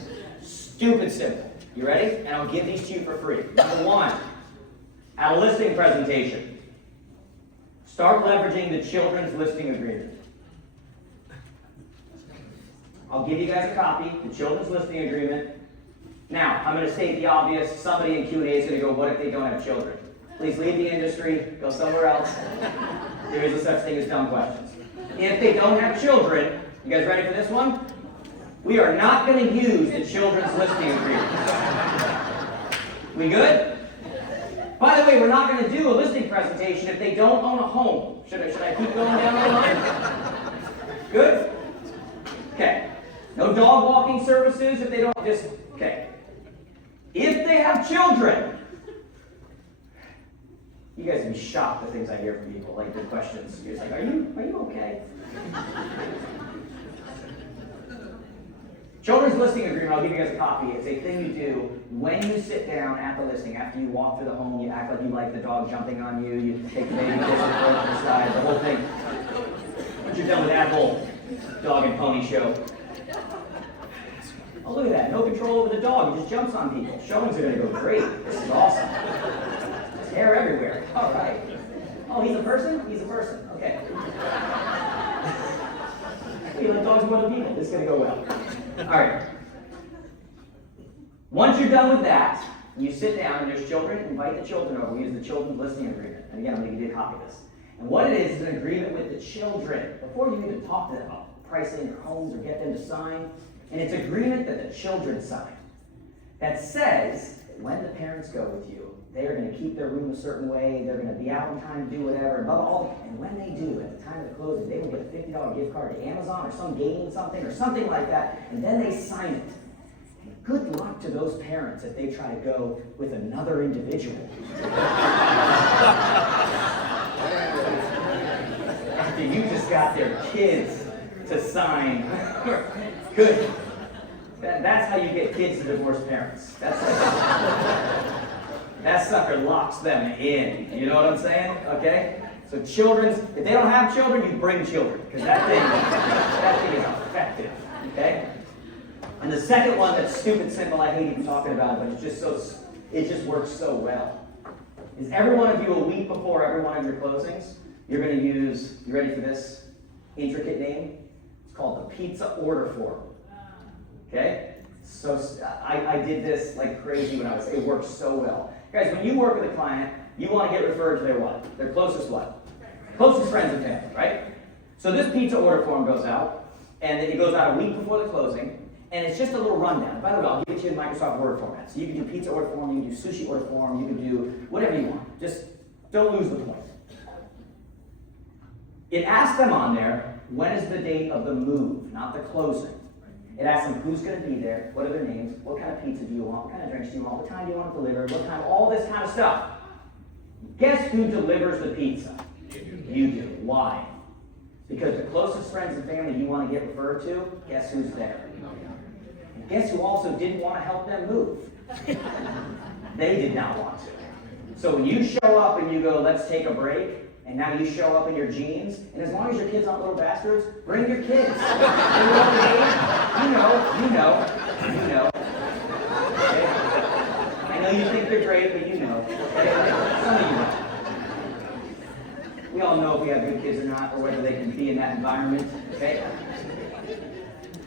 Stupid simple. You ready? And I'll give these to you for free. Number 1, at a listing presentation, start leveraging the children's listing agreement. I'll give you guys a copy, the children's listing agreement. Now, I'm going to state the obvious. Somebody in Q&A is going to go, what if they don't have children? Please leave the industry, go somewhere else. There is a such thing as dumb questions. If they don't have children, you guys ready for this one? We are not going to use the children's listing agreement. We good? By the way, we're not going to do a listing presentation if they don't own a home. Should I keep going down the line? Good? Okay. No dog walking services if they don't okay. If they have children, you guys would be shocked the things I hear from people, like the questions. You're just like, are you okay? Children's listing agreement, I'll give you guys a copy. It's a thing you do when you sit down at the listing. After you walk through the home, you act like you like the dog jumping on you. You take the baby, kiss it, throw it to the side, the whole thing. Once you're done with that whole dog and pony show. Oh, look at that. No control over the dog. He just jumps on people. Showings are going to go great. This is awesome. There's hair everywhere. All right. Oh, he's a person? He's a person. Okay. You like dogs more than people. This is going to go well. All right. Once you're done with that, you sit down and there's children. Invite the children over. We use the children's listing agreement. And again, I'm going to give you a copy of this. And what it is an agreement with the children. Before you even talk to them about pricing their homes or get them to sign, and it's agreement that the children sign that says that when the parents go with you, they are going to keep their room a certain way, they're going to be out on time, do whatever, above all, and when they do, at the time of the closing, they will get a $50 gift card to Amazon or some gaming something or something like that, and then they sign it. And good luck to those parents if they try to go with another individual. After you just got their kids to sign. Good. That's how you get kids to divorce parents. That sucker locks them in. You know what I'm saying? Okay? So if they don't have children, you bring children. Because that thing is effective. Okay? And the second one that's stupid simple, I hate even talking about it, but it just works so well. Is every one of you, a week before every one of your closings, you're going to use, you ready for this intricate name? It's called the pizza order form. Okay? So I did this like crazy it works so well. Guys, when you work with a client, you want to get referred to their what? Their closest what? Closest friends and family, right? So this pizza order form goes out, and it goes out a week before the closing, and it's just a little rundown. By the way, I'll give it to you in Microsoft Word format. So you can do pizza order form, you can do sushi order form, you can do whatever you want. Just don't lose the point. It asks them on there, when is the date of the move, not the closing. It asks them who's going to be there, what are their names, what kind of pizza do you want, what kind of drinks do you want, what time do you want it delivered, what time, all this kind of stuff. Guess who delivers the pizza? You do. Why? Because the closest friends and family you want to get referred to, guess who's there? And guess who also didn't want to help them move? They did not want to. So when you show up and you go, let's take a break, and now you show up in your jeans, and as long as your kids aren't little bastards, bring your kids. You know. Okay? I know you think they're great, but you know. Okay? Some of you know. We all know if we have good kids or not, or whether they can be in that environment. Okay?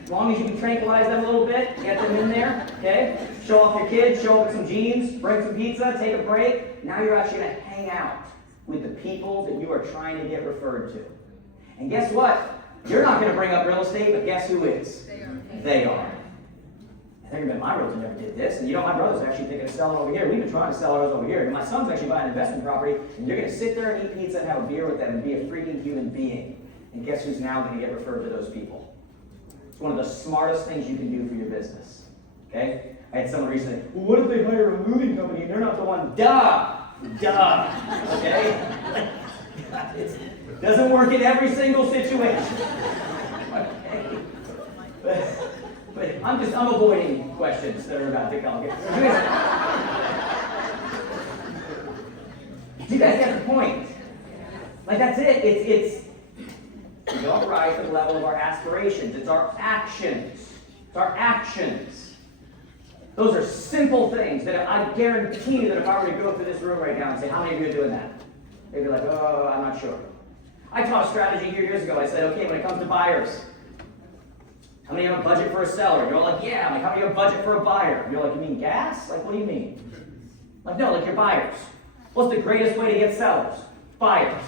As long as you can tranquilize them a little bit, get them in there, okay? Show off your kids, show up with some jeans, bring some pizza, take a break. Now you're actually going to hang out with the people that you are trying to get referred to. And guess what? You're not going to bring up real estate, but guess who is? They are. They're gonna be, my realtor never did this. And you know, my brother's actually thinking of selling over here. We've been trying to sell ours over here. And my son's actually buying an investment property. And you're gonna sit there and eat pizza and have a beer with them and be a freaking human being. And guess who's now gonna get referred to those people? It's one of the smartest things you can do for your business. Okay? I had someone recently, well, what if they hire a moving company and they're not the one? Duh! Okay? It doesn't work in every single situation. Okay? But I'm avoiding questions that are about to come. Do you guys get the point? Like, that's it. We don't rise to the level of our aspirations. It's our actions. It's our actions. Those are simple things that I guarantee you that if I were to go through this room right now and say, how many of you are doing that? They'd be like, oh, I'm not sure. I taught a strategy here years ago. I said, okay, when it comes to buyers, how many have a budget for a seller? You're like, yeah. I'm like, how many have a budget for a buyer? You're like, you mean gas? Like, what do you mean? Like, no, like your buyers. What's the greatest way to get sellers? Buyers.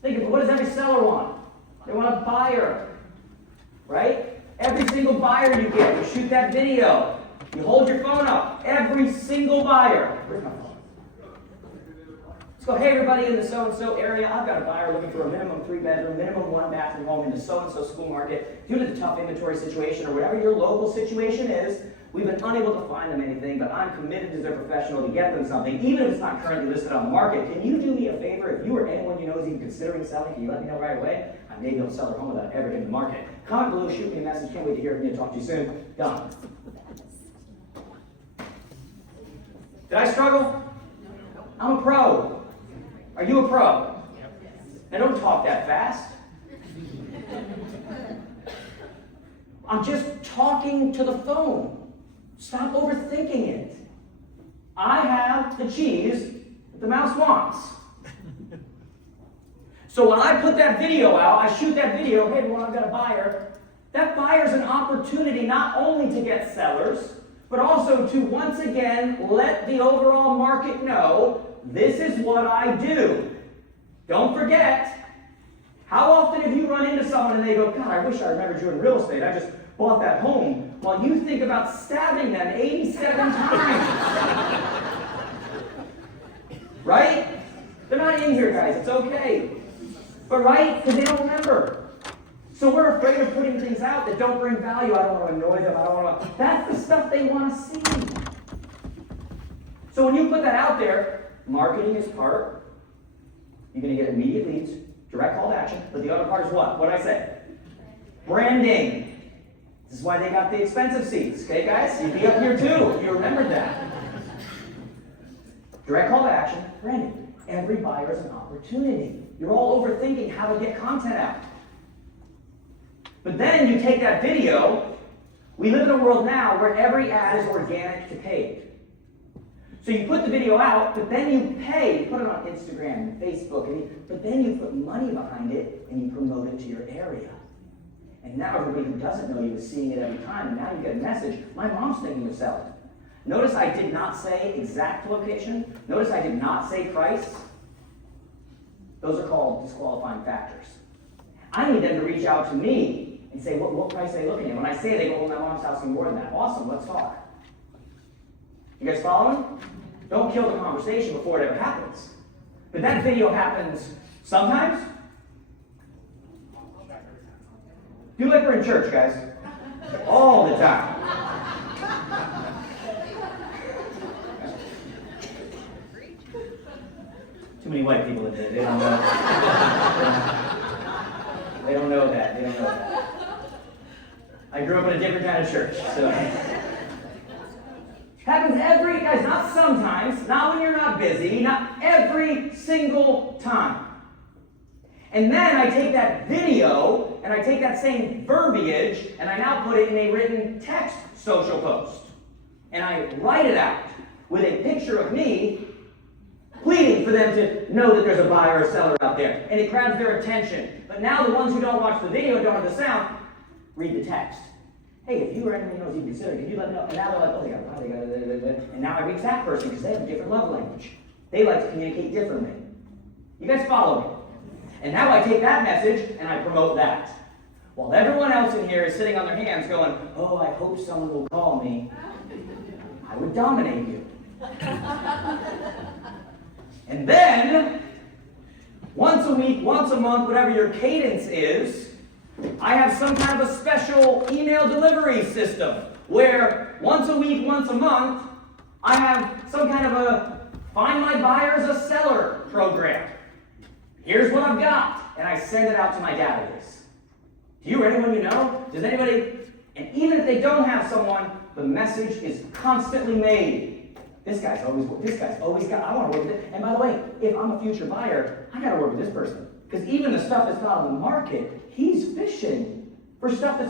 Think of it, what does every seller want? They want a buyer, right? Every single buyer you get, you shoot that video, you hold your phone up. Every single buyer. Where's my phone? Let's go, hey everybody in the so-and-so area, I've got a buyer looking for a minimum 3-bedroom, minimum 1-bathroom home in the so-and-so school market. Due to the tough inventory situation or whatever your local situation is, we've been unable to find them anything, but I'm committed as their professional to get them something, even if it's not currently listed on the market. Can you do me a favor? If you or anyone you know is even considering selling, can you let me know right away? I may be able to sell their home without ever hitting the market. Comment below, shoot me a message. Can't wait to hear from you. Talk to you soon. Done. Did I struggle? I'm a pro. Are you a pro? Now don't talk that fast. I'm just talking to the phone. Stop overthinking it. I have the cheese that the mouse wants. So when I put that video out, I shoot that video, hey everyone, I've got a buyer. That buyer's an opportunity not only to get sellers, but also to once again let the overall market know this is what I do. Don't forget, how often have you run into someone and they go, God, I wish I remembered you in real estate. I just bought that home, while you think about stabbing them 87 times. Right? They're not in here, guys. It's okay. But right? Because they don't remember. So we're afraid of putting things out that don't bring value. I don't want to annoy them. I don't want to. That's the stuff they want to see. So when you put that out there, marketing is part. You're going to get immediate leads, direct call to action. But the other part is what? What did I say? Branding. This is why they got the expensive seats. Okay, guys? You'd be up here too if you remembered that. Direct call to action, branding. Every buyer is an opportunity. You're all overthinking how to get content out. But then you take that video. We live in a world now where every ad is organic to paid. So you put the video out, but then you pay. You put it on Instagram and Facebook, but then you put money behind it and you promote it to your area. And now everybody who doesn't know you is seeing it every time, and now you get a message, my mom's thinking of selling. Notice I did not say exact location. Notice I did not say price. Those are called disqualifying factors. I need them to reach out to me and say, what price are they looking at? When I say it, they go, well, my mom's asking more than that. Awesome, let's talk. You guys following? Don't kill the conversation before it ever happens. But that video happens sometimes. Do like we're in church, guys. All the time. Too many white people in there. They don't know. They don't know that. They don't know that. I grew up in a different kind of church, so. Happens every, guys, not sometimes, not when you're not busy, not every single time. And then I take that video, and I take that same verbiage, and I now put it in a written text social post. And I write it out with a picture of me pleading for them to know that there's a buyer or seller out there. And it grabs their attention. But now the ones who don't watch the video, don't have the sound, read the text. Hey, if you or anyone knows you consider, can you let me know? And now they're like, oh, they got it. And now I reach that person because they have a different love language. They like to communicate differently. You guys follow me? And now I take that message and I promote that. While everyone else in here is sitting on their hands going, oh, I hope someone will call me, I would dominate you. And then, once a week, once a month, whatever your cadence is, I have some kind of a special email delivery system where once a week, once a month, I have some kind of a find my buyers a seller program. Here's what I've got, and I send it out to my database. Do you or anyone you know? Does anybody? And even if they don't have someone, the message is constantly made. This guy's always got, I want to work with it. And by the way, if I'm a future buyer, I got to work with this person. Because even the stuff that's not on the market, he's fishing for stuff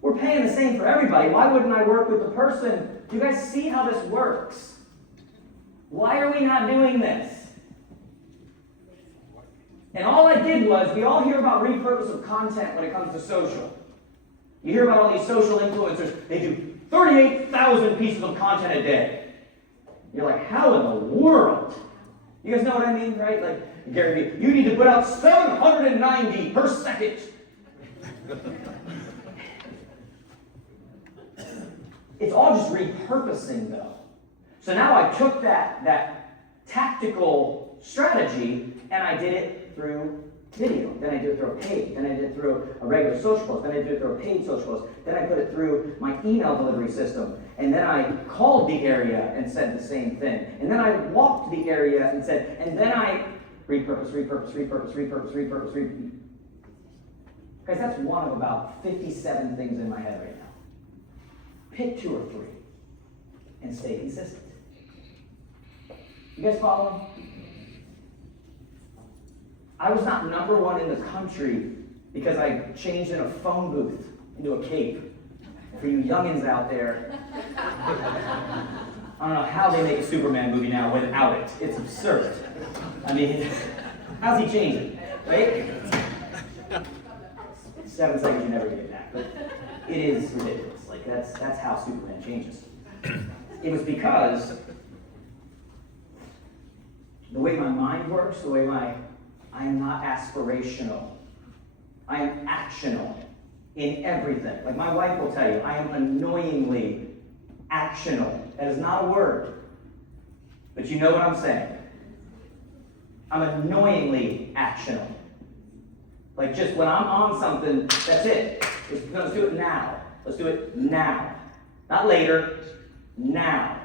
we're paying the same for everybody. Why wouldn't I work with the person? Do you guys see how this works? Why are we not doing this? And all I did was, we all hear about repurpose of content when it comes to social. You hear about all these social influencers, they do 38,000 pieces of content a day. You're like, how in the world? You guys know what I mean, right? Like, Gary Vee, you need to put out 790 per second. It's all just repurposing, though. So now I took that tactical strategy and I did it through video. Then I did it through a paid. Then I did it through a regular social post. Then I did it through a paid social post. Then I put it through my email delivery system. And then I called the area and said the same thing. And then I walked the area and said, and then I repurpose. Guys, that's one of about 57 things in my head right now. Pick 2 or 3 and stay consistent. You guys following? I was not number 1 in the country because I changed in a phone booth into a cape. For you youngins out there, I don't know how they make a Superman movie now without it. It's absurd. I mean, how's he change it, right? 7 seconds, you never get it back. But it is ridiculous. Like, that's how Superman changes. It was because the way my mind works, the way I am not aspirational. I am actional in everything. Like my wife will tell you, I am annoyingly actional. That is not a word. But you know what I'm saying. I'm annoyingly actional. Like just when I'm on something, that's it. Let's do it now. Let's do it now. Not later, now.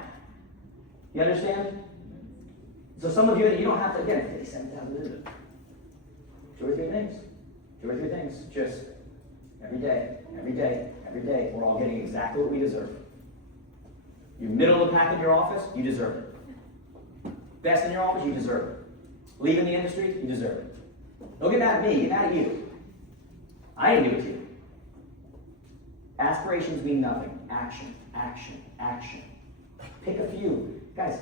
You understand? So some of you don't have to, again, 57,000. 2 or 3 things. 2 or 3 things. Just every day, we're all getting exactly what we deserve. You're middle of the pack in your office, you deserve it. Best in your office, you deserve it. Leaving the industry, you deserve it. Don't get mad at me, get mad at you. I didn't do it to you. Aspirations mean nothing. Action, action, action. Pick a few. Guys,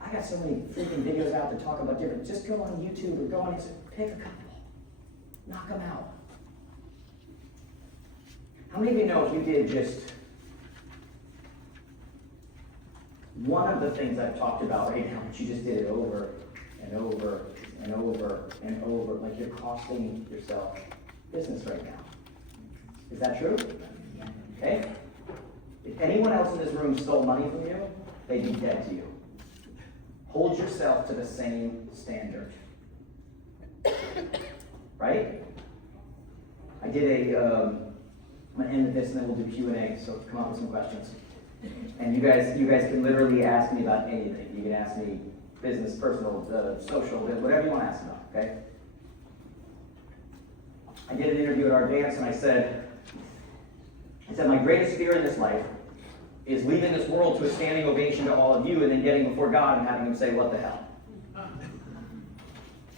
I got so many freaking videos out that talk about different, just go on YouTube or go on Instagram, pick a couple. Knock them out. How many of you know if you did just one of the things I've talked about right now, but you just did it over and over and over and over, like you're costing yourself business right now. Is that true? Okay? If anyone else in this room stole money from you, they'd be dead to you. Hold yourself to the same standard. Right? I did I'm going to end with this and then we'll do Q&A, so come up with some questions. And you guys can literally ask me about anything. You can ask me business, personal, social, whatever you want to ask about, okay? I did an interview at our dance and I said, my greatest fear in this life is leaving this world to a standing ovation to all of you and then getting before God and having him say, what the hell?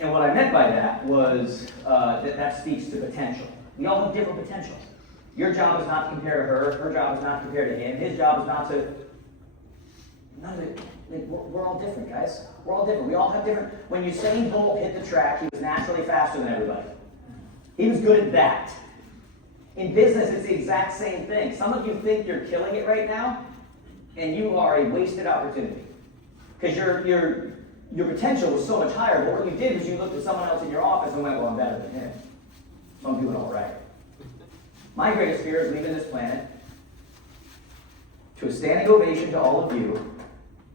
And what I meant by that was that speaks to potential. We all have different potentials. Your job is not to compare to her job is not to compare to him, his job is not to, none of it. We're all different, guys. We're all different. We all have different, when Usain Bolt hit the track, he was naturally faster than everybody. He was good at that. In business, it's the exact same thing. Some of you think you're killing it right now, and you are a wasted opportunity. Because your potential was so much higher, but what you did was you looked at someone else in your office and went, well, I'm better than him. Some people don't, right? My greatest fear is leaving this planet to a standing ovation to all of you,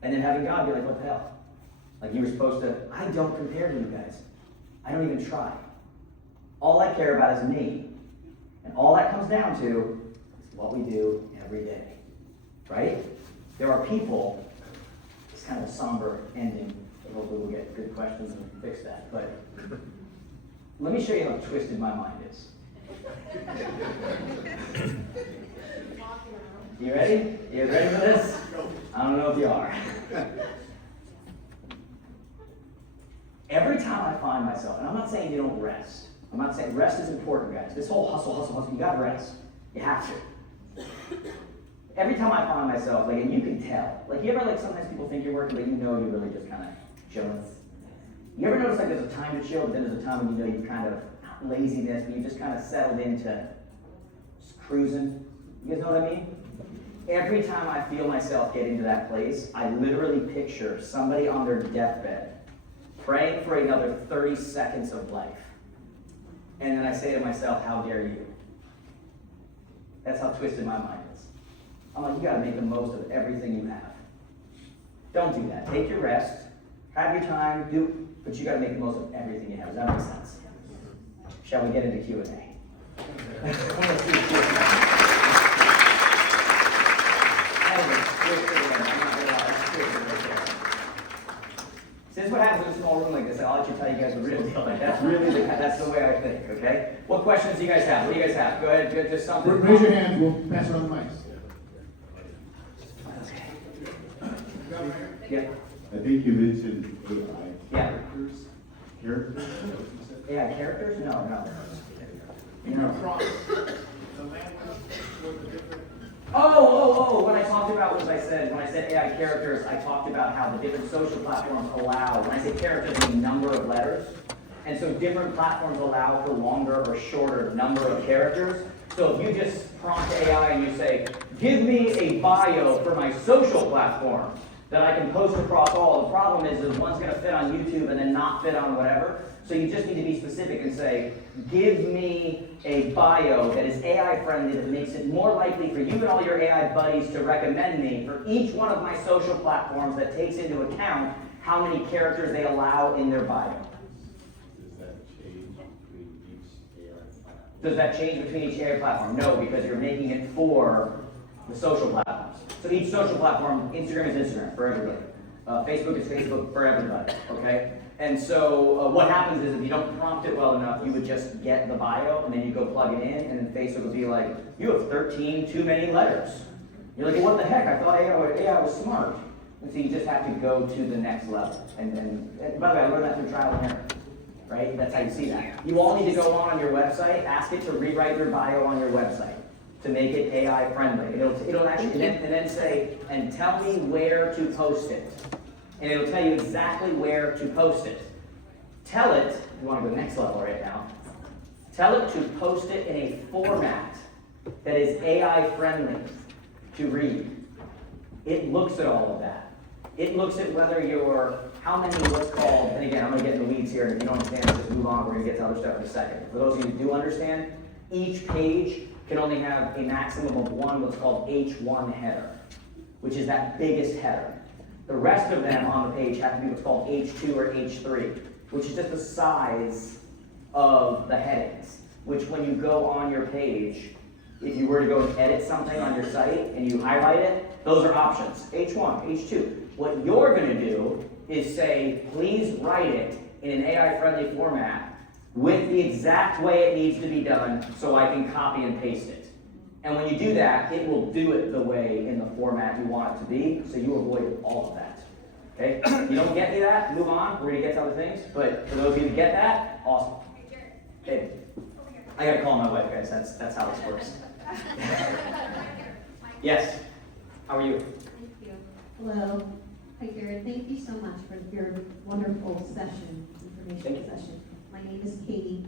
and then having God be like, what the hell? Like you were supposed to, I don't compare to you guys. I don't even try. All I care about is me. And all that comes down to is what we do every day. Right? There are people, it's kind of a somber ending, but hopefully we'll get good questions and fix that. But let me show you how twisted my mind is. You ready? You guys ready for this? I don't know if you are. Every time I find myself, and I'm not saying you don't rest. I'm not saying rest is important, guys. This whole hustle, you gotta rest. You have to. Every time I find myself, like, and you can tell, like, you ever, like, sometimes people think you're working, but you know you're really just kind of chilling. You ever notice, like, there's a time to chill, but then there's a time when you know you've kind of, not laziness, but you just kind of settled into just cruising? You guys know what I mean? Every time I feel myself get into that place, I literally picture somebody on their deathbed praying for another 30 seconds of life. And then I say to myself, how dare you? That's how twisted my mind is. I'm like, you gotta make the most of everything you have. Don't do that. Take your rest, have your time, but you gotta make the most of everything you have. Does that make sense? Shall we get into Q&A? Let's do Q&A. This is what happens in a small room like this. I'll let you tell you guys the real deal. Like, that's the way I think, okay? What questions do you guys have? What do you guys have? Go ahead, just something. Raise your hands, we'll pass around the mics. Yeah. I think you mentioned AI Yeah. characters. Characters? AI characters? No. Oh, what I talked about was when I said AI characters, I talked about how the different social platforms allow, when I say characters, I mean number of letters. And so different platforms allow for longer or shorter number of characters. So if you just prompt AI and you say, give me a bio for my social platform that I can post across all, the problem is one's going to fit on YouTube and then not fit on whatever. So you just need to be specific and say, give me a bio that is AI friendly, that makes it more likely for you and all your AI buddies to recommend me for each one of my social platforms that takes into account how many characters they allow in their bio. Does that change between each AI platform? Does that change between each AI platform? No, because you're making it for the social platforms. So each social platform, Instagram is Instagram for everybody. Facebook is Facebook for everybody, okay? And so what happens is if you don't prompt it well enough, you would just get the bio, and then you go plug it in, and then Facebook would be like, you have 13 too many letters. You're like, well, what the heck? I thought AI was smart. And so you just have to go to the next level. And by the way, I learned that through trial and error. Right? That's how you see that. You all need to go on your website, ask it to rewrite your bio on your website to make it AI friendly. It'll actually, and then say, and tell me where to post it. And it'll tell you exactly where to post it. Tell it, you want to go next level right now, tell it to post it in a format that is AI friendly to read. It looks at all of that. It looks at whether you're, how many what's called, and again, I'm going to get in the weeds here, and if you don't understand, just move on, we're going to get to other stuff in a second. For those of you who do understand, each page can only have a maximum of one what's called H1 header, which is that biggest header. The rest of them on the page have to be what's called H2 or H3, which is just the size of the headings, which when you go on your page, if you were to go and edit something on your site and you highlight it, those are options, H1, H2. What you're going to do is say, please write it in an AI-friendly format with the exact way it needs to be done so I can copy and paste it. And when you do that, it will do it the way in the format you want it to be, so you avoid all of that. Okay? If you don't get any of that, move on. We're going to get to other things. But for those of you who get that, awesome. Okay. I got to call my wife, guys. That's how this works. Yes. How are you? Thank you. Hello. Hi, Jared. Thank you so much for your wonderful information session. My name is Katie.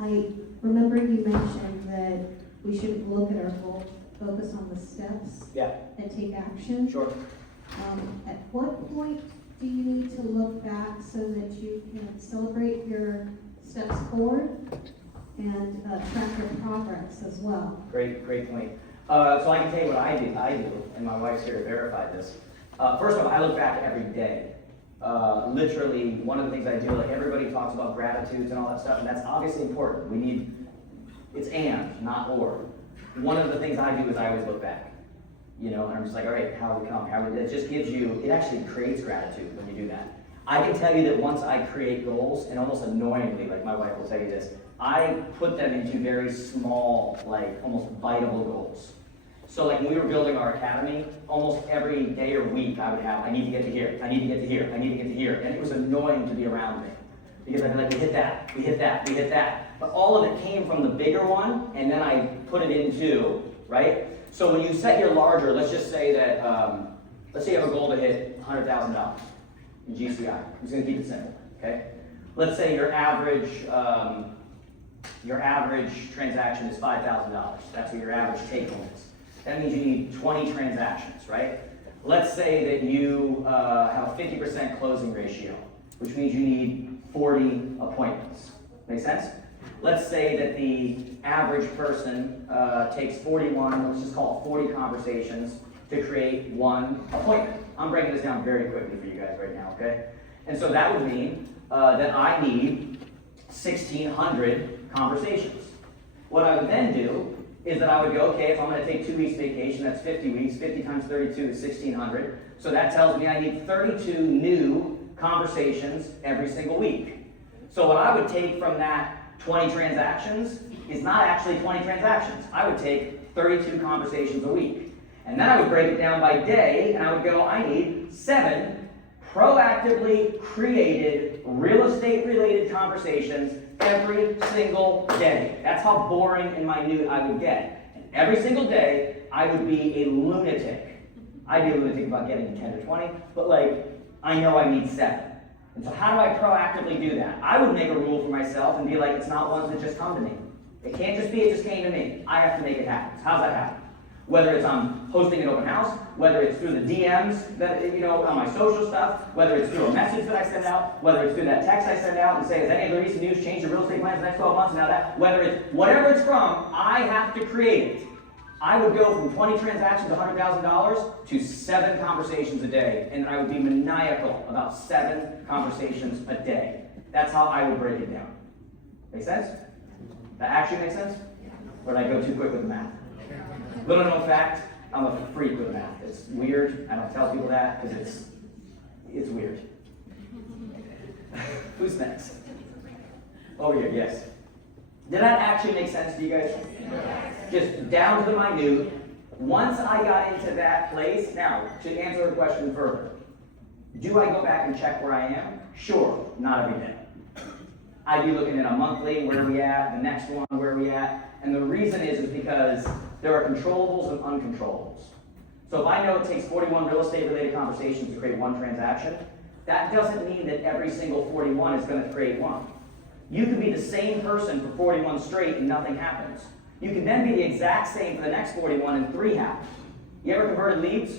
I remember you mentioned that we should look at our goal, focus on the steps, and take action. Sure. At what point do you need to look back so that you can celebrate your steps forward? and track their progress as well. Great point. So I can tell you what I do, and my wife's here to verify this. First of all, I look back every day. Literally, one of the things I do, like everybody talks about gratitudes and all that stuff, and that's obviously important. It's and, not or. One of the things I do is I always look back. And I'm just like, all right, how have we come? It just gives you, it actually creates gratitude when you do that. I can tell you that once I create goals, and almost annoyingly, like my wife will tell you this, I put them into very small, like almost biteable goals. So like when we were building our academy, almost every day or week I would have, I need to get to here, I need to get to here, I need to get to here. And it was annoying to be around me. Because I'd be like, we hit that, we hit that, we hit that. But all of it came from the bigger one, and then I put it into, right? So when you set your larger, let's just say that, let's say you have a goal to hit $100,000 in GCI. I'm just gonna keep it simple, okay? Let's say your average transaction is $5,000. That's what your average take home is. That means you need 20 transactions, right? Let's say that you have a 50% closing ratio, which means you need 40 appointments. Make sense? Let's say that the average person takes 41, let's just call it 40 conversations to create one appointment. I'm breaking this down very quickly for you guys right now, okay? And so that would mean that I need 1,600 conversations. What I would then do is that I would go, okay, if I'm going to take 2 weeks vacation, that's 50 weeks. 50 times 32 is 1,600. So that tells me I need 32 new conversations every single week. So what I would take from that 20 transactions is not actually 20 transactions. I would take 32 conversations a week. And then I would break it down by day, and I would go, I need 7 proactively created real estate related conversations every single day. That's how boring and minute I would get. And every single day, I would be a lunatic. I'd be a lunatic about getting 10 to 20, but like, I know I need 7. And so how do I proactively do that? I would make a rule for myself and be like, it's not ones that just come to me. It can't just be, it just came to me. I have to make it happen. How's that happen? Whether it's I'm hosting an open house, whether it's through the DMs that, on my social stuff, whether it's through a message that I send out, whether it's through that text I send out and say, has any of the recent news changed your real estate plans in the next 12 months? Now that, whatever it's from, I have to create it. I would go from 20 transactions, $100,000 to 7 conversations a day, and I would be maniacal about 7 conversations a day. That's how I would break it down. Make sense? That actually makes sense? Or did I go too quick with the math? Little known fact, I'm a freak with math. It's weird. I don't tell people that because it's weird. Who's next? Over here, yes. Did that actually make sense to you guys? Yes. Just down to the minute. Once I got into that place, now, to answer the question further, do I go back and check where I am? Sure, not every day. I'd be looking at a monthly, where are we at, the next one, where are we at, and the reason is because there are controllables and uncontrollables. So if I know it takes 41 real estate related conversations to create one transaction, that doesn't mean that every single 41 is going to create one. You could be the same person for 41 straight and nothing happens. You can then be the exact same for the next 41 and 3 happen. You ever converted leads?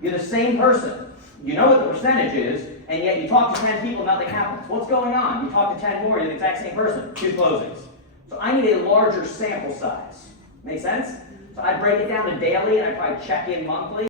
You're the same person. You know what the percentage is, and yet you talk to 10 people, nothing happens. What's going on? You talk to 10 more, you're the exact same person, 2 closings. So I need a larger sample size. Make sense? So I'd break it down to daily, and I'd probably check in monthly.